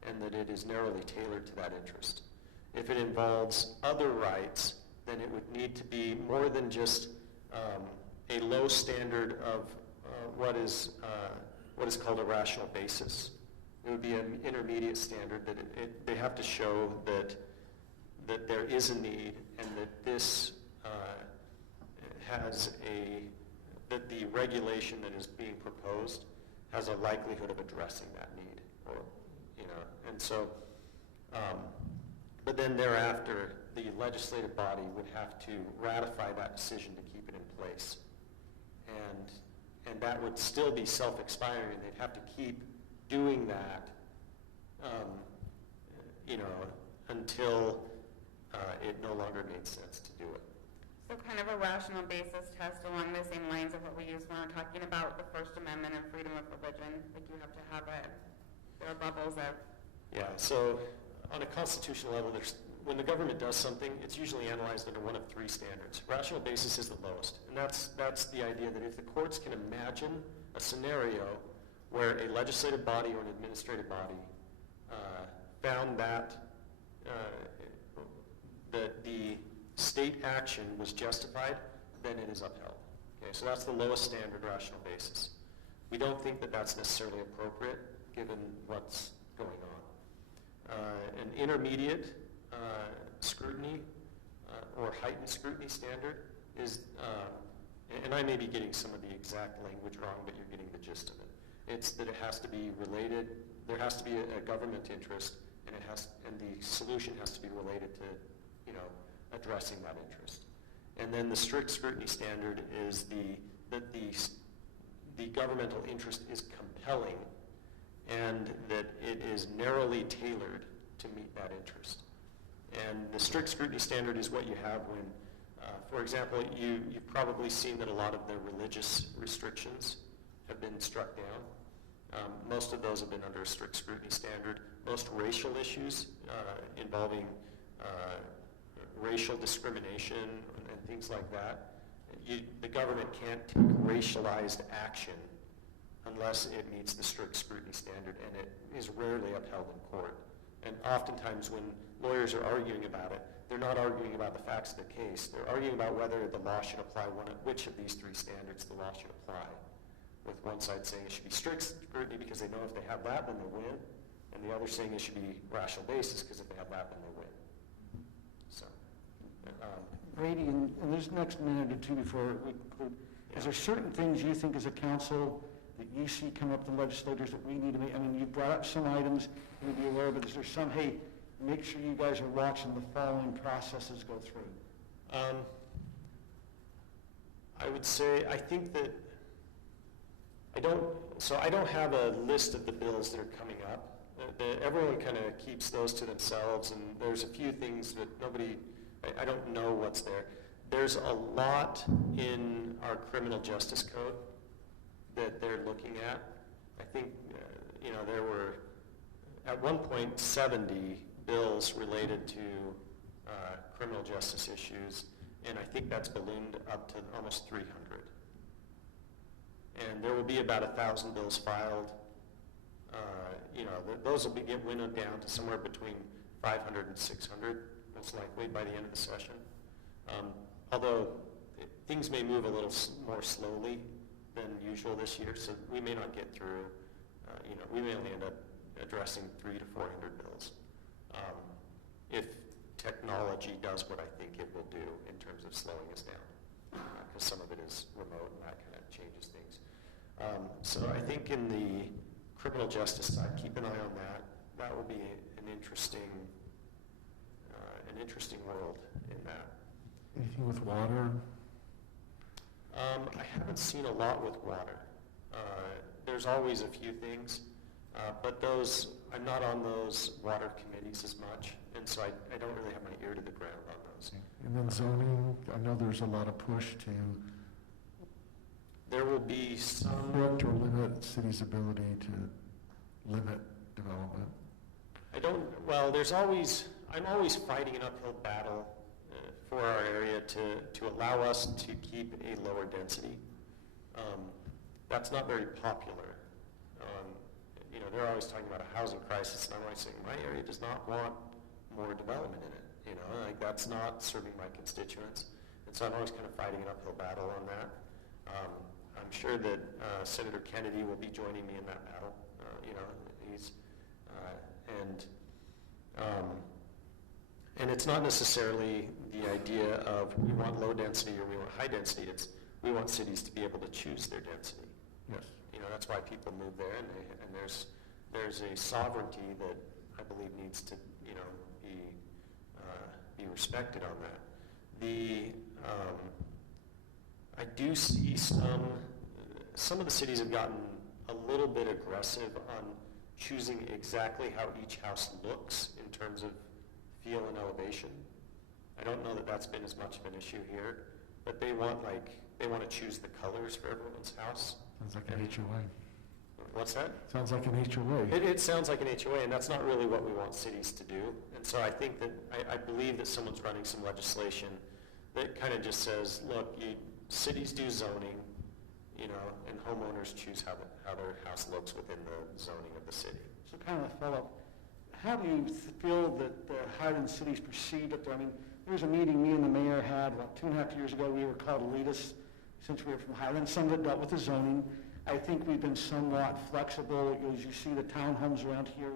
and that it is narrowly tailored to that interest. If it involves other rights, then it would need to be more than just a low standard of what is called a rational basis. It would be an intermediate standard that they have to show that there is a need and that this that the regulation that is being proposed has a likelihood of addressing that need, and so, but then thereafter, the legislative body would have to ratify that decision to keep it in place, and that would still be self-expiring, and they'd have to keep doing that, until it no longer made sense to do it. So kind of a rational basis test along the same lines of what we use when we're talking about the First Amendment and freedom of religion. Like you have to have there are bubbles of. Yeah, so on a constitutional level, when the government does something, it's usually analyzed under one of three standards. Rational basis is the lowest, and that's the idea that if the courts can imagine a scenario where a legislative body or an administrative body found that the state action was justified, then it is upheld. Okay, so that's the lowest standard rational basis. We don't think that that's necessarily appropriate given what's going on. An intermediate scrutiny or heightened scrutiny standard is, and I may be getting some of the exact language wrong, but you're getting the gist of it. It's that it has to be related, there has to be a government interest, and the solution has to be related to, addressing that interest. And then the strict scrutiny standard is that the governmental interest is compelling and that it is narrowly tailored to meet that interest. And the strict scrutiny standard is what you have when, for example, you've probably seen that a lot of the religious restrictions have been struck down. Most of those have been under a strict scrutiny standard. Most racial issues involving racial discrimination and things like that, the government can't take racialized action unless it meets the strict scrutiny standard, and it is rarely upheld in court. And oftentimes when lawyers are arguing about it, they're not arguing about the facts of the case. They're arguing about whether the law should apply which of these three standards the law should apply. With one side saying it should be strict scrutiny because they know if they have that, then they win. And the other saying it should be rational basis because if they have that, then they win. So, Brady, in this next minute or two before we conclude, is there certain things you think as a council that you see come up to legislators that we need to make? I mean, you brought up some items you need to be aware of, but is there some, hey, make sure you guys are watching the following processes go through? I would say, I think that I don't have a list of the bills that are coming up. Everyone kind of keeps those to themselves, and there's a few things that I don't know what's there. There's a lot in our criminal justice code that they're looking at. I think, there were at one point 70 bills related to criminal justice issues, and I think that's ballooned up to almost 300. And there will be about 1,000 bills filed. Those will get winnowed down to somewhere between 500 and 600, most likely by the end of the session. Although things may move a little more slowly than usual this year, so we may not get through, we may only end up addressing 300 to 400 bills. If technology does what I think it will do in terms of slowing us down, because some of it is remote and that kind of changes things. So I think in the criminal justice side, keep an eye on that. That will be an interesting world in that. Anything with water? I haven't seen a lot with water. There's always a few things, but I'm not on those water committees as much, and so I don't really have my ear to the ground on those. And then zoning, I know there's a lot of push to there will be some restrict or limit city's ability to limit development. I'm always fighting an uphill battle for our area to allow us to keep a lower density. That's not very popular. They're always talking about a housing crisis, and I'm always saying, my area does not want more development in it. That's not serving my constituents. And so I'm always kind of fighting an uphill battle on that. I'm sure that Senator Kennedy will be joining me in that battle. And it's not necessarily the idea of we want low density or we want high density. It's we want cities to be able to choose their density. Yes. That's why people move there, and there's a sovereignty that I believe needs to be respected on that. I do see some of the cities have gotten a little bit aggressive on choosing exactly how each house looks in terms of feel and elevation. I don't know that that's been as much of an issue here, but they want to choose the colors for everyone's house. Sounds like an HOA. What's that? Sounds like an HOA. It sounds like an HOA, and that's not really what we want cities to do. And so I think that, I believe that someone's running some legislation that kind of just says, look, cities do zoning, and homeowners choose how their house looks within the zoning of the city. So kind of a follow-up. How do you feel that the Highland cities perceived it there? I mean, there was a meeting me and the mayor had about 2.5 years ago. We were called elitists since we were from Highland. Some of it dealt with the zoning. I think we've been somewhat flexible. As you see the townhomes around here,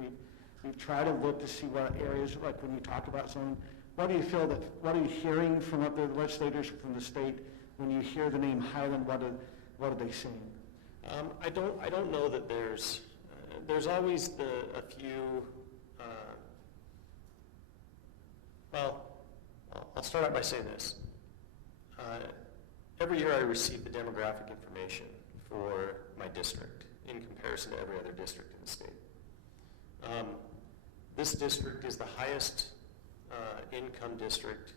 we've tried to look to see what areas, like when you talk about zoning, what are you hearing from the legislators from the state when you hear the name Highland? What are they saying? I don't know that there's always a few Well, I'll start out by saying this. Every year I receive the demographic information for my district in comparison to every other district in the state. This district is the highest income district,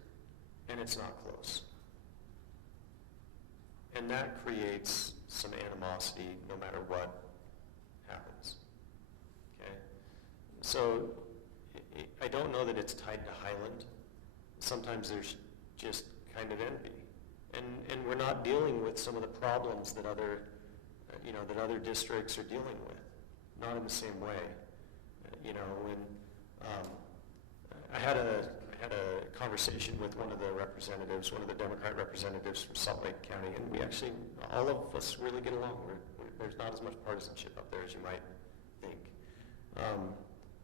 and it's not close. And that creates some animosity no matter what happens. Okay? So I don't know that it's tied to Highland. Sometimes there's just kind of envy. And we're not dealing with some of the problems that other districts are dealing with. Not in the same way. When I had a conversation with one of the representatives, one of the Democrat representatives from Salt Lake County, and we actually, all of us really get along. There's not as much partisanship up there as you might think.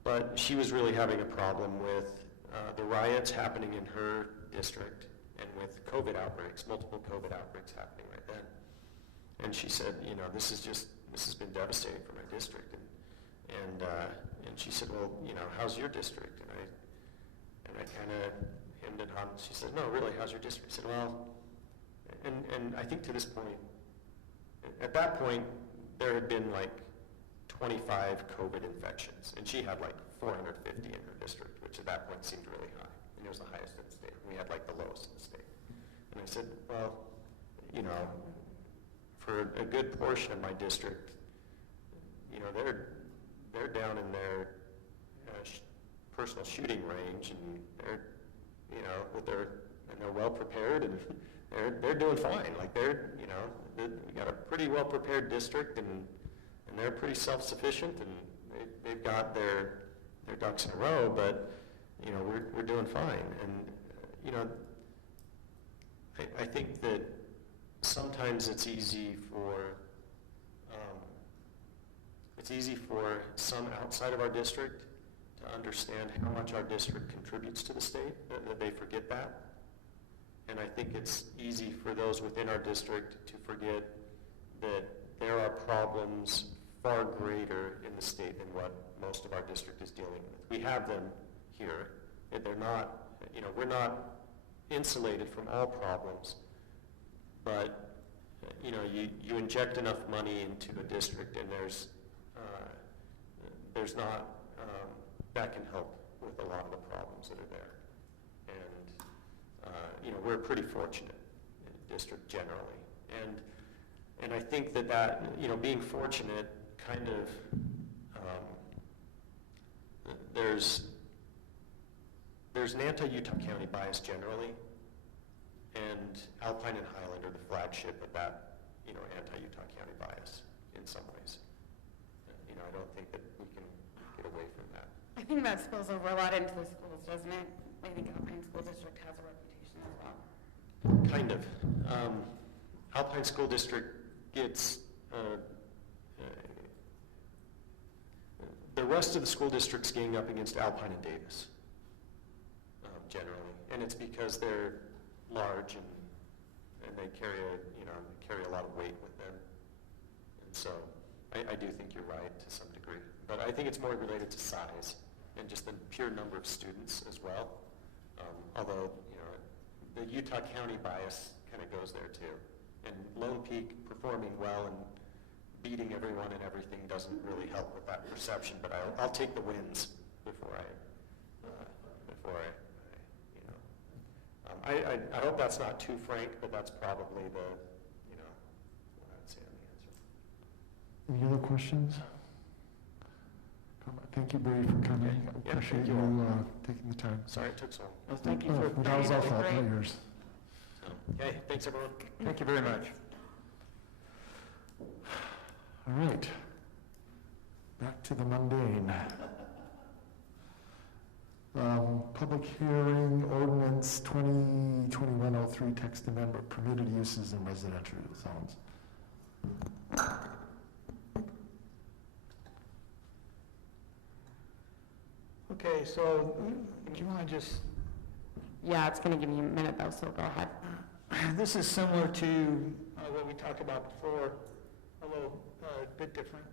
But she was really having a problem with the riots happening in her district and with COVID outbreaks, multiple COVID outbreaks happening right then. And she said, this has been devastating for my district. And she said, well, how's your district? And I kind of hemmed and hawed. She said, no, really, how's your district? I said, well, and I think to this point, at that point, there had been like 25 COVID infections, and she had like 450 in her district, which at that point seemed really high. And it was the highest in the state. We had like the lowest in the state. And I said, well, for a good portion of my district, they're down in their personal shooting range, and they're well prepared, and they're doing fine. Like we got a pretty well prepared district, and they're pretty self-sufficient, and they've got their ducks in a row. But we're doing fine, and I think that sometimes it's easy for some outside of our district to understand how much our district contributes to the state, that they forget that. And I think it's easy for those within our district to forget that there are problems far greater in the state than what most of our district is dealing with. We have them here. They're not, we're not insulated from all problems, but you inject enough money into a district, and there's not, that can help with a lot of the problems that are there. And we're a pretty fortunate district generally, and I think that being fortunate kind of there's an anti-Utah County bias generally, and Alpine and Highland are the flagship of that anti-Utah County bias in some ways. I don't think that we can get away from that. I think that spills over a lot into the schools, doesn't it? I think Alpine School District has a reputation as well. Kind of. Alpine School District gets, the rest of the school districts gang up against Alpine and Davis, generally. And it's because they're large and they carry a lot of weight with them. And so I do think you're right to some degree. But I think it's more related to size and just the pure number of students as well. Although, the Utah County bias kind of goes there too. And Lone Peak performing well and beating everyone and everything doesn't really help with that perception. But I'll take the wins before I hope that's not too frank, but that's probably what I'd say on the answer. Any other questions? Thank you, Barry, for coming. Yeah, Appreciate thank you you taking the time. Sorry it took so long. Well, thank you for. That was our fault, not yours. Okay, thanks everyone. Thank you very much. All right. Back to the mundane. Public hearing, ordinance 2021-03, text amendment, permitted uses in residential zones. Okay, so do you want to just, Yeah, it's going to give me a minute though, so go ahead. this is similar to what we talked about before, a little bit different.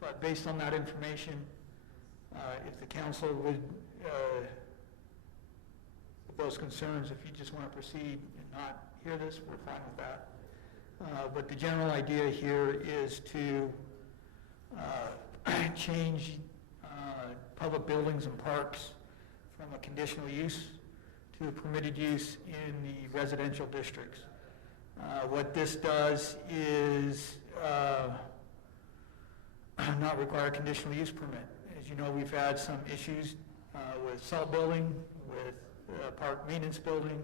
But based on that information, if the council would those concerns. If you just want to proceed and not hear this, we're fine with that. But the general idea here is to change public buildings and parks from a conditional use to a permitted use in the residential districts. What this does is not require a conditional use permit. As you know, we've had some issues with salt building, with park maintenance building,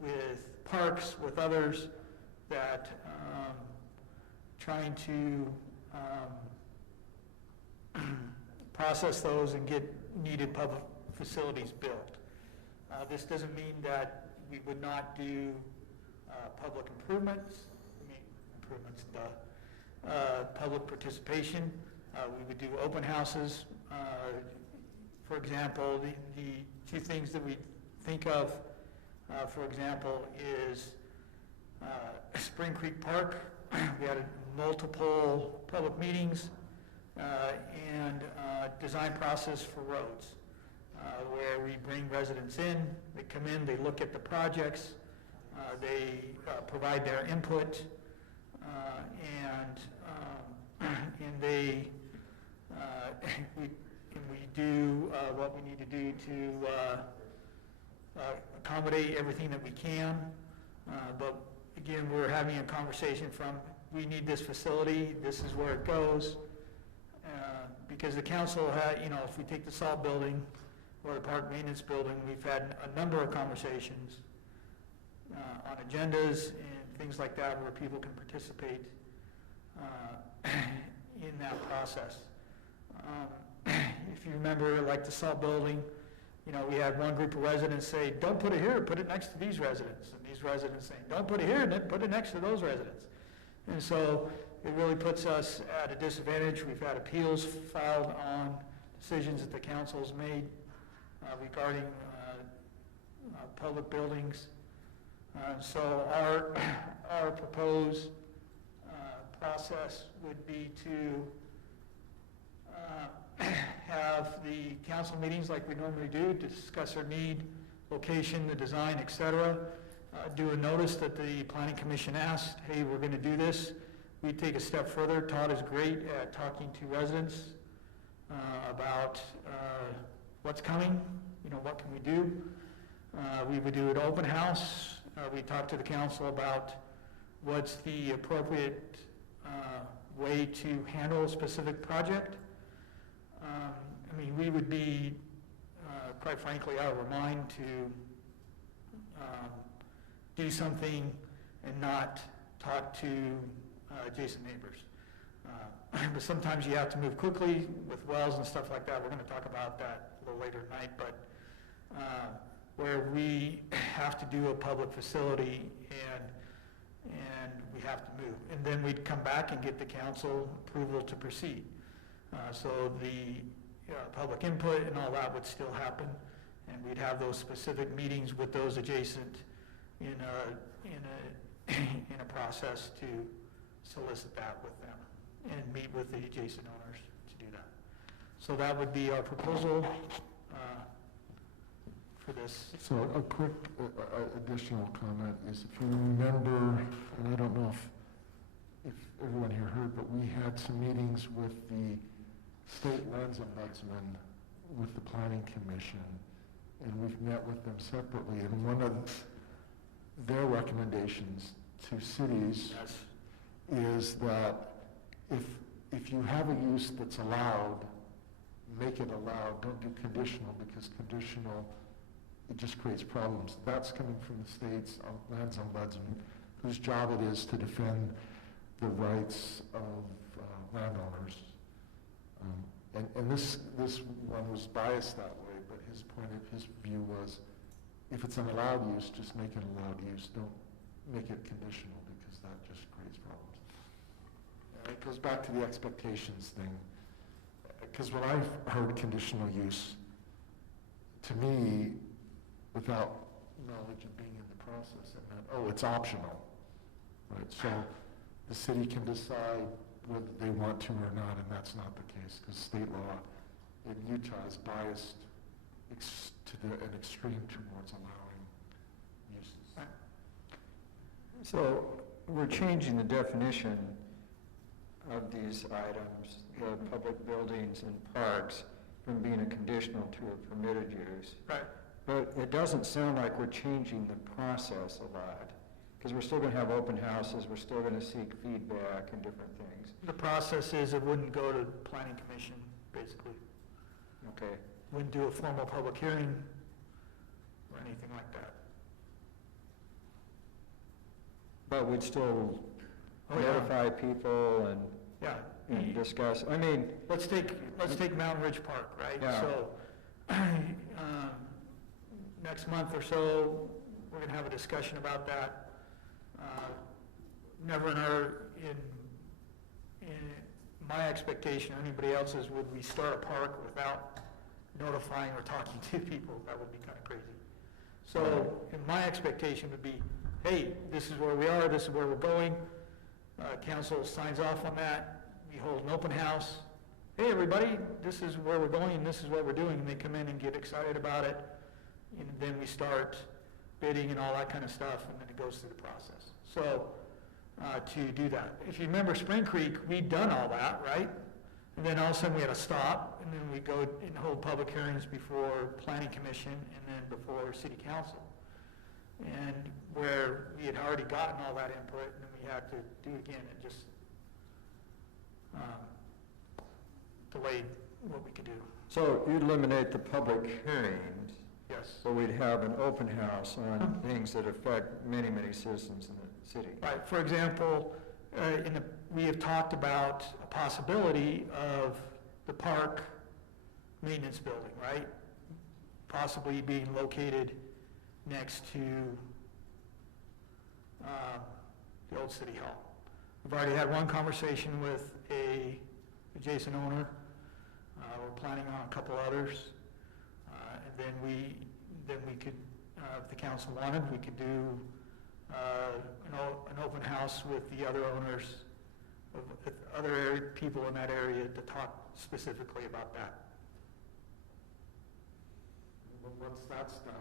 with parks, with others that trying to process those and get needed public facilities built. This doesn't mean that we would not do public improvements, public participation. We would do open houses. For example, the two things that we think of, for example, is Spring Creek Park. We had multiple public meetings and design process for roads, where we bring residents in, they come in, they look at the projects, they provide their input, and they we do what we need to do to accommodate everything that we can. But again, we're having a conversation from, we need this facility, this is where it goes. Because the council had, if we take the salt building or the park maintenance building, we've had a number of conversations on agendas and things like that where people can participate in that process. If you remember, like the salt building, we had one group of residents say, don't put it here, put it next to these residents. And these residents saying, don't put it here, put it next to those residents. And so it really puts us at a disadvantage. We've had appeals filed on decisions that the council's made regarding public buildings. So our proposed process would be to have the council meetings like we normally do to discuss our need, location, the design, et cetera. Do a notice that the Planning Commission asked, hey, we're going to do this. We take a step further. Todd is great at talking to residents about what's coming, what can we do. We would do an open house. We talk to the council about what's the appropriate way to handle a specific project. We would be, quite frankly, out of our mind to do something and not talk to adjacent neighbors. But sometimes you have to move quickly with wells and stuff like that. We're going to talk about that a little later tonight, but where we have to do a public facility and we have to move. And then we'd come back and get the council approval to proceed. So the public input and all that would still happen, and we'd have those specific meetings with those adjacent in a process to solicit that with them and meet with the adjacent owners to do that. So that would be our proposal for this. So a quick additional comment is, if you remember, and I don't know if everyone here heard, but we had some meetings with the State Lands Ombudsman, with the Planning Commission, and we've met with them separately, and one of their recommendations to cities is that if you have a use that's allowed, make it allowed. Don't do conditional, because conditional, it just creates problems. That's coming from the state's Lands Ombudsman, whose job it is to defend the rights of landowners. And this one was biased that way, but his view was, if it's an allowed use, just make it allowed use. Don't make it conditional, because that just creates problems. It goes back to the expectations thing. Because when I've heard conditional use, to me, without knowledge of being in the process, it meant, oh, it's optional, right? So the city can decide whether they want to or not, and that's not the case, because state law in Utah is biased to an extreme towards allowing uses. So we're changing the definition of these items, the public buildings and parks, from being a conditional to a permitted use. Right. But it doesn't sound like we're changing the process a lot, because we're still going to have open houses, we're still going to seek feedback and different things. The process is it wouldn't go to planning commission, basically. Okay. Wouldn't do a formal public hearing or anything like that. But we'd still Oh, yeah. notify people and Yeah. discuss, I mean, Let's take Mountain Ridge Park, right? Yeah. So, next month or so, we're gonna have a discussion about that. Never in my expectation, or anybody else's, would we start a park without notifying or talking to people? That would be kind of crazy. So, in my expectation would be, hey, this is where we are, this is where we're going. Council signs off on that. We hold an open house. Hey, everybody, this is where we're going and this is what we're doing. And they come in and get excited about it. And then we start bidding and all that kind of stuff, and then it goes through the process. So, to do that. If you remember Spring Creek, we'd done all that, right? And then all of a sudden we had to stop, and then we go and hold public hearings before Planning Commission and then before City Council. And where we had already gotten all that input, and then we had to do it again, and just delayed what we could do. so you'd eliminate the public hearings, Yes. so we'd have an open house on things that affect many, many citizens in the city. Right. For example, we have talked about a possibility of the park maintenance building, right? Possibly being located next to the old city hall. We've already had one conversation with a adjacent owner. We're planning on a couple others. And then we could, if the council wanted, we could do an open house with the other owners, with other people in that area to talk specifically about that. Once that's done,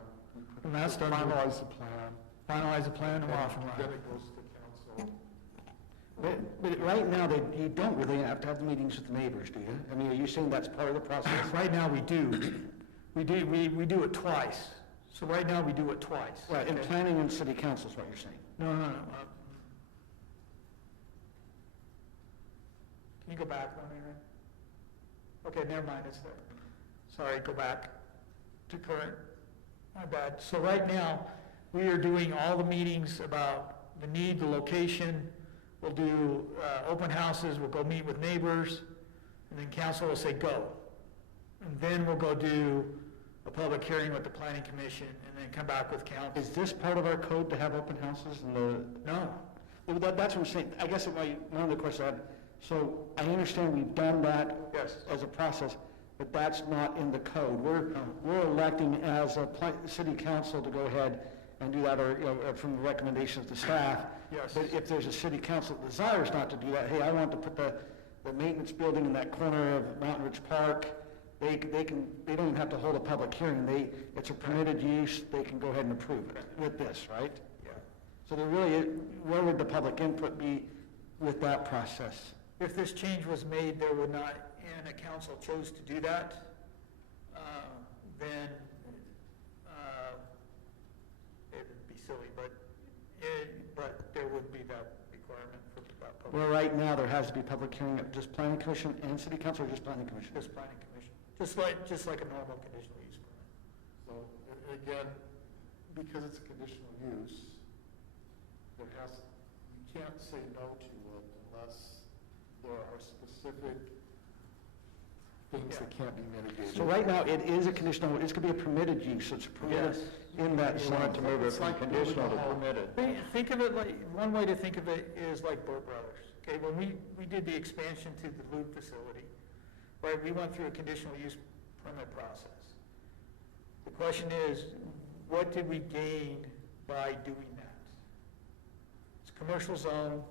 When that's done, finalize the plan. finalize the plan and we're off and Then running. it goes to council. But right now, you don't really have to have the meetings with the neighbors, do you? I mean, are you saying that's part of the process? Right now, we do. We do it twice. So right now, we do it twice. Right, and planning and city council is what you're saying. No. Can you go back one, Aaron? Okay, never mind, it's there. Sorry, go back to current. My bad. So right now, we are doing all the meetings about the need, the location. We'll do open houses, we'll go meet with neighbors, and then council will say, go. And then we'll go do a public hearing with the planning commission, and then come back with council. Is this part of our code to have open houses? No. Well, that's what I'm saying. I guess one of the questions I had, so I understand we've done that Yes. as a process, but that's not in the code. We're electing as a city council to go ahead and do that, or, from the recommendations of the staff. Yes. But if there's a city council that desires not to do that, hey, I want to put the maintenance building in that corner of Mountain Ridge Park, they don't even have to hold a public hearing. It's a permitted use, they can go ahead and approve it with this, right? Yeah. So where would the public input be with that process? If this change was made, there would not, and a council chose to do that, then it would be silly, but there would be that requirement for that public. Well, right now, there has to be public hearing at just planning commission and city council, or just planning commission? Just planning commission, just like a normal conditional use permit. So, again, because it's a conditional use, you can't say no to it unless there are specific things that can't be mitigated. So right now, it is a conditional, it's going to be a permitted use, it's permitted in that You want zone. to move it from conditional to permitted. Think of it like, one way to think of it is like Burt Brothers. Okay, when we did the expansion to the Loop facility, right, we went through a conditional use permit process. The question is, what did we gain by doing that? It's a commercial zone,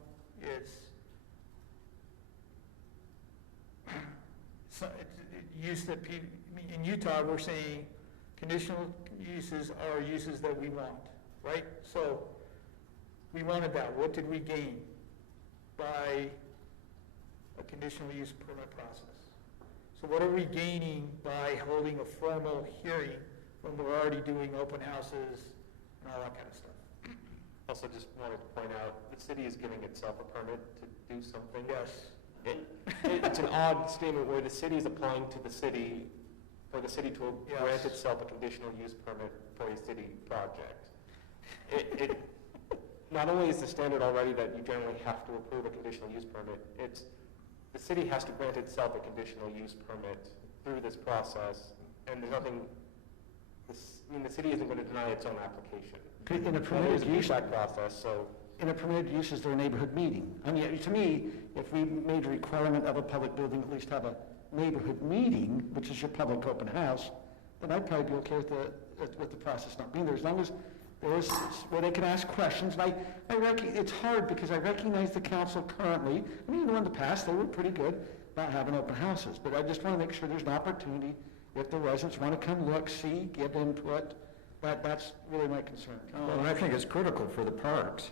it's use that in Utah, we're saying conditional uses are uses that we want, right? So we wanted that. What did we gain by a conditional use permit process? So what are we gaining by holding a formal hearing when we're already doing open houses and all that kind of stuff? Also, just wanted to point out, the city is giving itself a permit to do something. Yes. It's an odd statement where the city is applying to the city, for the city to grant itself a conditional use permit for a city project. It not only is the standard already that you generally have to approve a conditional use permit, it's the city has to grant itself a conditional use permit through this process, and there's nothing, the city isn't going to deny its own application. In a permitted use process, so. In a permitted use, is there a neighborhood meeting? I mean, to me, if we made a requirement of a public building, at least have a neighborhood meeting, which is your public open house, then I'd probably be okay with the process not being there, as long as there is, where they can ask questions. And it's hard because I recognize the council currently, I mean, in the past, they were pretty good about having open houses, but I just want to make sure there's an opportunity if the residents want to come look, see, give input. That's really my concern. Well, and I think it's critical for the parks.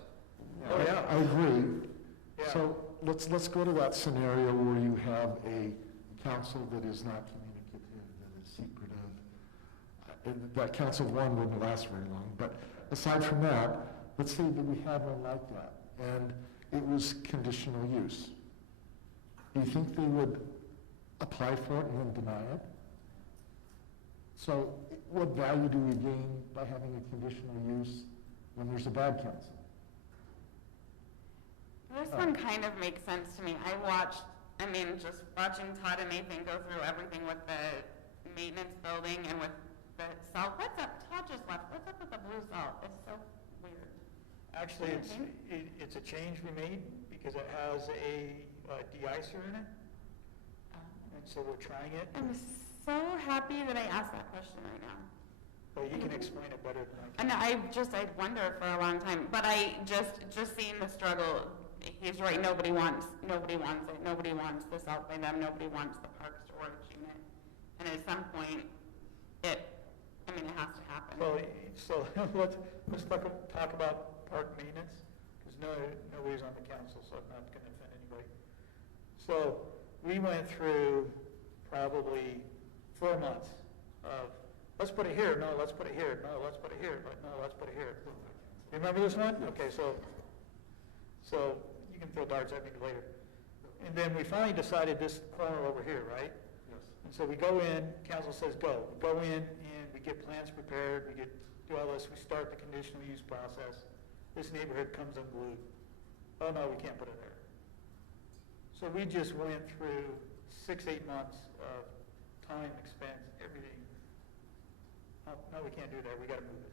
Oh, yeah. I agree. Yeah. So let's go to that scenario where you have a council that is not communicative, that is secretive. That council one wouldn't last very long. But aside from that, let's say that we had one like that, and it was conditional use. Do you think they would apply for it and then deny it? So what value do we gain by having a conditional use when there's a bad council? This one kind of makes sense to me. Just watching Todd and Nathan go through everything with the maintenance building and with the salt. What's up? Todd just left. What's up with the blue salt? It's so weird. Actually, it's a change we made because it has a de-icer in it. And so we're trying it. I'm so happy that I asked that question right now. Well, you can explain it better than I can. And I'd wondered for a long time, but I just seeing the struggle, he's right, nobody wants it, nobody wants the salt by them, nobody wants the park storage unit. And at some point, it has to happen. Well, so let's talk about park maintenance, because nobody's on the council, so I'm not going to offend anybody. So we went through probably 4 months of, let's put it here, no, let's put it here, no, let's put it here, no, let's put it here. You remember this one? Okay, so you can throw darts at me later. And then we finally decided this corner over here, right? Yes. And so we go in, council says go. We go in and we get plans prepared, we do all this, we start the conditional use process. This neighborhood comes unglued. Oh no, we can't put it there. So we just went through 6-8 months of time, expense, everything. Oh, no, we can't do that, we gotta move it.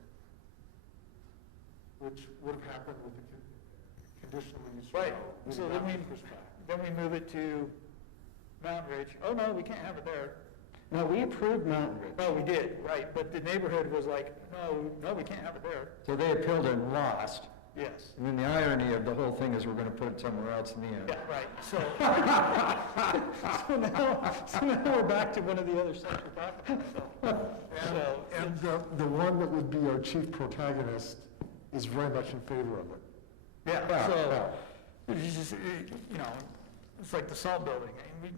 Which would have happened with the conditional use. Right, Would so not then be pushed back. we move it to Mountain Ridge. Oh no, we can't have it there. No, we approved Mountain Ridge. No, we did, right, but the neighborhood was like, no, we can't have it there. So they appealed and lost. Yes. And then the irony of the whole thing is we're going to put it somewhere else in the end. Yeah, right, so. so now we're back to one of the other stuff we're talking about, so. And the one that would be our chief protagonist is very much in favor of it. Yeah, so, it's just, it's like the salt building,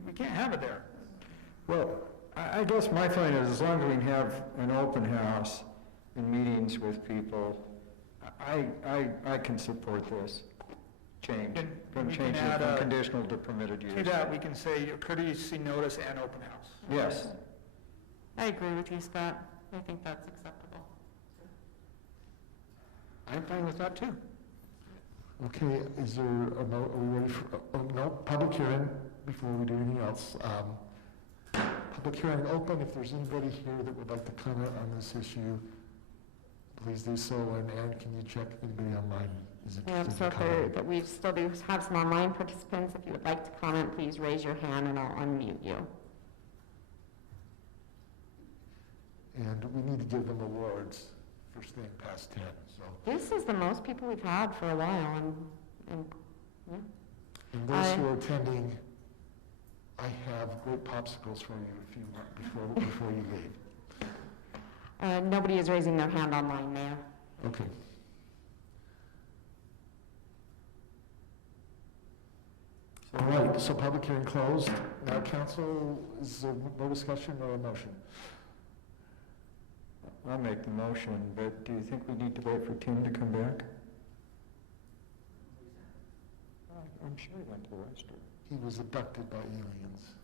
we can't have it there. Well, I guess my feeling is as long as we can have an open house and meetings with people, I can support this change, from we can changing add from a- conditional to permitted use. To that, we can say a courtesy notice and open house. Yes. I agree with you, Scott. I think that's acceptable. I'm fine with that too. Okay, is there a are we ready for, no, public hearing before we do anything else. Public hearing open. If there's anybody here that would like to comment on this issue, please do so. And Ann, can you check if anybody online is Yeah, interested so in commenting? but we still do have some online participants. If you would like to comment, please raise your hand and I'll unmute you. And we need to give them awards for staying past 10, so. This is the most people we've had for a while, and yeah. And those who are attending, I have great popsicles for you if you want, before you leave. Nobody is raising their hand online, Mayor. Okay. All right, so public hearing closed. Now, council, is there no discussion or a motion? I'll make the motion, but do you think we need to wait for Tim to come back? I'm sure he went to the restroom. He was abducted by aliens.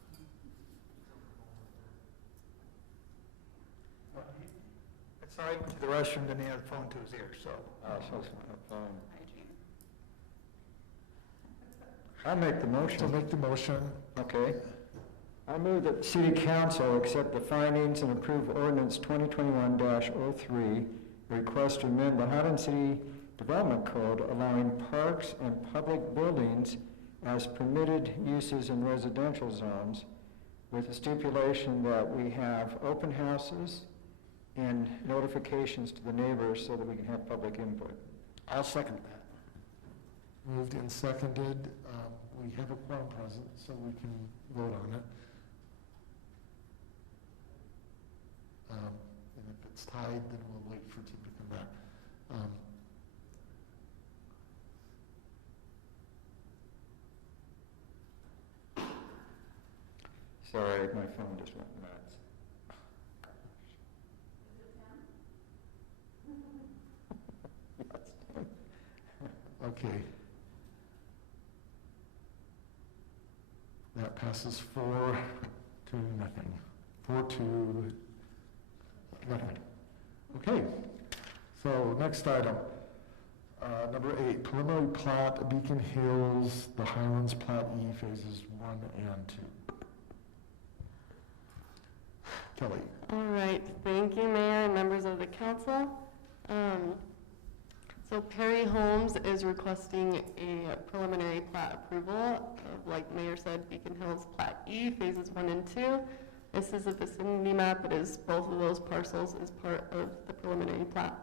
I saw him to the restroom, then he had the phone to his ear, so. I'll make the motion. So make the motion. Okay. I move that City Council accept the findings and approve ordinance 2021-03, request to amend the Highland City Development Code allowing parks and public buildings as permitted uses in residential zones, with the stipulation that we have open houses and notifications to the neighbors so that we can have public input. I'll second that. Moved and seconded. We have a quorum present, so we can vote on it. And if it's tied, then we'll wait for Tim to come back. Sorry, my phone just went nuts. Okay. That passes 4-0. 4-0. Okay, so next item, number 8, preliminary plat, Beacon Hills, the Highlands Plat E, phases 1 and 2. Kelly. All right, thank you, Mayor and members of the council. So Perry Homes is requesting a preliminary plat approval of, like Mayor said, Beacon Hills Plat E, phases 1 and 2. This is a vicinity map. It is both of those parcels as part of the preliminary plat.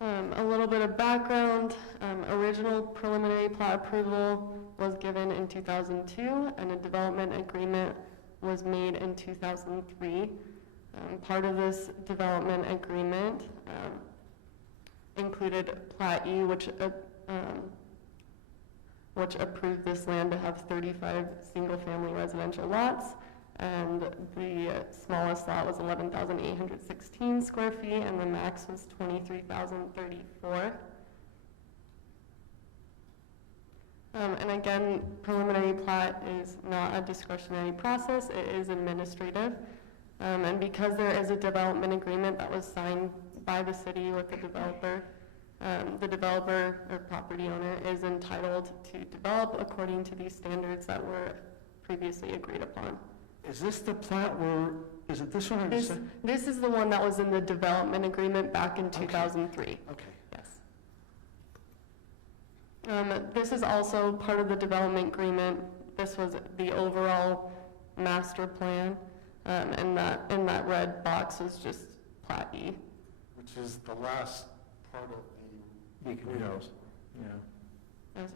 A little bit of background. Original preliminary plat approval was given in 2002, and a development agreement was made in 2003. Part of this development agreement included Plat E, which approved this land to have 35 single-family residential lots, and the smallest lot was 11,816 square feet, and the max was 23,034. And again, preliminary plat is not a discretionary process, it is administrative. And because there is a development agreement that was signed by the city with the developer or property owner is entitled to develop according to these standards that were previously agreed upon. Is this the plat where, is it this one or This is the one that was in the development agreement back in 2003. Okay. Yes. This is also part of the development agreement. This was the overall master plan, and that red box is just Plat E. Which is the last part of the Beacon Hills. Yeah. Yes.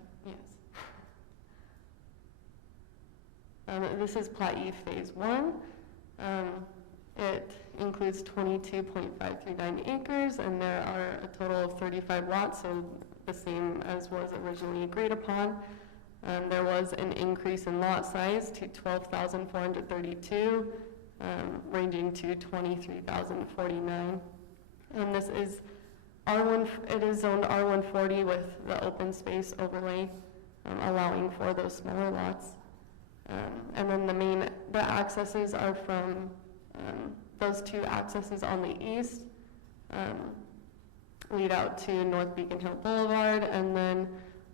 This is Plat E Phase 1. It includes 22.539 acres, and there are a total of 35 lots, so the same as was originally agreed upon. There was an increase in lot size to 12,432, ranging to 23,049. And this is it is zoned R140 with the open space overlay, allowing for those smaller lots. And then the accesses are from those two accesses on the east, lead out to North Beacon Hill Boulevard, and then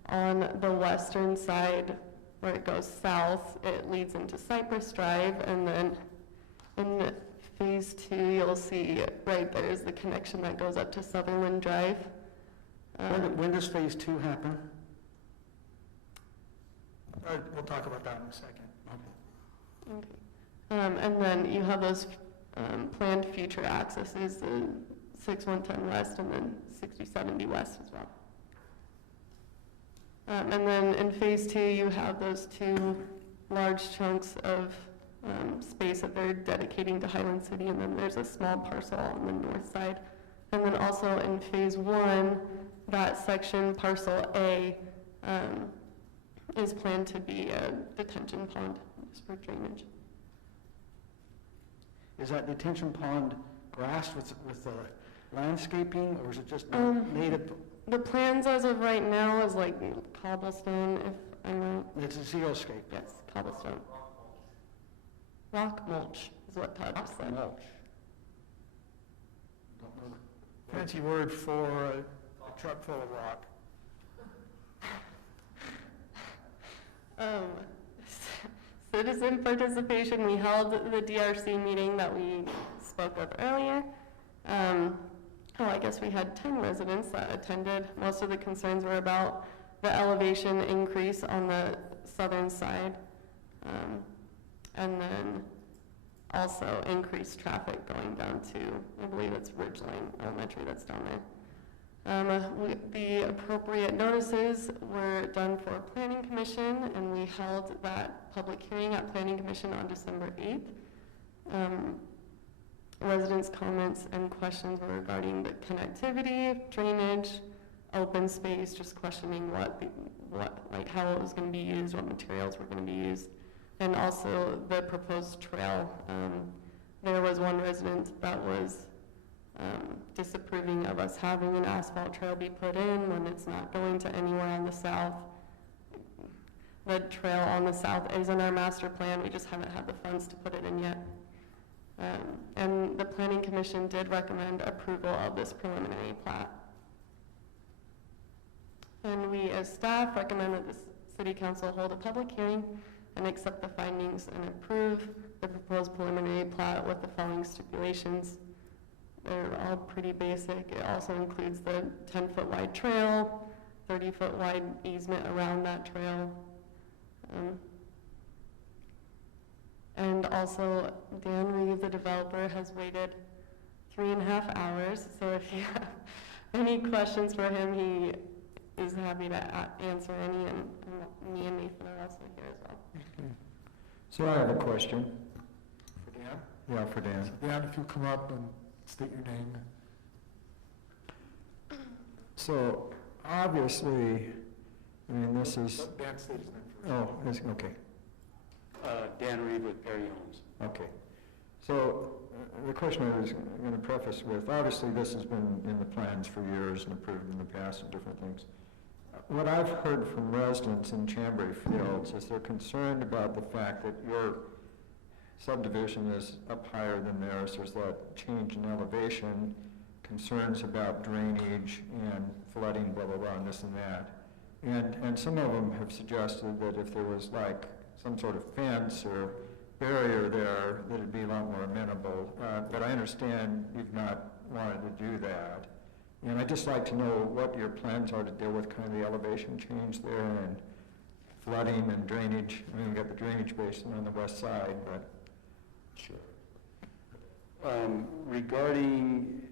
on the western side, where it goes south, it leads into Cypress Drive, and then in Phase 2, you'll see right there is the connection that goes up to Sutherland Drive. When does Phase 2 happen? We'll talk about that in a second. Okay. And then you have those planned future accesses, the 6110 West and then 6070 West as well. And then in Phase 2, you have those two large chunks of space that they're dedicating to Highland City, and then there's a small parcel on the north side. And then also in phase 1, that section, parcel A, is planned to be a detention pond just for drainage. Is that detention pond grass with landscaping, or is it just native? The plans as of right now is like cobblestone, if I'm right. It's a xeriscape. Yes, cobblestone. Rock mulch is what Todd just said. Mulch. Fancy word for a truck full of rock. Citizen participation, we held the DRC meeting that we spoke of earlier. I guess we had 10 residents that attended. Most of the concerns were about the elevation increase on the southern side, and then also increased traffic going down to, I believe it's Ridgeline Elementary that's down there. The appropriate notices were done for Planning Commission, and we held that public hearing at Planning Commission on December 8th. Residents' comments and questions were regarding the connectivity, drainage, open space, just questioning how it was going to be used, what materials were going to be used, and also the proposed trail. There was one resident that was disapproving of us having an asphalt trail be put in when it's not going to anywhere on the south. The trail on the south is in our master plan, we just haven't had the funds to put it in yet. And the Planning Commission did recommend approval of this preliminary plat. And we as staff recommend that the City Council hold a public hearing and accept the findings and approve the proposed preliminary plat with the following stipulations. They're all pretty basic. It also includes the 10-foot wide trail, 30-foot wide easement around that trail. And also, Dan Reeve, the developer, has waited 3.5 hours. So if you have any questions for him, he is happy to answer any, and me and Nathan are also here as well. Okay. So I have a question. For Dan? Yeah, for Dan. Dan, if you come up and state your name. So obviously, I mean, this is, Dan, state his name first. oh, okay. Dan Reed with Perry Homes. Okay. So the question I was going to preface with, obviously this has been in the plans for years and approved in the past and different things. What I've heard from residents in Chambray Fields is they're concerned about the fact that your subdivision is up higher than theirs. There's that change in elevation, concerns about drainage and flooding, blah, blah, blah, and this and that. And some of them have suggested that if there was like some sort of fence or barrier there, that it'd be a lot more amenable. But I understand you've not wanted to do that. And I'd just like to know what your plans are to deal with kind of the elevation change there and flooding and drainage. I mean, we've got the drainage basin on the west side, but. Sure. Regarding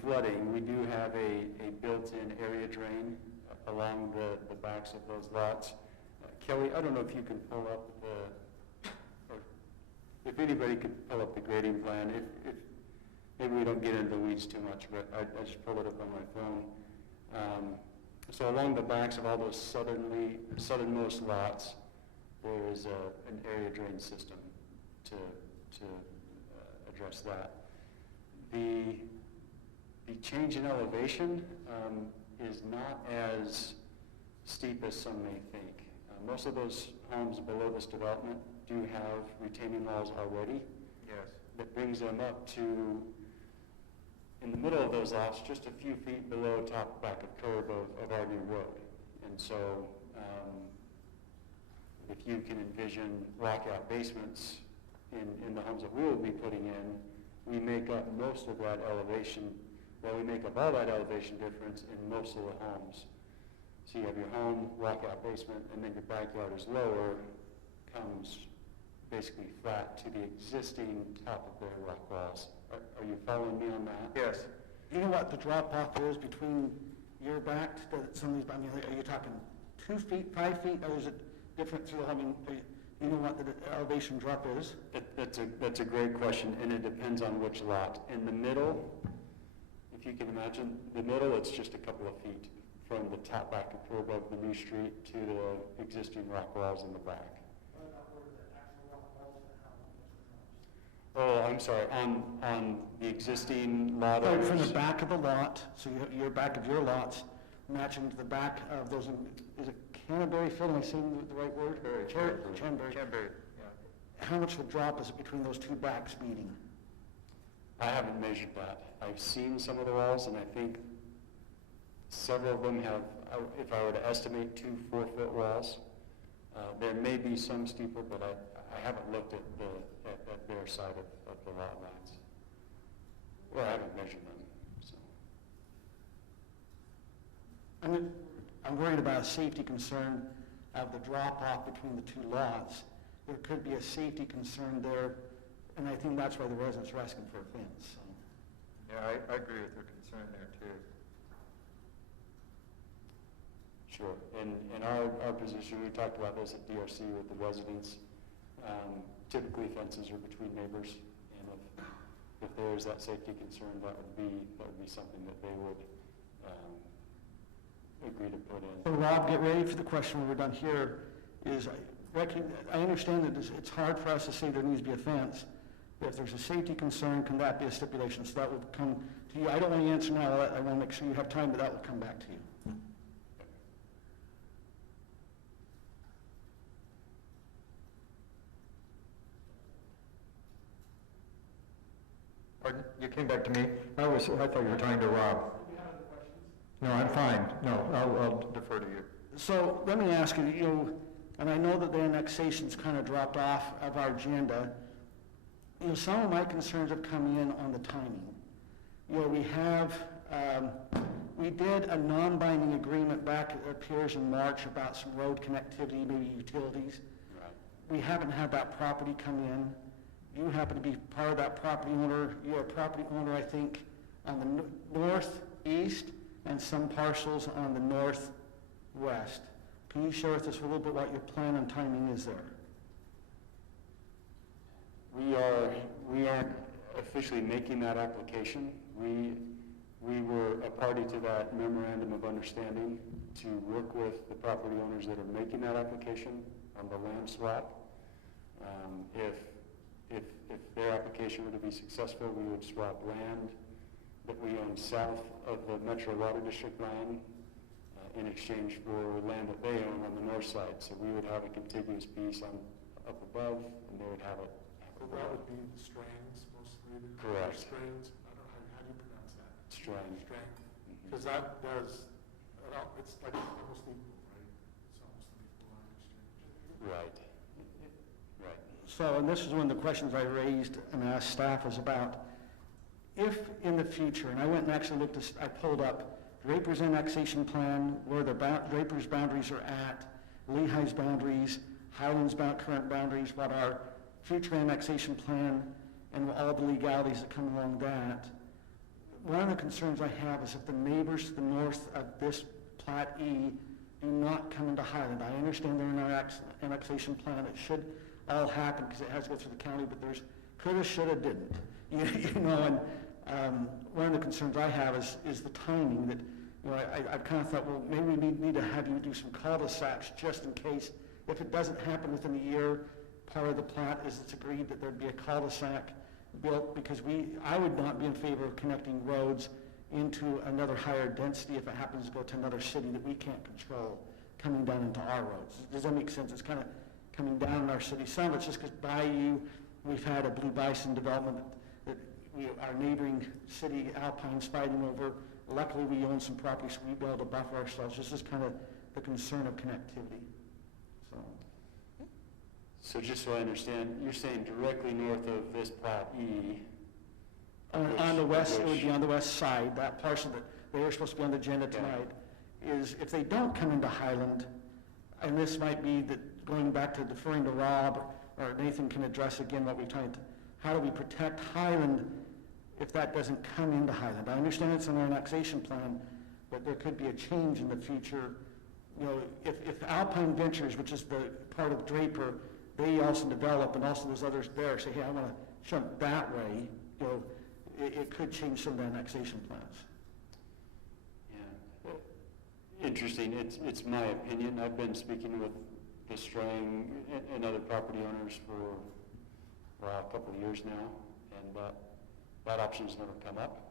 flooding, we do have a built-in area drain along the backs of those lots. Kelly, I don't know if you can pull up or if anybody could pull up the grading plan. If maybe we don't get into the weeds too much, but I just pulled it up on my phone. So along the backs of all those southernmost lots, there is an area drain system to address that. The change in elevation is not as steep as some may think. Most of those homes below this development do have retaining walls already. Yes. That brings them up to, in the middle of those lots, just a few feet below top back of curb of our new road. And so if you can envision walkout basements in the homes that we will be putting in, we make up most of that elevation, well, we make up all that elevation difference in most of the homes. So you have your home, walkout basement, and then your backyard is lower, comes basically flat to the existing top of their rock walls. Are you following me on that? Yes. Do you know what the drop-off is between your back to some of these, I mean, are you talking 2 feet, 5 feet, or is it different through, I mean, you know what the elevation drop is? That's a great question, and it depends on which lot. In the middle, if you can imagine, the middle, it's just a couple of feet from the top back of pool above the new street to the existing rock walls in the back. Oh, I'm sorry, on the existing lot Right owners. from the back of the lot, so your back of your lots, matching to the back of those, is it Canterbury Field, am I saying the right word? Canterbury. How much of a drop is it between those two backs meeting? I haven't measured that. I've seen some of the walls, and I think several of them have, if I were to estimate, 2 4-foot walls. There may be some steeper, but I haven't looked at their side of the lot lines. Well, I haven't measured them, so. I'm worried about a safety concern of the drop-off between the two lots. There could be a safety concern there, and I think that's why the residents are asking for a fence. So. Yeah, I agree with their concern there too. Sure. In our position, we talked about this at DRC with the residents. Typically, fences are between neighbors, and if there is that safety concern, that would be something that they would agree to put in. So Rob, get ready for the question when we're done here. I understand that it's hard for us to say there needs to be a fence. But if there's a safety concern, can that be a stipulation? So that would come to you. I don't want to answer now. I want to make sure you have time, but that will come back to you. Pardon? You came back to me? I thought you were talking to Rob. No, I'm fine. No, I'll defer to you. So let me ask you, and I know that the annexation's kind of dropped off of our agenda. Some of my concerns have come in on the timing. We did a non-binding agreement back, it appears in March, about some road connectivity, maybe utilities. Right. We haven't had that property come in. You happen to be part of that property owner. You're a property owner, I think, on the northeast and some parcels on the northwest. Can you share with us a little bit what your plan and timing is there? We aren't officially making that application. We were a party to that memorandum of understanding to work with the property owners that are making that application on the land swap. If their application were to be successful, we would swap land that we own south of the Metro Water District line in exchange for land that they own on the north side. So we would have a contiguous piece up above, and they would have it. So that would be the strains mostly? Correct. Strains, I don't know, how do you pronounce that? Strain. Because that does, it's like almost equal, right? It's almost an equal line exchange. Right. Right. So, and this is one of the questions I raised and asked staff was about if in the future, and I went and actually looked, I pulled up Draper's annexation plan, where the Draper's boundaries are at, Lehigh's boundaries, Highland's current boundaries, what our future annexation plan, and all the legalities that come along that. One of the concerns I have is if the neighbors to the north of this Plat E do not come into Highland. I understand they're in our annexation plan. It should all happen because it has to go through the county, but there's coulda, shoulda, didn't. And one of the concerns I have is the timing that, I've kind of thought, well, maybe we need to have you do some cul-de-sacs just in case. If it doesn't happen within a year, part of the plat is it's agreed that there'd be a cul-de-sac built because I would not be in favor of connecting roads into another higher density if it happens to go to another city that we can't control coming down into our roads. Does that make sense? It's kind of coming down in our city. Some of it's just because Bayou, we've had a blue bison development that our neighboring city, Alpine's fighting over. Luckily, we own some property, so we be able to buffer ourselves. This is kind of the concern of connectivity. So just so I understand, you're saying directly north of this Plat E? On the west, it would be on the west side, that parcel that they were supposed to be on the agenda tonight, is if they don't come into Highland, and this might be that going back to deferring to Rob, or Nathan can address again what we're trying to, how do we protect Highland if that doesn't come into Highland? I understand it's an annexation plan, but there could be a change in the future. If Alpine Ventures, which is the part of Draper, they also develop, and also there's others there say, hey, I want to jump that way, you know, it could change some of the annexation plans. Yeah. Interesting. It's my opinion. I've been speaking with the Strang and other property owners for a couple of years now, and that option's never come up.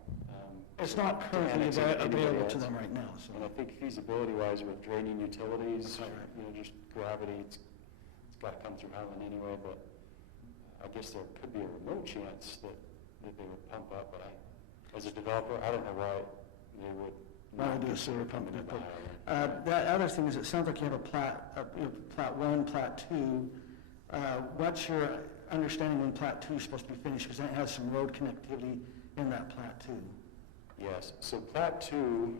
It's not currently available to them right now, so. And I think feasibility-wise with draining utilities, you know, just gravity, it's got to come through Highland anyway, but I guess there could be a remote chance that they would pump up, but as a developer, I don't know why they would Want to do a sewer pump in it. The other thing is, it sounds like you have a plat, plat 1, plat 2. What's your understanding when plat 2 is supposed to be finished? Because that has some road connectivity in that plat 2. Yes, so plat 2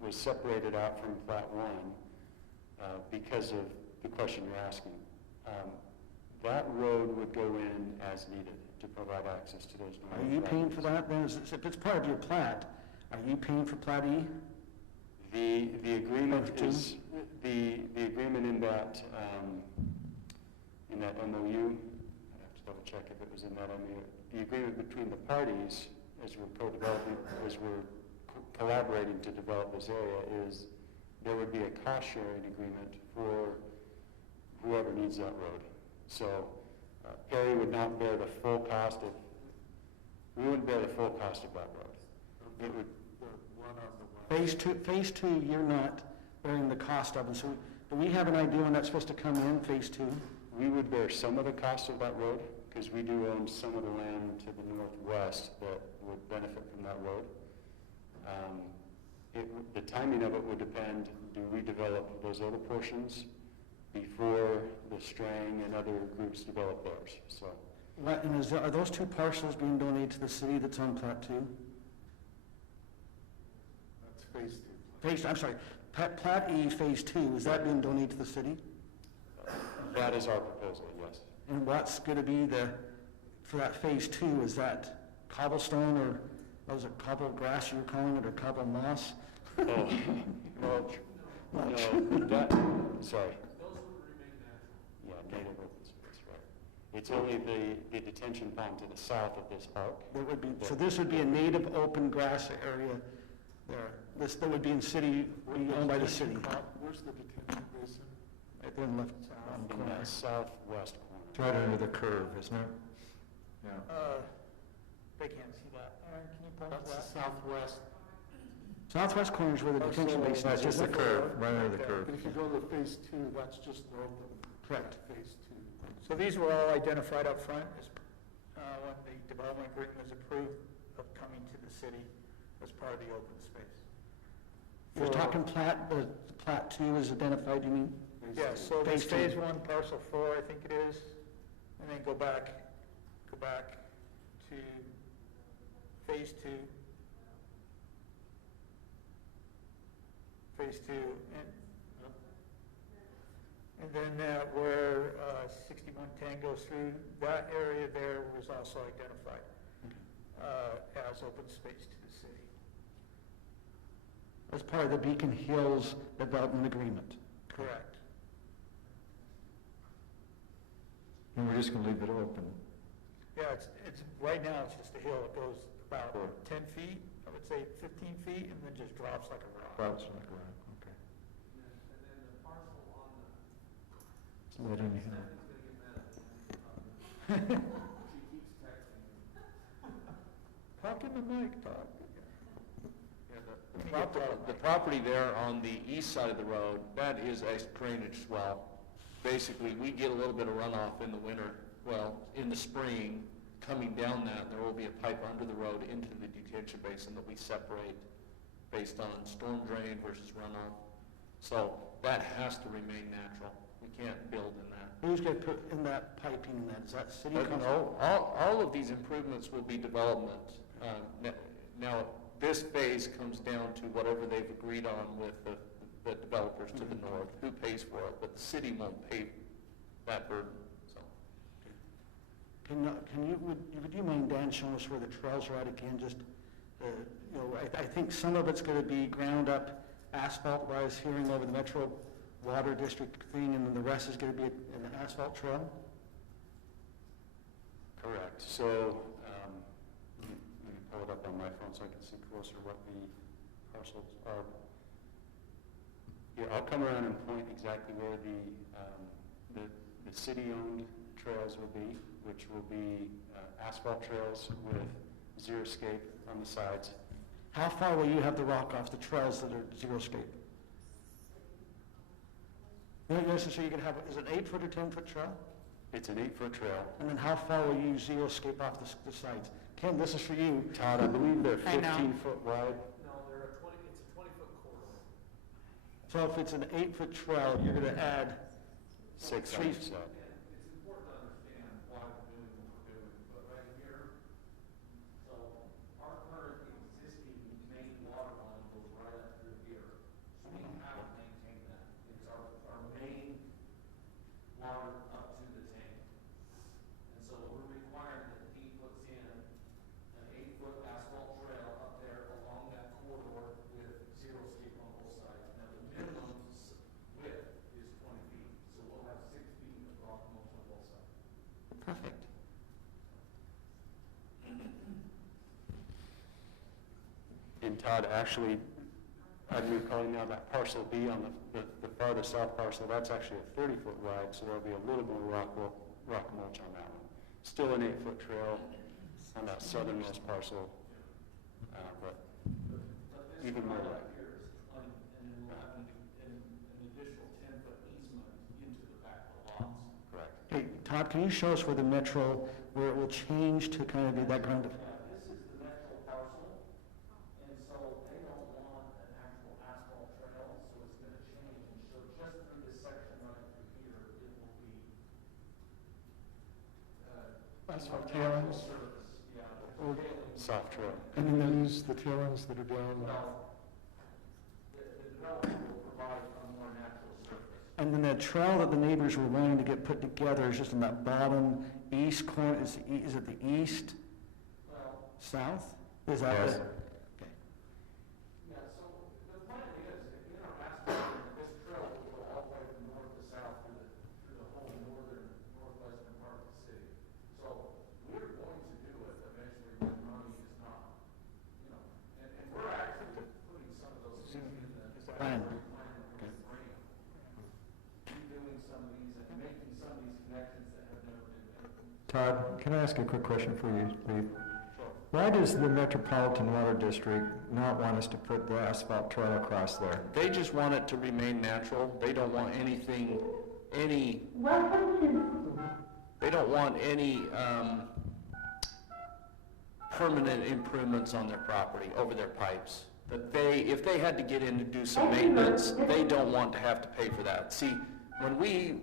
was separated out from plat 1 because of the question you're asking. That road would go in as needed to provide access to those. Are you paying for that then? If it's part of your plat, are you paying for plat E? The agreement is the agreement in that MOU. I have to double check if it was in that MOU. The agreement between the parties, as we're co-developing, as we're collaborating to develop this area, is there would be a cost-sharing agreement for whoever needs that road. So Perry would not bear the full cost of. We wouldn't bear the full cost of that road. It would. Phase two, you're not bearing the cost of it. So do we have an idea when that's supposed to come in, phase 2? We would bear some of the cost of that road because we do own some of the land to the northwest that would benefit from that road. The timing of it would depend, do we develop those other portions before the Strang and other groups develop theirs? So. And are those 2 parcels being donated to the city that's on plat 2? Phase 2. I'm sorry, plat E, phase 2, is that being donated to the city? That is our proposal, yes. And what's going to be for that phase 2, is that cobblestone or, was it cobble grass you were calling it, or cobble moss? Oh, no, sorry. Those would remain natural. Yeah, native open space, right. It's only the detention pond to the south of this arc. There would be, so this would be a native open grass area there. That would be in city, owned by the city. Where's the detention basin? Right there in the left In corner. that southwest corner. It's right under the curve, isn't it? Yeah. They can't see that. Aaron, can you point to That's the that? southwest. Southwest corner is where the detention basin is. That's just the curve, right under the curve. But if you go to phase 2, that's just north of Correct. phase 2. So these were all identified up front as, when the development agreement was approved of coming to the city as part of the open space. You're talking plat 2 is identified, you mean? Yeah, so Phase there's two. phase 1, parcel 4, I think it is, and then go back to phase 2. Phase 2, and then where 6110 goes through, that area there was also identified as open space to the city. As part of the Beacon Hills development agreement. Correct. And we're just going to leave it open. Yeah, it's right now it's just a hill. It goes about 10 feet, I would say 15 feet, and then just drops like a rock. Routes like a rock, okay. And then the parcel on the. It's let in here. Stephanie get mad at me. She keeps texting me. Talk in the mic, Todd. The property there on the east side of the road, that is a drainage swell. Basically, we get a little bit of runoff in the winter. Well, in the spring, coming down that, there will be a pipe under the road into the detention basin that we separate based on storm drain versus runoff. So that has to remain natural. We can't build in that. Who's going to put in that piping in that? Is that city? No, all of these improvements will be development. Now, this phase comes down to whatever they've agreed on with the developers to the north, who pays for it, but the city won't pay that burden, so. Would you mind, Dan, showing us where the trails are at again? Just, I think some of it's going to be ground up asphalt, where I was hearing over the Metro water district thing, and then the rest is gonna be an asphalt trail? Correct. So, let me pull it up on my phone so I can see closer what the parcels are. Yeah, I'll come around and point exactly where the city-owned trails will be, which will be asphalt trails with xeriscape on the sides. How far will you have the rock off the trails that are xeriscape? Yes, so you can have, is it an 8-foot or 10-foot trail? It's an 8-foot trail. And then how far will you xeriscape off the sides? Ken, this is for you. Todd, I believe they're I know. 15-foot wide. No, it's a 20-foot corridor. So if it's an 8-foot trail, you're gonna add 6 on Three- each side. It's important to understand why we're doing what we're doing, but right here, so our current existing main water line goes right up through here. So we have to maintain that. It's our main water up to the tank. And so we're requiring that he puts in an 8-foot asphalt trail up there along that corridor with xeriscape on both sides. Now, the minimum width is 20 feet, so we'll have 6 feet of rock mulch on both sides. Perfect. And Todd, actually, I'm recalling now that parcel B on the farthest south parcel, that's actually a 30-foot wide, so there'll be a little more rock mulch on that one. Still an 8-foot trail on that southernmost parcel, but even more rock. And then we'll have an additional 10-foot easement into the back of the lots. Correct. Hey, Todd, can you show us where the metro, where it will change to kind of be that kind of, Yeah, this is the metro parcel, and so they don't want an actual asphalt trail, so it's gonna change. So just through this section right through here, it will be, Asphalt more natural tailings? surface, yeah. Or- Soft trail. And then these, the tailings that are down, Well, the developer will provide a more natural surface. and then that trail that the neighbors were wanting to get put together is just in that bottom east corner, is it the east, Well, south? Is that Yes. it? yeah, so the plan is, in our master plan, this trail will go all the way from north to south through the whole northwestern part of the city. So we're going to do it eventually when money is not, and we're actually putting some of those things in the Plan. plan grant. Redoing some of these and making some of these connections that have never been made. Todd, can I ask a quick question for you, please? Why does the Metropolitan Water District not want us to put the asphalt trail across there? They just want it to remain natural. They don't want anything, they don't want any permanent improvements on their property, over their pipes. That if they had to get in to do some maintenance, they don't want to have to pay for that. See, when we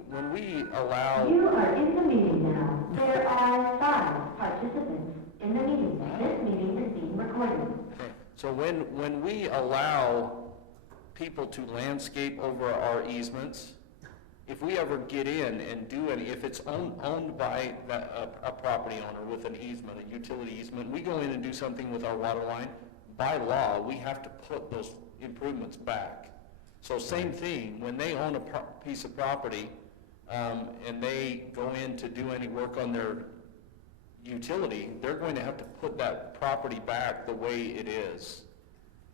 allow, You are in the meeting now. There are 5 participants in the meeting. This meeting is being recorded. okay, so when we allow people to landscape over our easements, if we ever get in and do any, if it's owned by a property owner with an easement, a utility easement, we go in and do something with our water line, by law, we have to put those improvements back. So same thing, when they own a piece of property, and they go in to do any work on their utility, they're going to have to put that property back the way it is.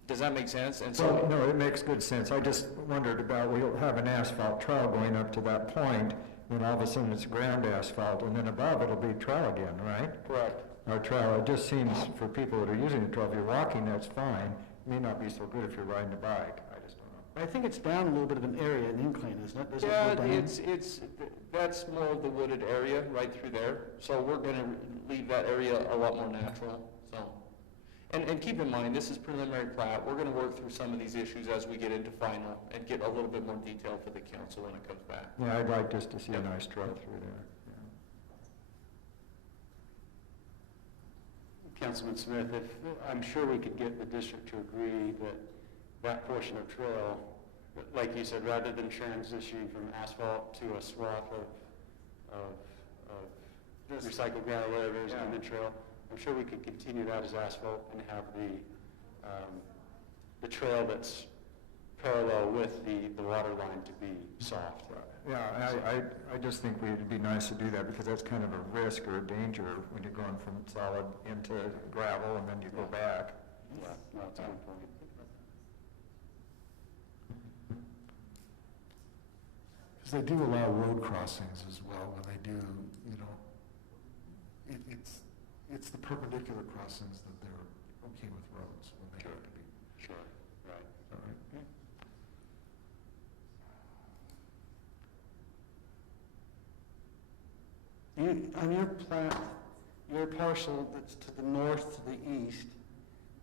Does that make sense? And Well, so, no, it makes good sense. I just wondered about, we'll have an asphalt trail going up to that point, then all of a sudden it's ground asphalt, and then above it'll be trail again, right? correct. Or trail, it just seems for people that are using the trail, if you're walking, that's fine. It may not be so good if you're riding a bike, I just don't know. I think it's down a little bit of an area, an incline, isn't it? Doesn't it Yeah, go down? that's more of the wooded area right through there. So we're gonna leave that area a lot more natural, so. And keep in mind, this is preliminary plat. We're gonna work through some of these issues as we get into final and get a little bit more detail for the council when it comes back. Yeah, I'd like just to see a nice trail through there. Councilman Smith, I'm sure we could get the district to agree that that portion of trail, like you said, rather than transitioning from asphalt to a swath of recycled ground, whatever it is, and then trail, I'm sure we could continue that as asphalt and have the trail that's parallel with the water line to be soft. Yeah, I just think it'd be nice to do that because that's kind of a risk or a danger when you're going from solid into gravel and then you go back. Yeah, no, that's a good point. Because they do allow road crossings as well when they do, you know, it's the perpendicular crossings that they're okay with roads when they have to be. Sure, right. All right. On your plat, your parcel that's to the north, to the east,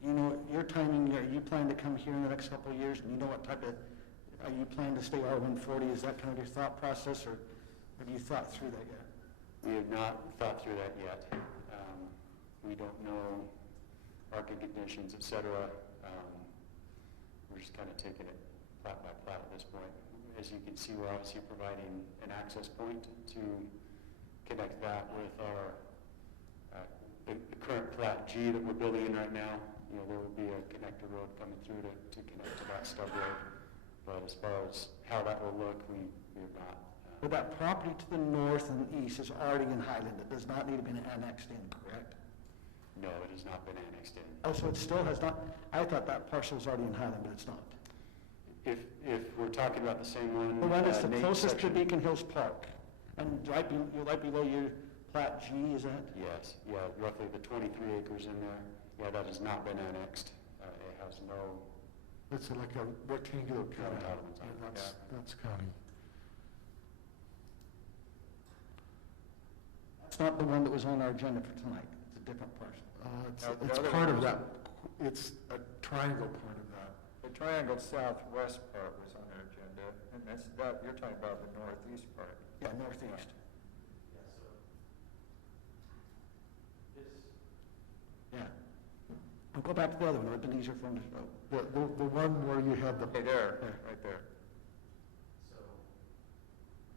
you know, your timing, are you planning to come here in the next couple of years, and you know what type of, are you planning to stay R140? Is that kind of your thought process, or have you thought through that yet? We have not thought through that yet. We don't know market conditions, et cetera. We're just kind of taking it plat by plat at this point. As you can see, we're obviously providing an access point to connect that with our the current plat G that we're building in right now. You know, there will be a connector road coming through to connect to that stub road. But as far as how that will look, we have not. Well, that property to the north and east is already in Highland. It does not need to be annexed in, correct? No, it has not been annexed in. Oh, so it still has not, I thought that parcel was already in Highland, but it's not. If we're talking about the same one, The one that's the Nate closest to section- Beacon Hills Park, and right below your plat G, is that? Yes, yeah, roughly the 23 acres in there. Yeah, that has not been annexed. It has no. It's like a rectangular plat. entitlements on it. That's county. It's not the one that was on our agenda for tonight. It's a different parcel. It's part of that, it's a triangle part of that. The triangle southwest part was on our agenda, and you're talking about the northeast part. Yeah, northeast. Yeah. I'll go back to the other one. It would have been easier for him to show. The one where you had the. Hey, there, right there. So,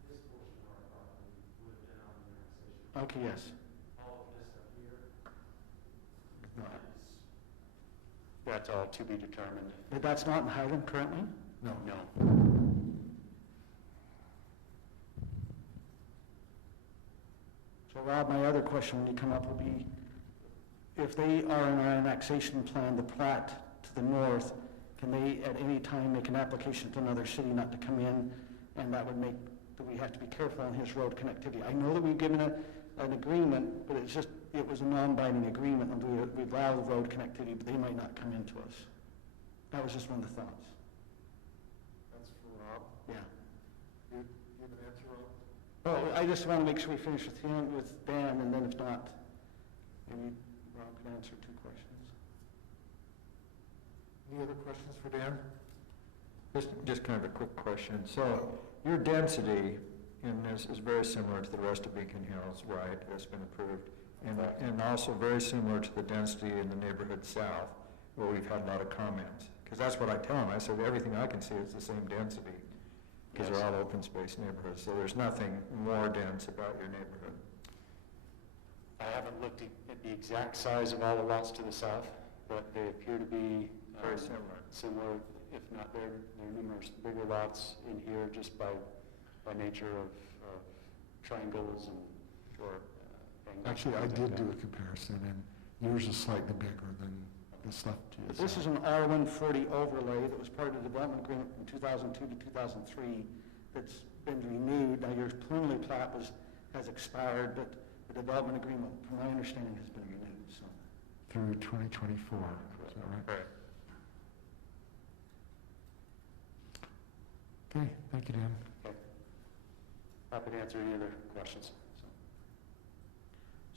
this portion of our property would have been on the annexation. Okay, yes. All of this up here No. That's all to be determined. But that's not in Highland currently? No. No. So Rob, my other question when you come up will be, if they are in our annexation plan, the plat to the north, can they at any time make an application to another city not to come in? And that would make, that we have to be careful on his road connectivity. I know that we've given an agreement, but it's just, it was a non-binding agreement, and we allow the road connectivity, but they might not come into us. That was just one of the thoughts. That's for Rob. Yeah. You have an answer, Rob? Well, I just want to make sure we finish with him, with Dan, and then if not, maybe Rob can answer two questions. Any other questions for Dan? Just kind of a quick question. So your density in this is very similar to the rest of Beacon Hills, right? That's been approved. And also very similar to the density in the neighborhood south, where we've had a lot of comments. Because that's what I tell them. I said, everything I can see is the same density, because Yes. they're all open space neighborhoods. So there's nothing more dense about your neighborhood. I haven't looked at the exact size of all the lots to the south, but they appear to be Very similar. similar, if not there are numerous bigger lots in here just by nature of triangles and angles. Actually, I did do a comparison, and yours is slightly bigger than the stuff to the This south. is an R140 overlay that was part of the development agreement from 2002 to 2003 that's been renewed. Now, your preliminary plat has expired, but the development agreement, from my understanding, has been renewed, so. Through 2024, is that right? Right. Okay, thank you, Dan. Okay. Happy to answer any other questions.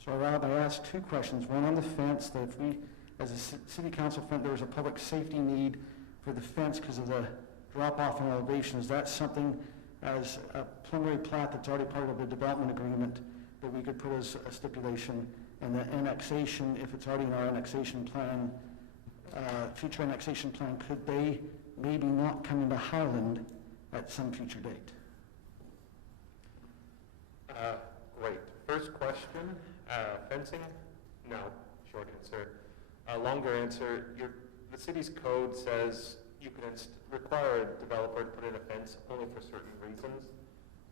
So Rob, I asked two questions. One on the fence, that if we, as a city council felt there was a public safety need for the fence because of the drop-off in elevation. Is that something as a preliminary plat that's already part of the development agreement that we could put as a stipulation? And the annexation, if it's already in our annexation plan, future annexation plan, could they maybe not come into Highland at some future date? Great. First question, fencing? No, short answer. Longer answer, the city's code says you could require a developer to put in a fence only for certain reasons,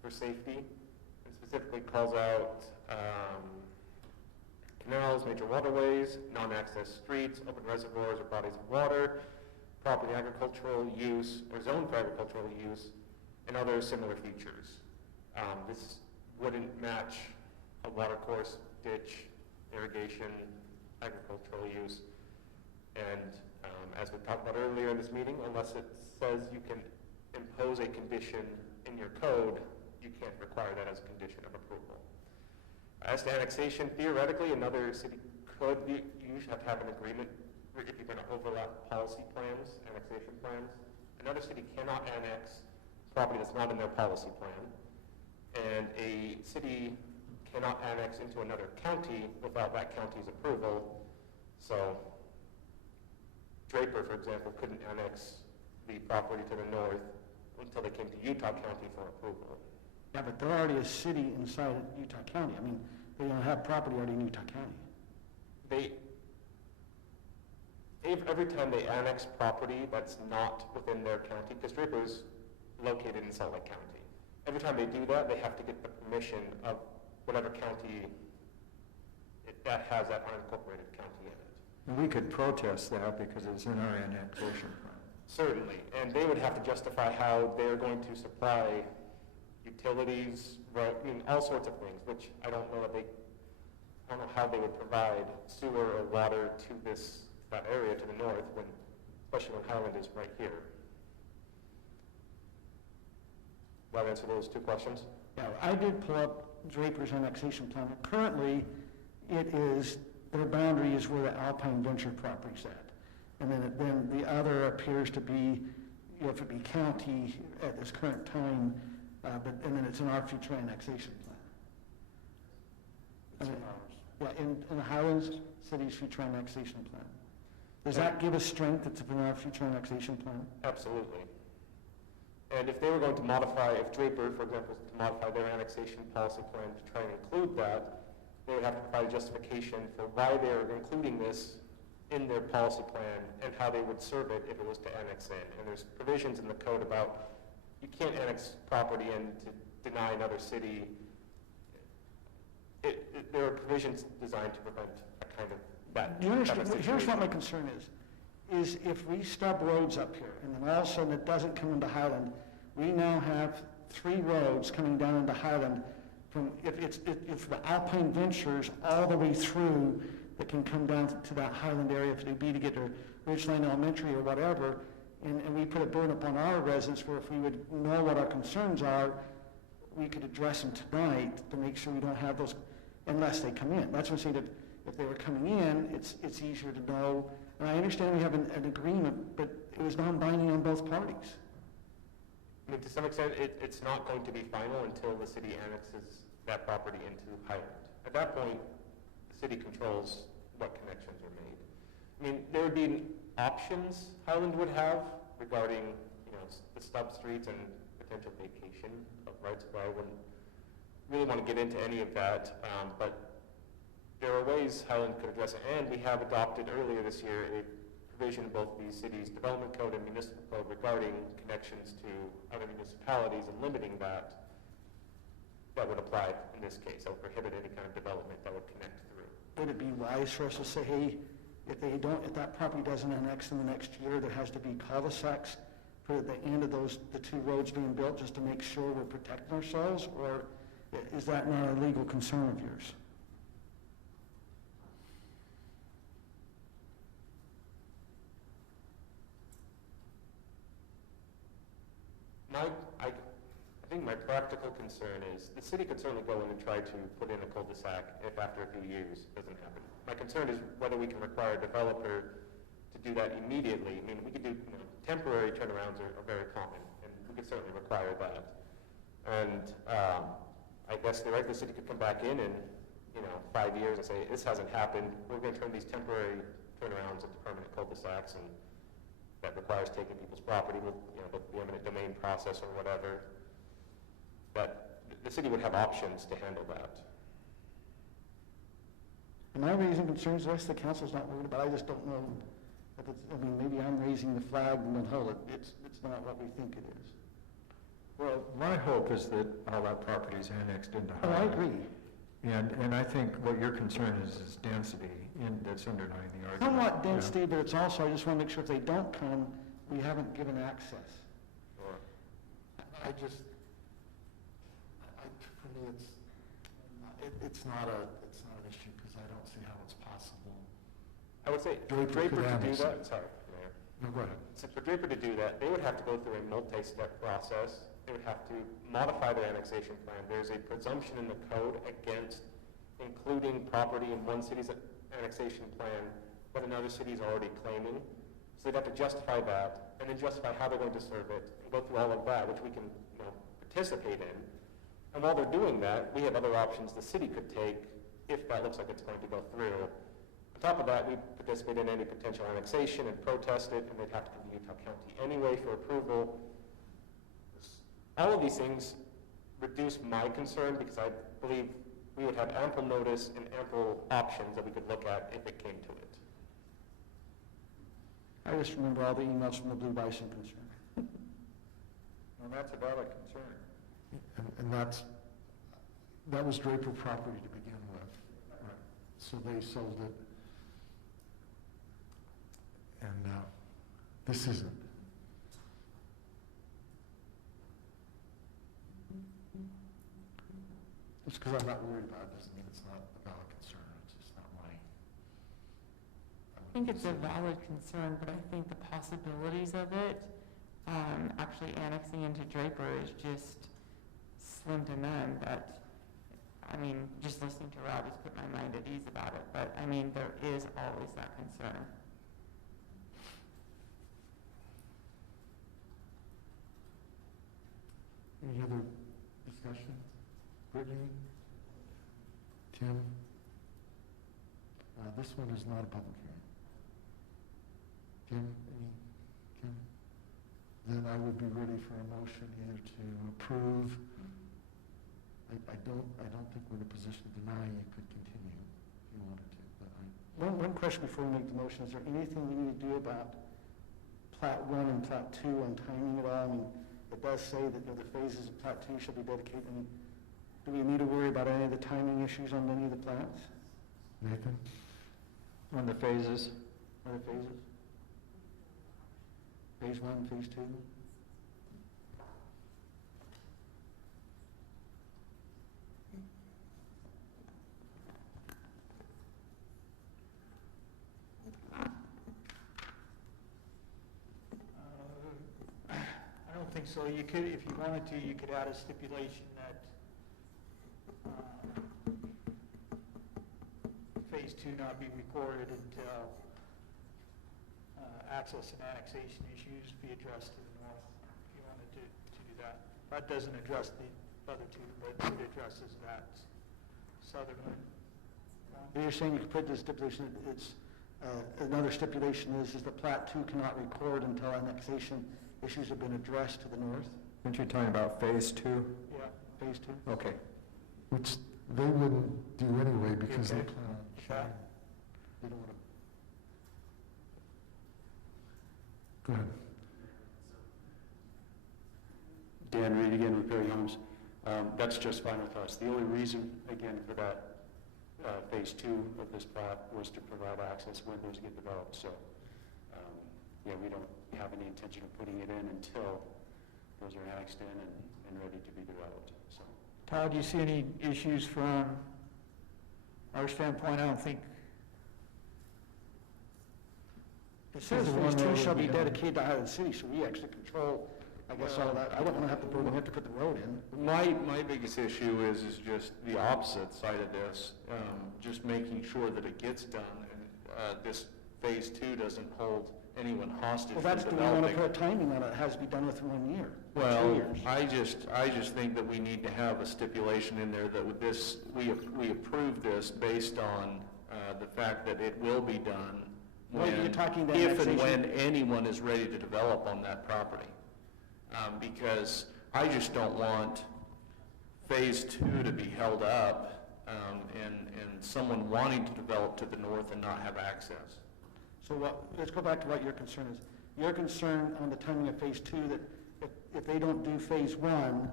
for safety, and specifically calls out canals, major waterways, non-access streets, open reservoirs or bodies of water, property agricultural use or zoned for agricultural use, and other similar features. This wouldn't match a water course, ditch, irrigation, agricultural use, and as we talked about earlier in this meeting, unless it says you can impose a condition in your code, you can't require that as a condition of approval. As to annexation, theoretically, another city could usually have to have an agreement if you're going to overlap policy plans, annexation plans. Another city cannot annex property that's not in their policy plan, and a city cannot annex into another county without that county's approval. So Draper, for example, couldn't annex the property to the north until they came to Utah County for approval. Yeah, but they're already a city inside Utah County. I mean, they don't have property already in Utah County. Every time they annex property that's not within their county, because Draper's located in Salt Lake County, every time they do that, they have to get the permission of whatever county that has that unincorporated county in it. And we could protest that because it's in our annexation plan. Certainly, and they would have to justify how they're going to supply utilities, all sorts of things, which I don't know how they would provide sewer or water to that area to the north, especially when Highland is right here. Do I answer those two questions? Yeah, I did pull up Draper's annexation plan. Currently, their boundary is where the Alpine Venture property's at. And then the other appears to be, if it be county at this current time, and then it's in our future annexation plan. In the Highlands City's future annexation plan. Does that give us strength that's in our future annexation plan? Absolutely. And if they were going to modify, if Draper, for example, was to modify their annexation policy plan to try and include that, they would have to provide a justification for why they're including this in their policy plan and how they would serve it if it was to annex in. And there's provisions in the code about you can't annex property and to deny another city. There are provisions designed to prevent a kind of that. You understand? Here's what my concern is if we stub roads up here and then all of a sudden it doesn't come into Highland, we now have 3 roads coming down into Highland from, if the Alpine Ventures all the way through that can come down to that Highland area, if they be to get to Ridgeline Elementary or whatever, and we put a burden upon our residents where if we would know what our concerns are, we could address them tonight to make sure we don't have those unless they come in. That's what I'm saying, that if they were coming in, it's easier to know. And I understand we have an agreement, but it was non-binding on both parties. I mean, to some extent, it's not going to be final until the city annexes that property into Highland. At that point, the city controls what connections are made. I mean, there would be options Highland would have regarding, the stub streets and potential vacation of rights, but I wouldn't really want to get into any of that. But there are ways Highland could address it, and we have adopted earlier this year a provision in both the city's development code and municipal code regarding connections to other municipalities and limiting that would apply in this case. That would prohibit any kind of development that would connect through. Would it be wise for us to say, hey, if that property doesn't annex in the next year, there has to be cul-de-sacs for the end of the 2 roads being built just to make sure we're protecting ourselves? Or is that not a legal concern of yours? I think my practical concern is the city could certainly go in and try to put in a cul-de-sac if after a few years it doesn't happen. My concern is whether we can require a developer to do that immediately. I mean, we could do, temporary turnarounds are very common, and we could certainly require that. And I guess the city could come back in 5 years and say, this hasn't happened, we're going to turn these temporary turnarounds into permanent cul-de-sacs, and that requires taking people's property with the eminent domain process or whatever. But the city would have options to handle that. Am I raising concerns the rest of the council's not worried about? I just don't know If it's, I mean, maybe I'm raising the flag and then, hold it, it's not what we think it is. Well, my hope is that all that property is annexed into Oh, I Highland. agree. And I think what your concern is density that's underlying the argument. Somewhat Yeah. density, but it's also, I just want to make sure if they don't come, we haven't given access. I just, for me, it's not an issue because I don't see how it's possible. I would say for Draper Draper could to do annex that, it. sorry, Mayor. No, go ahead. So for Draper to do that, they would have to go through a multi-step process. They would have to modify their annexation plan. There's a presumption in the code against including property in one city's annexation plan that another city is already claiming. So they'd have to justify that, and then justify how they're going to serve it, and go through all of that, which we can, participate in. And while they're doing that, we have other options the city could take if that looks like it's going to go through. On top of that, we participate in any potential annexation and protest it, and they'd have to come to Utah County anyway for approval. All of these things reduce my concern because I believe we would have ample notice and ample options that we could look at if it came to it. I just remember all the emails from the Blue Bison concern. Well, that's a valid concern. And that was Draper property to begin with. Right. So they sold it. And this isn't. Just because I'm not worried about it doesn't mean it's not a valid concern. It's just not my... I think it's a valid concern, but I think the possibilities of it, actually annexing into Draper is just slim to none. But, I mean, just listening to Rob has put my mind at ease about it. But, I mean, there is always that concern. Any other discussion? Brittany? Tim? This one is not a public hearing. Tim? Kim? Then I would be ready for a motion either to approve. I don't think we're in a position to deny you could continue if you wanted to, but One question before we make the motion. Is there anything we need to do about Plat 1 and Plat 2 on timing it all? I mean, it does say that the phases of Plat 2 shall be dedicated. And do we need to worry about any of the timing issues on any of the plats? Nathan? On the phases? On the phases? Phase 1, Phase 2? I don't think so. You could, if you wanted to, you could add a stipulation that phase 2 not be recorded until access and annexation issues be addressed to the north, if you wanted to do that. That doesn't address the other two, but it addresses that southern one. But you're saying you could put the stipulation, it's, another stipulation is that Plat 2 cannot record until annexation issues have been addressed to the north? Aren't you talking about phase 2? Yeah. Phase 2? Okay. which they wouldn't do anyway because they Okay. plan on sharing. They don't want to. Go ahead. Dan Reed again, Repairing Homes. That's just fine with us. The only reason, again, for that phase 2 of this plat was to provide access when those get developed. So, yeah, we don't have any intention of putting it in until those are annexed in and ready to be developed. So, Todd, do you see any issues from our standpoint? I don't think. It says phase 2 shall be dedicated to Highland City, so we actually control, I guess, all that. I don't want to have to burden him to put the road in. My biggest issue is just the opposite side of this, just making sure that it gets done, and this phase 2 doesn't hold anyone hostage Well, from that's, do we want to developing. put a timing on it? It has to be done within 1 year. or 2 Well, years. I just think that we need to have a stipulation in there that with this, we approve this based on the fact that it will be done Well, you're talking the if and annexation. when anyone is ready to develop on that property. Because I just don't want phase 2 to be held up and someone wanting to develop to the north and not have access. So let's go back to what your concern is. Your concern on the timing of phase 2, that if they don't do phase 1 and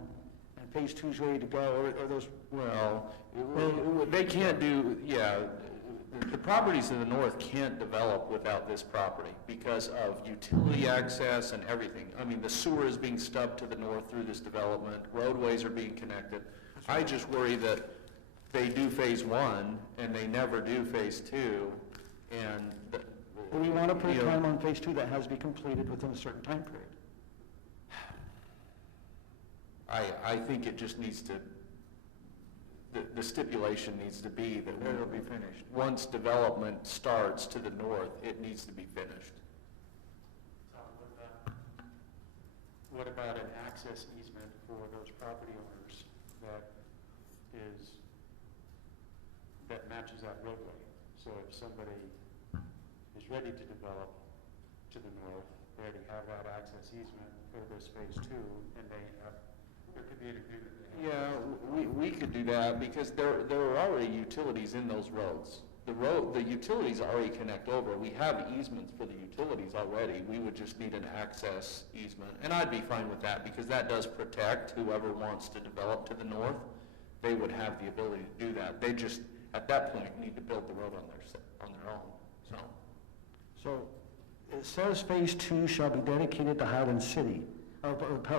phase 2 is ready to go, or those... Well, they can't do, the properties in the north can't develop without this property because of utility access and everything. I mean, the sewer is being stubbed to the north through this development, roadways are being connected. I just worry that they do phase 1 and they never do phase 2, and... Do we want to put a time on phase 2 that has to be completed within a certain time period? I think it just needs to, the stipulation needs to be that It'll be finished. once development starts to the north, it needs to be finished. What about an access easement for those property owners that matches that roadway? So if somebody is ready to develop to the north, they already have that access easement for this phase 2, and there could be an agreement. We could do that because there are already utilities in those roads. The utilities already connect over. We have easements for the utilities already. We would just need an access easement. And I'd be fine with that because that does protect whoever wants to develop to the north. They would have the ability to do that. They just, at that point, need to build the road on their own. So it says phase 2 shall be dedicated to Highland City, or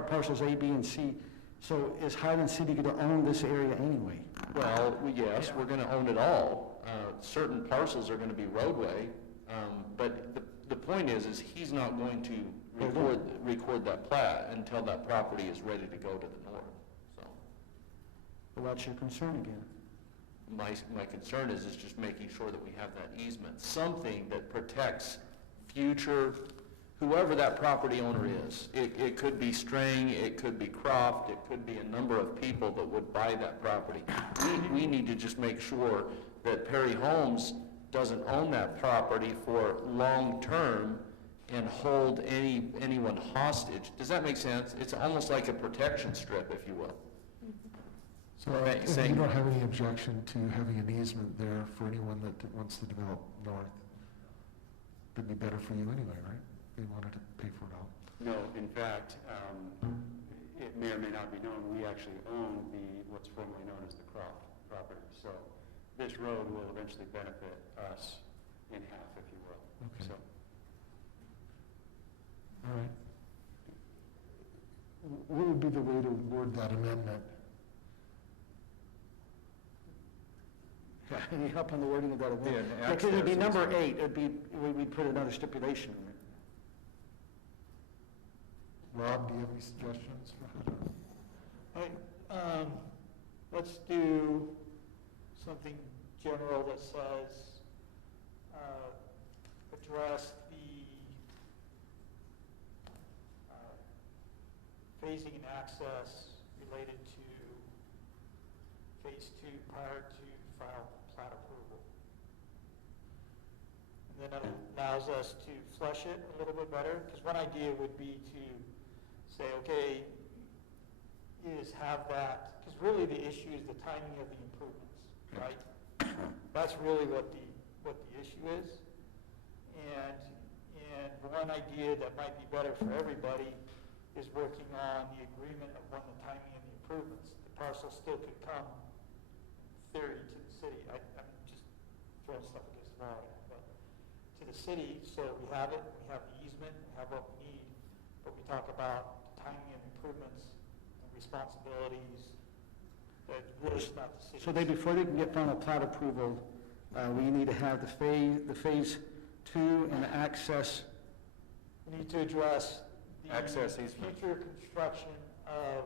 parcels A, B, and C. So is Highland City going to own this area anyway? Well, yes, we're going to own it all. Certain parcels are going to be roadway, but the point is he's not going to record that plat until that property is ready to go to the north. So, well, that's your concern again. My concern is just making sure that we have that easement, something that protects future, whoever that property owner is. It could be String, it could be Croft, it could be a number of people that would buy that property. We need to just make sure that Perry Homes doesn't own that property for long-term and hold anyone hostage. Does that make sense? It's almost like a protection strip, if you will. So you don't have any objection to having an easement there for anyone that wants to develop north? That'd be better for you anyway, right? They wanted to pay for it all. No, in fact, it may or may not be known, we actually own what's formerly known as the Croft property. So this road will eventually benefit us in half, if you will. Okay. So. All right. What would be the way to word that amendment? Any help on the wording of that amendment? Because it'd be number 8, we'd put another stipulation in it. Rob, do you have any suggestions for how to? Let's do something general that says, address the phasing and access related to phase 2 prior to final plat approval. And then it allows us to flesh it a little bit better, because one idea would be to say, okay, is have that, because really the issue is the timing of the improvements, right? That's really what the issue is. And one idea that might be better for everybody is working on the agreement of when the timing of the improvements. The parcel still could come, in theory, to the city. I'm just throwing stuff against the wall, but to the city, so we have it, we have the easement, we have what we need, but we talk about timing of improvements and responsibilities. That really is not the city. So before they can get final plat approval, we need to have the phase 2 and the access. We need to address the Access easement. future construction of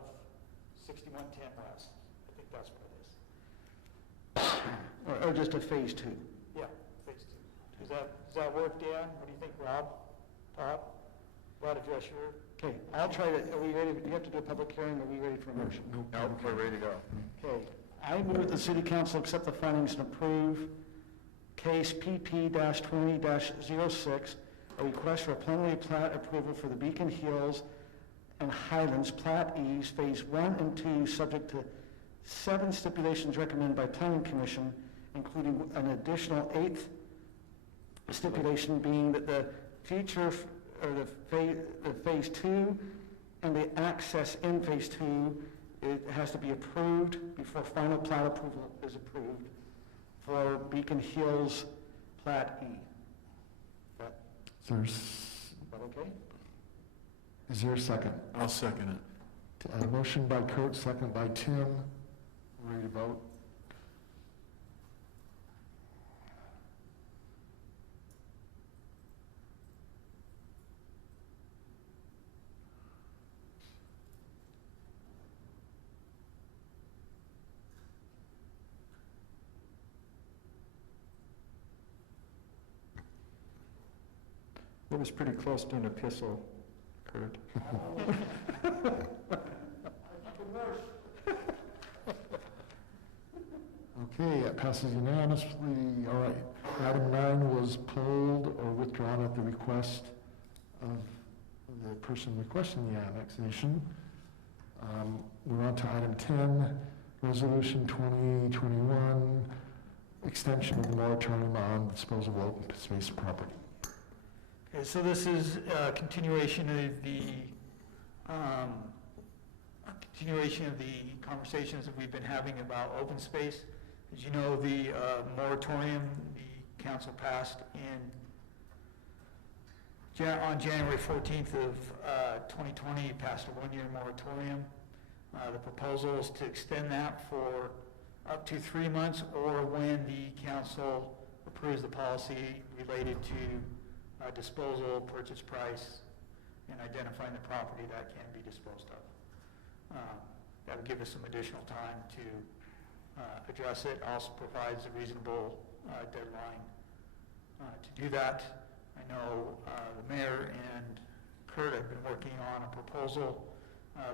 6110 West. I think that's what it is. Or just a phase 2. Yeah, phase 2. Does that work, Dan? What do you think, Rob? Todd? Rob, address your... Okay, I'll try to, are we ready? Do you have to do a public hearing? Are we ready for a motion? No, we're ready to go. Okay, I move that the city council accept the findings and approve case PP-20-06, a request for a preliminary plat approval for the Beacon Hills and Highlands Plat East Phase 1 and 2, subject to 7 stipulations recommended by Planning Commission, including an additional 8th stipulation being that the future, or the phase 2 and the access in phase 2, it has to be approved before final plat approval is approved for Beacon Hills Plat E. Is that okay? Is there a second? I'll second it. Motion by Kurt, second by Tim. Ready to vote? It was pretty close to an epistle, Kurt. Okay, it passes unanimously. All right. Item 9 was pulled or withdrawn at the request of the person requesting the annexation. We're on to item 10, Resolution 2021, extension of the moratorium on disposal of open space property. Okay, so this is a continuation of the conversations that we've been having about open space. As you know, the moratorium the council passed on January 14th of 2020, passed a one-year moratorium. The proposal is to extend that for up to 3 months, or when the council approves the policy related to disposal, purchase price, and identifying the property that can be disposed of. That would give us some additional time to address it. Also provides a reasonable deadline to do that. I know the mayor and Kurt have been working on a proposal.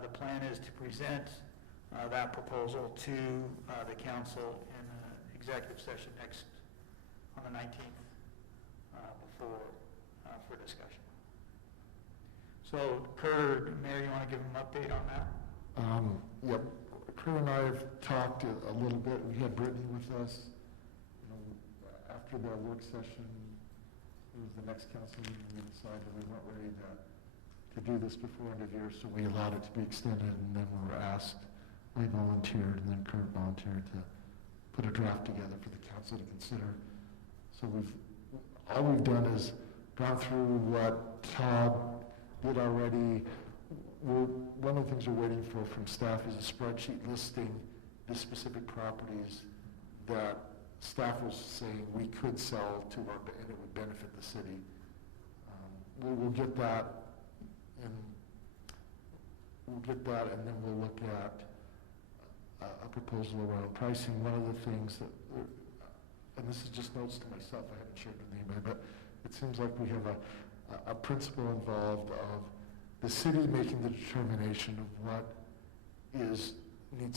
The plan is to present that proposal to the council in the executive session on the 19th for discussion. So Kurt, Mayor, you want to give them an update on that? Yep. Kurt and I have talked a little bit. We had Brittany with us. After the work session, it was the next council meeting, we decided we weren't ready to do this before end of year, so we allowed it to be extended, and then we were asked, I volunteered, and then Kurt volunteered to put a draft together for the council to consider. So all we've done is gone through what Todd did already. One of the things we're waiting for from staff is a spreadsheet listing the specific properties that staff was saying we could sell to and it would benefit the city. We'll get that, and then we'll look at a proposal around pricing. One of the things that, and this is just notes to myself, I haven't shared with anybody, but it seems like we have a principle involved of the city making the determination of what needs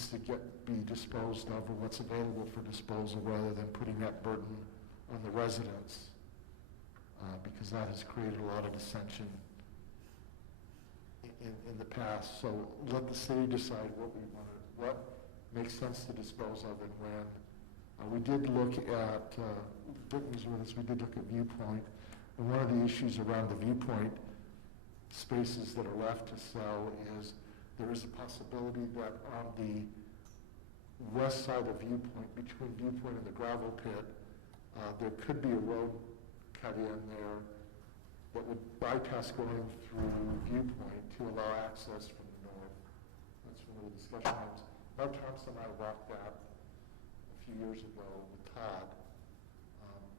to be disposed of, or what's available for disposal, rather than putting that burden on the residents, because that has created a lot of dissension in the past. So let the city decide what makes sense to dispose of and when. We did look at, Brittany's with us, we did look at Viewpoint, and one of the issues around the Viewpoint spaces that are left to sell is there is a possibility that on the west side of Viewpoint, between Viewpoint and the gravel pit, there could be a road cut in there that would bypass going through Viewpoint to allow access from the north. That's one of the discussion items. Mark Thompson and I walked that a few years ago with Todd.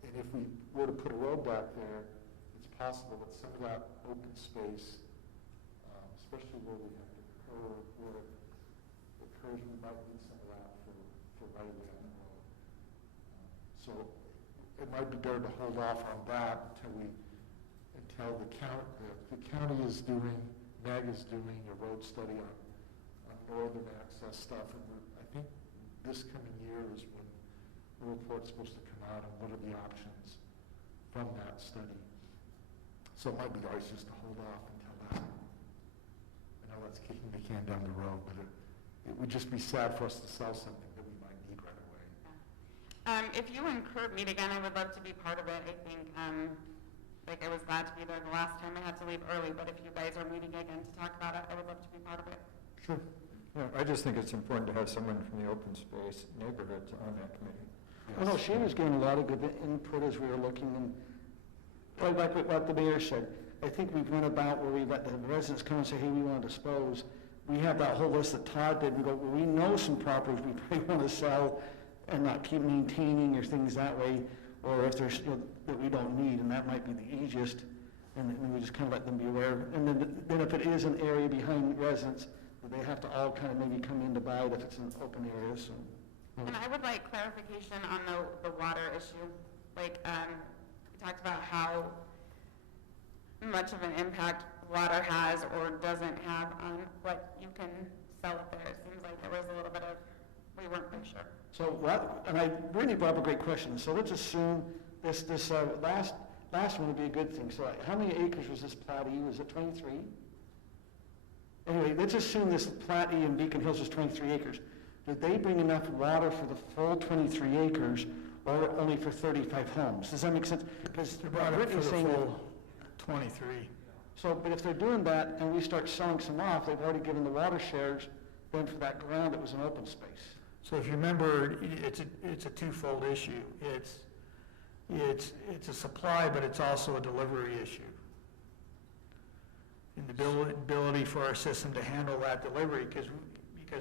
And if we were to put a road back there, it's possible that some of that open space, especially where we have to curve, where it curves, we might need some of that for right away on the road. So it might be better to hold off on that until the county is doing, MAG is doing a road study on northern access stuff, and I think this coming year is when the report's supposed to come out on what are the options from that study. So it might be wise just to hold off until that. I know that's kicking the can down the road, but it would just be sad for us to sell something that we might need right away. If you and Kurt meet again, I would love to be part of it. I think, like I was glad to be there the last time. I had to leave early, but if you guys are meeting again to talk about it, I would love to be part of it. Sure. Yeah, I just think it's important to have someone from the open space neighborhoods on that committee. Well, no, she was giving a lot of good input as we were looking, and like what the mayor said, I think we've went about where we let the residents come and say, hey, we want to dispose. We have that whole list that Todd did. We go, well, we know some properties we probably want to sell and not keep maintaining or things that way, or if there's, that we don't need, and that might be the easiest, and then we just kind of let them be aware. And then if it is an area behind residents, they have to all kind of maybe come in to buy it if it's an open area, so. And I would like clarification on the water issue. Like, we talked about how much of an impact water has or doesn't have on what you can sell it there. It seems like there was a little bit of, we weren't quite sure. So, Brittany brought up a great question. So let's assume this last one would be a good thing. So how many acres was this Plat E? Was it 23? Anyway, let's assume this Plat E in Beacon Hills is 23 acres. Did they bring enough water for the full 23 acres or only for 35 homes? Does that make sense? Because Brittany's saying full 23. So, but if they're doing that and we start selling some off, they've already given the water shares then for that ground that was an open space. So if you remember, it's a twofold issue. It's a supply, but it's also a delivery issue. And the ability for our system to handle that delivery, because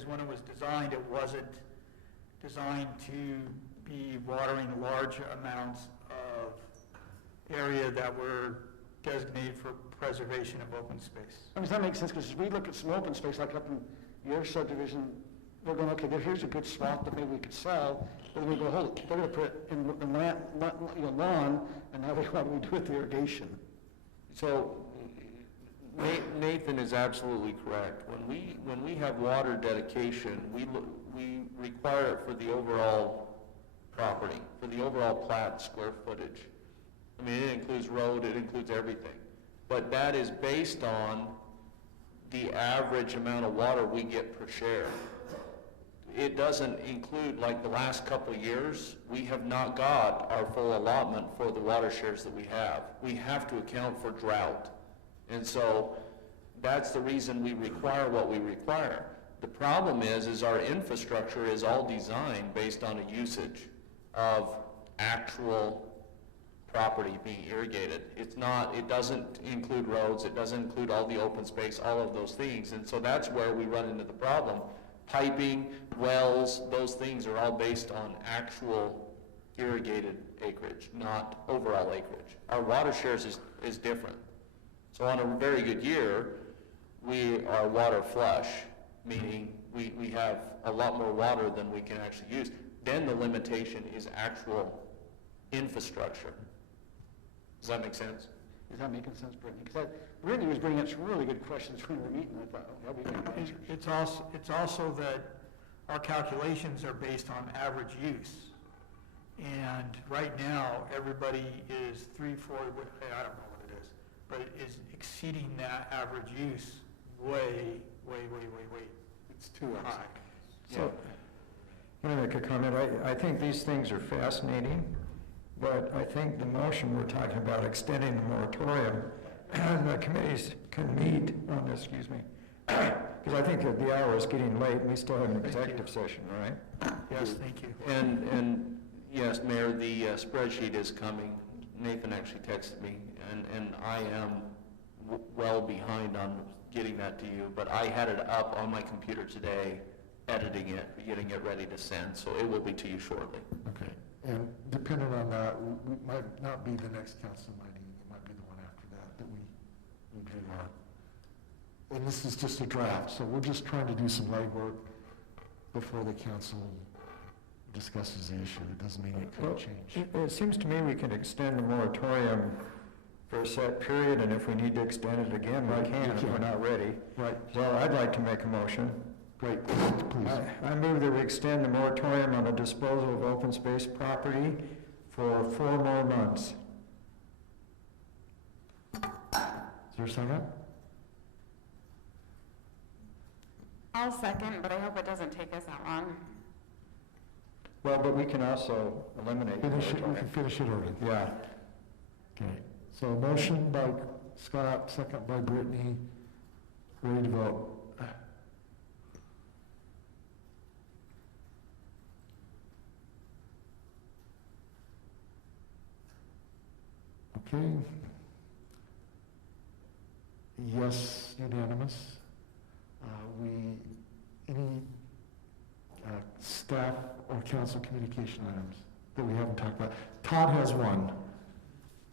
when it was designed, it wasn't designed to be watering large amounts of area that were designated for preservation of open space. I mean, does that make sense? Because as we look at some open space, like up in your subdivision, we're going, okay, here's a good spot that maybe we could sell, but then we go, hold it, they're going to put it in lawn, and now what do we do with the irrigation? So Nathan is absolutely correct. When we have water dedication, we require it for the overall property, for the overall plat square footage. I mean, it includes road, it includes everything. But that is based on the average amount of water we get per share. It doesn't include, like the last couple of years, we have not got our full allotment for the water shares that we have. We have to account for drought. And so that's the reason we require what we require. The problem is our infrastructure is all designed based on a usage of actual property being irrigated. It doesn't include roads, it doesn't include all the open space, all of those things. And so that's where we run into the problem. Piping, wells, those things are all based on actual irrigated acreage, not overall acreage. Our water shares is different. So on a very good year, we are water flush, meaning we have a lot more water than we can actually use. Then the limitation is actual infrastructure. Does that make sense? Is that making sense, Brittany? Because Brittany was bringing up some really good questions when we were meeting. I thought, oh, that'll be good answers. It's also that our calculations are based on average use. And right now, everybody is 3-4, I don't know what it is, but it is exceeding that average use way. It's too high. So, I'm going to make a comment. I think these things are fascinating, but I think the motion we're talking about extending the moratorium, and the committees can meet on this, because I think that the hour is getting late, and we still have an executive session, right? Yes, thank you. And yes, Mayor, the spreadsheet is coming. Nathan actually texted me, and I am well behind on getting that to you, but I had it up on my computer today, editing it, getting it ready to send, so it will be to you shortly. Okay, and depending on that, we might not be the next council meeting, it might be the one after that we do that. And this is just a draft, so we're just trying to do some legwork before the council discusses the issue. It doesn't mean it could change. It seems to me we can extend the moratorium for a set period, and if we need to extend it again, we can if we're not ready. Right. So I'd like to make a motion. Great, please. I move that we extend the moratorium on the disposal of open space property for 4 more months. Is there a second? I'll second, but I hope it doesn't take us that long. Well, but we can also eliminate. Finish it, we can finish it early. Yeah. Okay, so motion by Scott, second by Brittany, ready to vote. Okay. Yes, unanimous. Any staff or council communication items that we haven't talked about? Todd has one.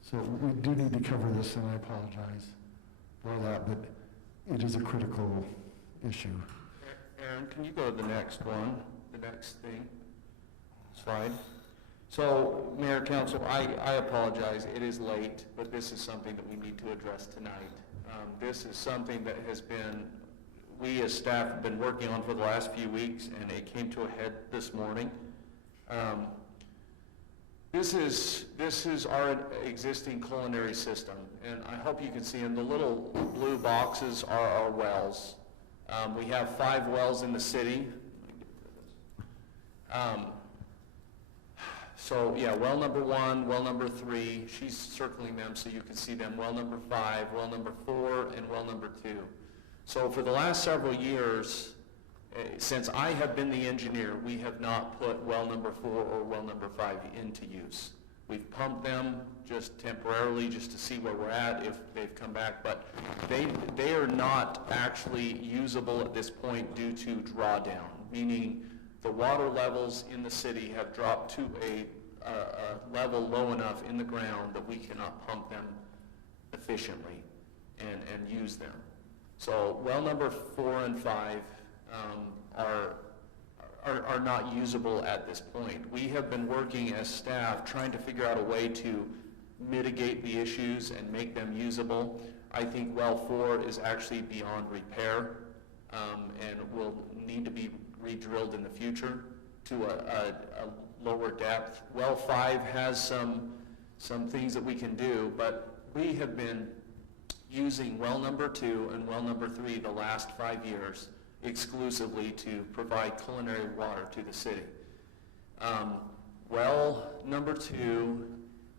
So we do need to cover this, and I apologize for that, but it is a critical issue. Aaron, can you go to the next one, the next thing, slide? So, Mayor, Council, I apologize, it is late, but this is something that we need to address tonight. This is something that has been, we as staff have been working on for the last few weeks, and it came to a head this morning. This is our existing culinary system, and I hope you can see in the little blue boxes are our wells. We have 5 wells in the city. So yeah, well number 1, well number 3, she's circling them so you can see them, well number 5, well number 4, and well number 2. So for the last several years, since I have been the engineer, we have not put well number 4 or well number 5 into use. We've pumped them just temporarily just to see where we're at if they've come back, but they are not actually usable at this point due to drawdown, meaning the water levels in the city have dropped to a level low enough in the ground that we cannot pump them efficiently and use them. So well number 4 and 5 are not usable at this point. We have been working as staff trying to figure out a way to mitigate the issues and make them usable. I think well 4 is actually beyond repair and will need to be re-drilled in the future to a lower depth. Well 5 has some things that we can do, but we have been using well number 2 and well number 3 the last 5 years exclusively to provide culinary water to the city. Well number 2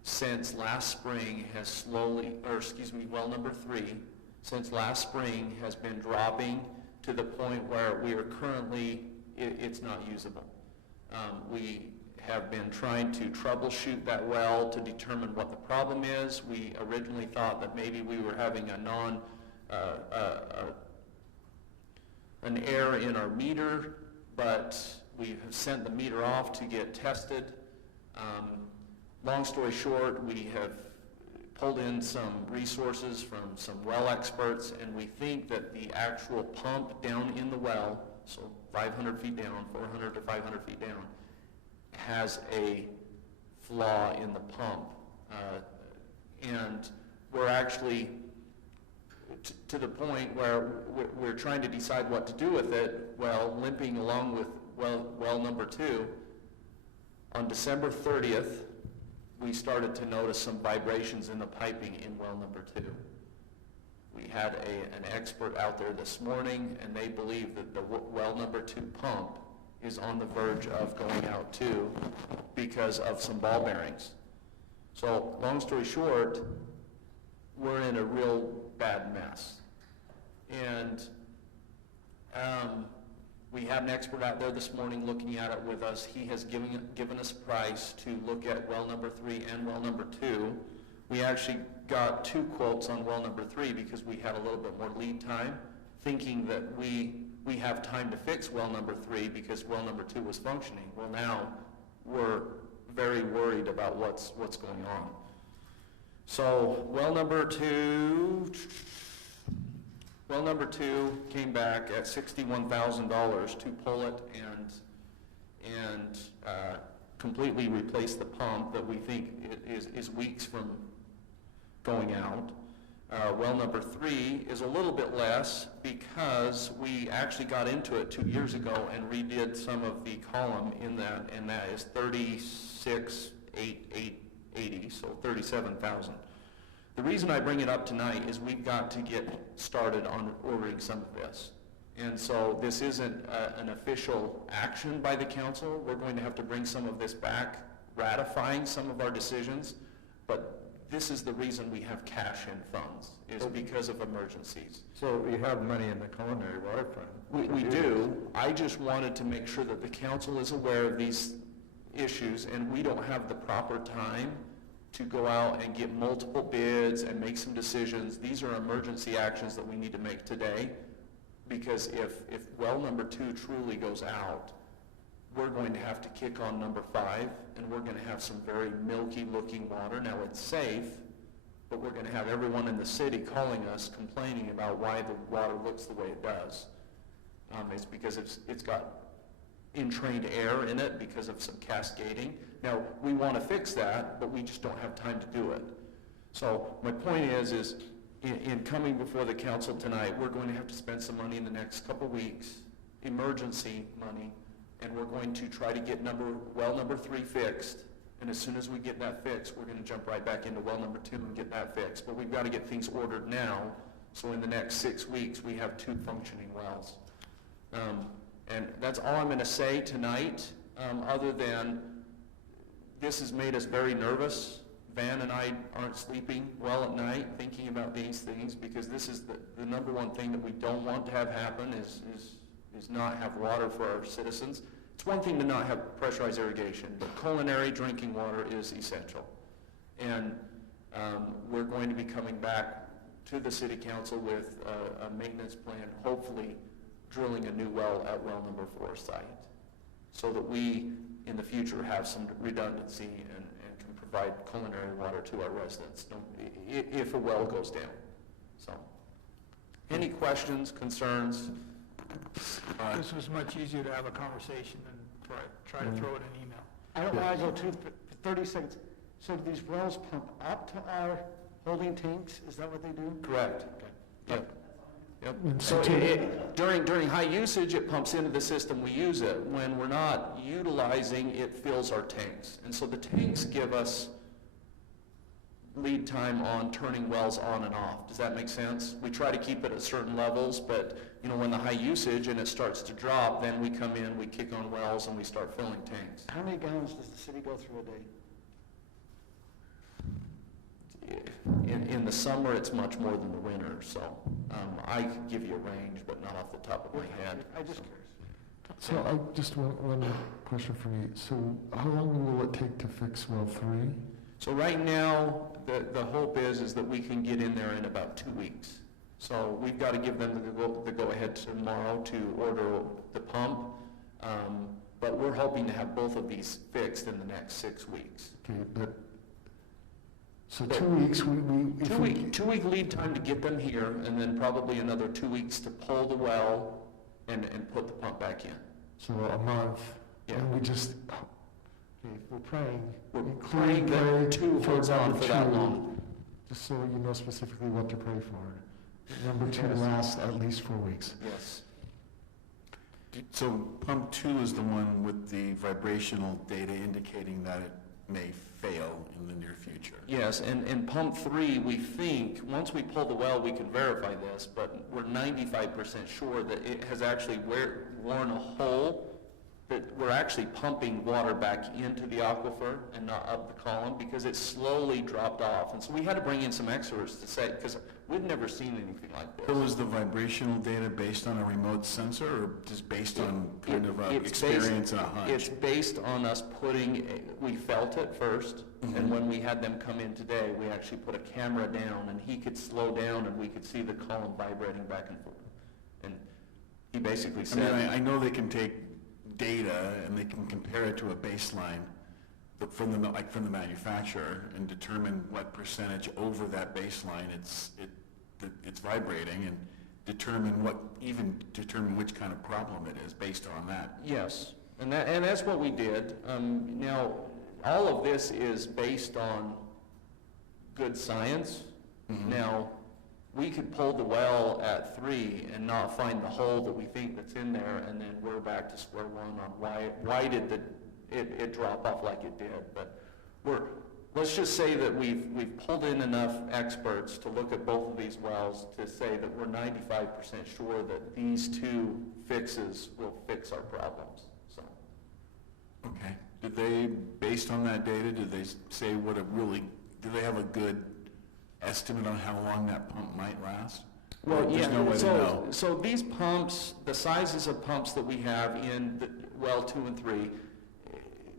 since last spring has slowly, or excuse me, well number 3 since last spring has been dropping to the point where we are currently, it's not usable. We have been trying to troubleshoot that well to determine what the problem is. We originally thought that maybe we were having an error in our meter, but we have sent the meter off to get tested. Long story short, we have pulled in some resources from some well experts, and we think that the actual pump down in the well, so 500 feet down, 400 to 500 feet down, has a flaw in the pump. And we're actually to the point where we're trying to decide what to do with it, well, limping along with well number 2. On December 30th, we started to notice some vibrations in the piping in well number 2. We had an expert out there this morning, and they believe that the well number 2 pump is on the verge of going out too because of some ball bearings. So long story short, we're in a real bad mess. And we had an expert out there this morning looking at it with us. He has given us a price to look at well number 3 and well number 2. We actually got 2 quotes on well number 3 because we had a little bit more lead time, thinking that we have time to fix well number 3 because well number 2 was functioning. Well, now we're very worried about what's going on. So well number 2 came back at $61,000 to pull it and completely replace the pump that we think is weeks from going out. Well number 3 is a little bit less because we actually got into it 2 years ago and redid some of the column in that, and that is $36,880, so $37,000. The reason I bring it up tonight is we've got to get started on ordering some of this. And so this isn't an official action by the council. We're going to have to bring some of this back, ratifying some of our decisions, but this is the reason we have cash in funds, is because of emergencies. So we have money in the culinary water fund? We do. I just wanted to make sure that the council is aware of these issues, and we don't have the proper time to go out and get multiple bids and make some decisions. These are emergency actions that we need to make today, because if well number 2 truly goes out, we're going to have to kick on number 5, and we're going to have some very milky looking water. Now it's safe, but we're going to have everyone in the city calling us complaining about why the water looks the way it does. It's because it's got entrained air in it because of some cascading. Now, we want to fix that, but we just don't have time to do it. So my point is in coming before the council tonight, we're going to have to spend some money in the next couple weeks, emergency money, and we're going to try to get well number 3 fixed. And as soon as we get that fixed, we're going to jump right back into well number 2 and get that fixed. But we've got to get things ordered now, so in the next 6 weeks, we have 2 functioning wells. And that's all I'm going to say tonight, other than this has made us very nervous. Van and I aren't sleeping well at night thinking about these things, because this is the number one thing that we don't want to have happen is not have water for our citizens. It's one thing to not have pressurized irrigation, but culinary drinking water is essential. And we're going to be coming back to the city council with a maintenance plan, hopefully drilling a new well at well number 4 site, so that we in the future have some redundancy and can provide culinary water to our residents if a well goes down. So, any questions, concerns? This was much easier to have a conversation than try to throw it in email. I don't want to go too, 30 seconds. So do these wells pump up to our holding tanks? Is that what they do? Correct. Yep. Yep. And So so during high usage, it pumps into the system, we use it. When we're not utilizing, it fills our tanks. And so the tanks give us lead time on turning wells on and off. Does that make sense? We try to keep it at certain levels, but when the high usage and it starts to drop, then we come in, we kick on wells, and we start filling tanks. How many gallons does the city go through a day? In the summer, it's much more than the winter, so I could give you a range, but not off the top of my head. I just curious. So I just one question for me. So how long will it take to fix well 3? So right now, the hope is that we can get in there in about 2 weeks. So we've got to give them the go-ahead tomorrow to order the pump, but we're hoping to have both of these fixed in the next 6 weeks. Okay, but so 2 weeks, we 2 week lead time to get them here, and then probably another 2 weeks to pull the well and put the pump back in. So a month, Yeah. and we just, we're praying. We're including praying that prayer 2 holds on number for that 2, long. Just so you know specifically what to pray for. Number 2 lasts at least 4 weeks. Yes. So pump 2 is the one with the vibrational data indicating that it may fail in the near future. Yes, and pump 3, we think, once we pull the well, we can verify this, but we're 95% sure that it has actually worn a hole, that we're actually pumping water back into the aquifer and not up the column, because it slowly dropped off. And so we had to bring in some experts to say, because we've never seen anything like this. So is the vibrational data based on a remote sensor, or just based on kind of a experience and a hunch? It's based on us we felt it first, and when we had them come in today, we actually put a camera down, and he could slow down, and we could see the column vibrating back and forth. And he basically said... I know they can take data, and they can compare it to a baseline from the manufacturer, and determine what percentage over that baseline it's vibrating, and determine which kind of problem it is based on that. Yes, and that's what we did. Now, all of this is based on good science. Mm-hmm. Now, we could pull the well at 3 and not find the hole that we think that's in there, and then we're back to square one on why did it drop off like it did. But let's just say that we've pulled in enough experts to look at both of these wells to say that we're 95% sure that these two fixes will fix our problems, so. Okay. Did they, based on that data, did they say do they have a good estimate on how long that pump might last? Well, There's yeah, no way to know. so these pumps, the sizes of pumps that we have in the well 2 and 3,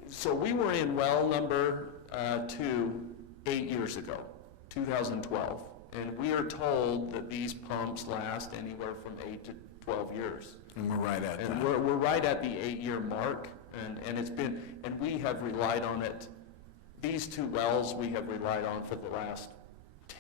so we were in well number 2 8 years ago, 2012, and we are told that these pumps last anywhere from 8 to 12 years. And we're right at that. And we're right at the 8-year mark, and it's been, and we have relied on it, these 2 wells we have relied on for the last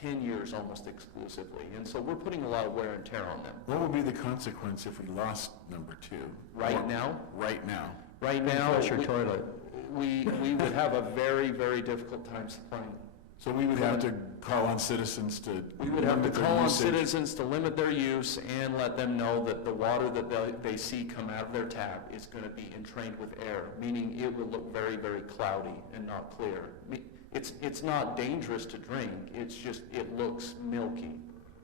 10 years almost exclusively, and so we're putting a lot of wear and tear on them. What would be the consequence if we lost number 2? Right now? Right now. Right now, Flush your toilet. we would have a very, very difficult time supplying. So we would have to call on citizens to We would have to limit their call on usage. citizens to limit their use and let them know that the water that they see come out of their tap is going to be entrained with air, meaning it will look very, very cloudy and not clear. It's not dangerous to drink, it's just, it looks milky.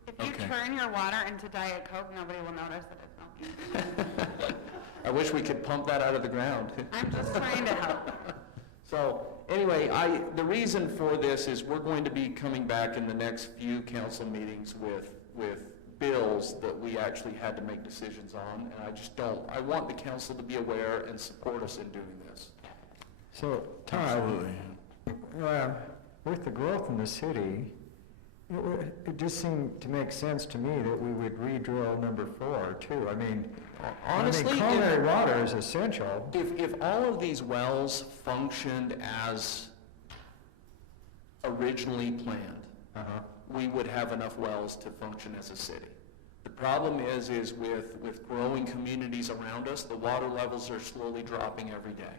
If you turn your water into Diet Coke, nobody will notice that it's milky. I wish we could pump that out of the ground. I'm just trying to help. So, anyway, the reason for this is we're going to be coming back in the next few council meetings with bills that we actually had to make decisions on, and I want the council to be aware and support us in doing this. So, Todd, with the growth in the city, it just seemed to make sense to me that we would re-drill number 4 too. I mean, honestly, culinary water is essential. If all of these wells functioned as originally planned, we would have enough wells to function as a city. The problem is with growing communities around us, the water levels are slowly dropping every day.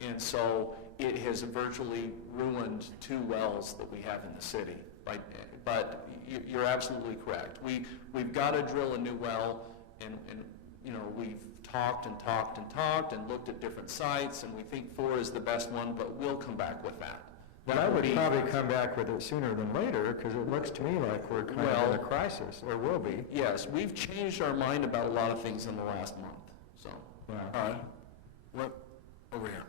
And so it has virtually ruined 2 wells that we have in the city. But you're absolutely correct. We've got to drill a new well, and you know, we've talked and looked at different sites, and we think 4 is the best one, but we'll come back with that. But I would probably come back with it sooner than later, because it looks to me like we're kind of in a crisis, or will be. Yes, we've changed our mind about a lot of things in the last month, so. Over here.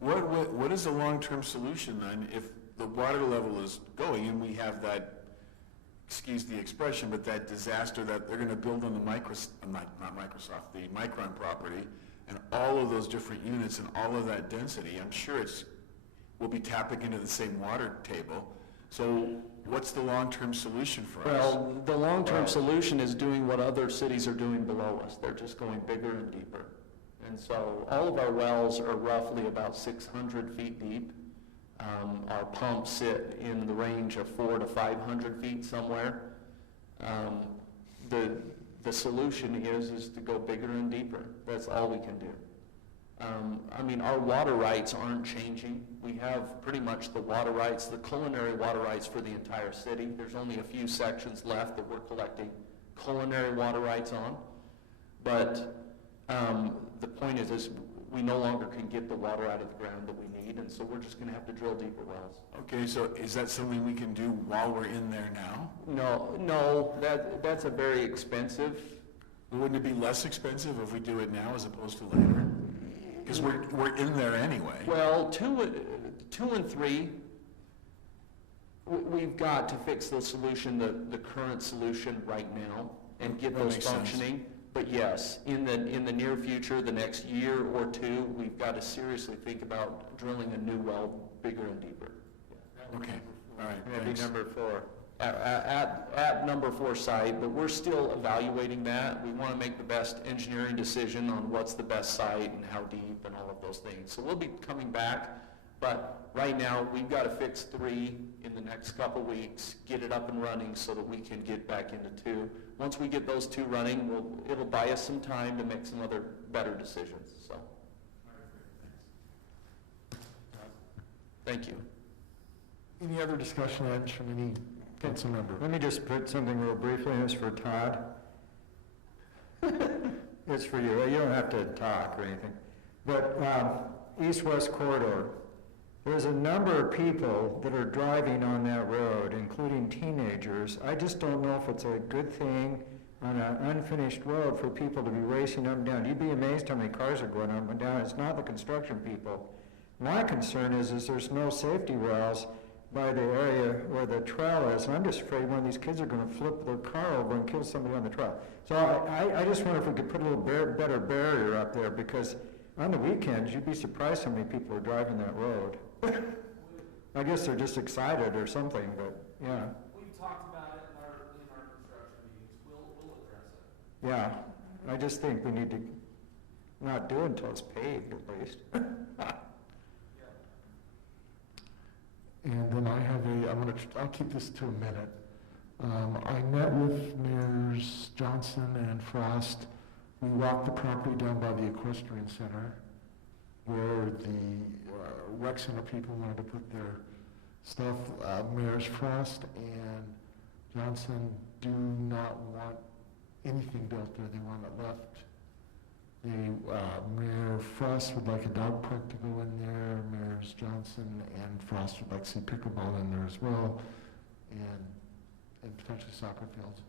What is the long-term solution then if the water level is going and we have that, excuse the expression, but that disaster that they're going to build on the the Micron property, and all of those different units and all of that density? I'm sure we'll be tapping into the same water table. So what's the long-term solution for us? Well, the long-term solution is doing what other cities are doing below us. They're just going bigger and deeper. And so all of our wells are roughly about 600 feet deep. Our pumps sit in the range of 400 to 500 feet somewhere. The solution is to go bigger and deeper. That's all we can do. I mean, our water rights aren't changing. We have pretty much the water rights, the culinary water rights for the entire city. There's only a few sections left that we're collecting culinary water rights on. But the point is we no longer can get the water out of the ground that we need, and so we're just going to have to drill deeper wells. Okay, so is that something we can do while we're in there now? No, that's a very expensive. Wouldn't it be less expensive if we do it now as opposed to later? Because we're in there anyway. Well, 2 and 3, we've got to fix the solution, the current solution right now, and get those functioning. Sense. But yes, in the near future, the next year or 2, we've got to seriously think about drilling a new well bigger and deeper. Okay, all right. That'd be number 4. At number 4 site, but we're still evaluating that. We want to make the best engineering decision on what's the best site and how deep and all of those things. So we'll be coming back, but right now we've got to fix 3 in the next couple weeks, get it up and running so that we can get back into 2. Once we get those 2 running, it'll buy us some time to make some other better decisions. So, thank you. Any other discussion items from any council member? Let me just put something real briefly, and it's for Todd. It's for you. You don't have to talk or anything. But east-west corridor, there's a number of people that are driving on that road, including teenagers. I just don't know if it's a good thing on an unfinished road for people to be racing up and down. You'd be amazed how many cars are going up and down. It's not the construction people. My concern is there's no safety rails by the area where the trail is, and I'm just afraid one of these kids are going to flip their car over and kill somebody on the trail. So I just wonder if we could put a little better barrier up there, because on the weekends, you'd be surprised how many people are driving that road. I guess they're just excited or something, but, yeah. We've talked about it in our construction meetings. We'll address it. Yeah, I just think we need to not do it until it's paved, at least. And then I have I'll keep this to a minute. I met with Mayors Johnson and Frost. We walked the property down by the Equestrian Center, where the rec center people wanted to put their stuff. Mayors Frost and Johnson do not want anything built there. They want it left. Mayor Frost would like a dog park to go in there. Mayors Johnson and Frost would like to see pickleball in there as well, and potentially soccer fields.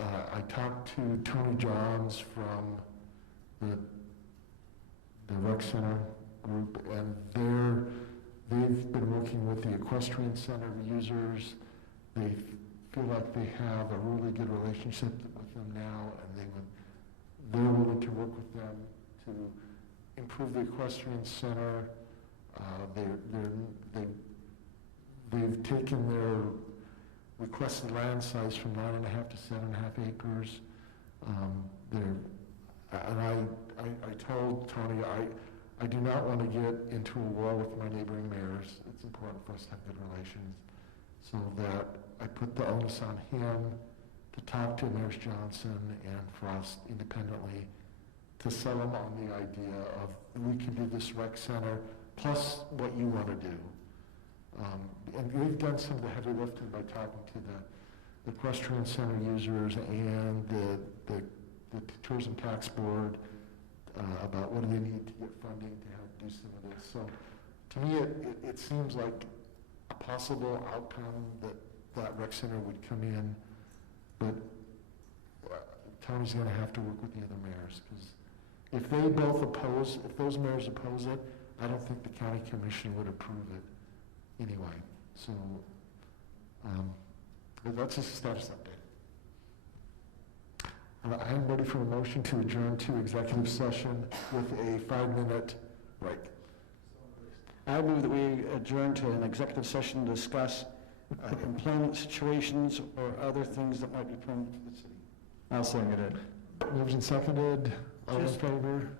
I talked to Tony Johns from the rec center group, and they've been working with the Equestrian Center users. They feel like they have a really good relationship with them now, and they're willing to work with them to improve the Equestrian Center. They've taken their requested land size from 9.5 to 7.5 acres. I told Tony I do not want to get into a war with my neighboring mayors. It's important for us to have good relations, so that I put the onus on him to talk to Mayors Johnson and Frost independently to sell them on the idea of we can do this rec center plus what you want to do. And we've done some of the heavy lifting by talking to the Equestrian Center users and the Tourism Tax Board about what do they need to get funding to help do some of this. So to me, it seems like a possible outcome that rec center would come in, but Tony's going to have to work with the other mayors, because if those mayors oppose it, I don't think the county commission would approve it anyway. So but that's just a status update. I am ready for a motion to adjourn to executive session with a 5-minute break. I move that we adjourn to an executive session to discuss employment situations or other things that might be permanent for the city. I'll second it. Moved and seconded. All in favor?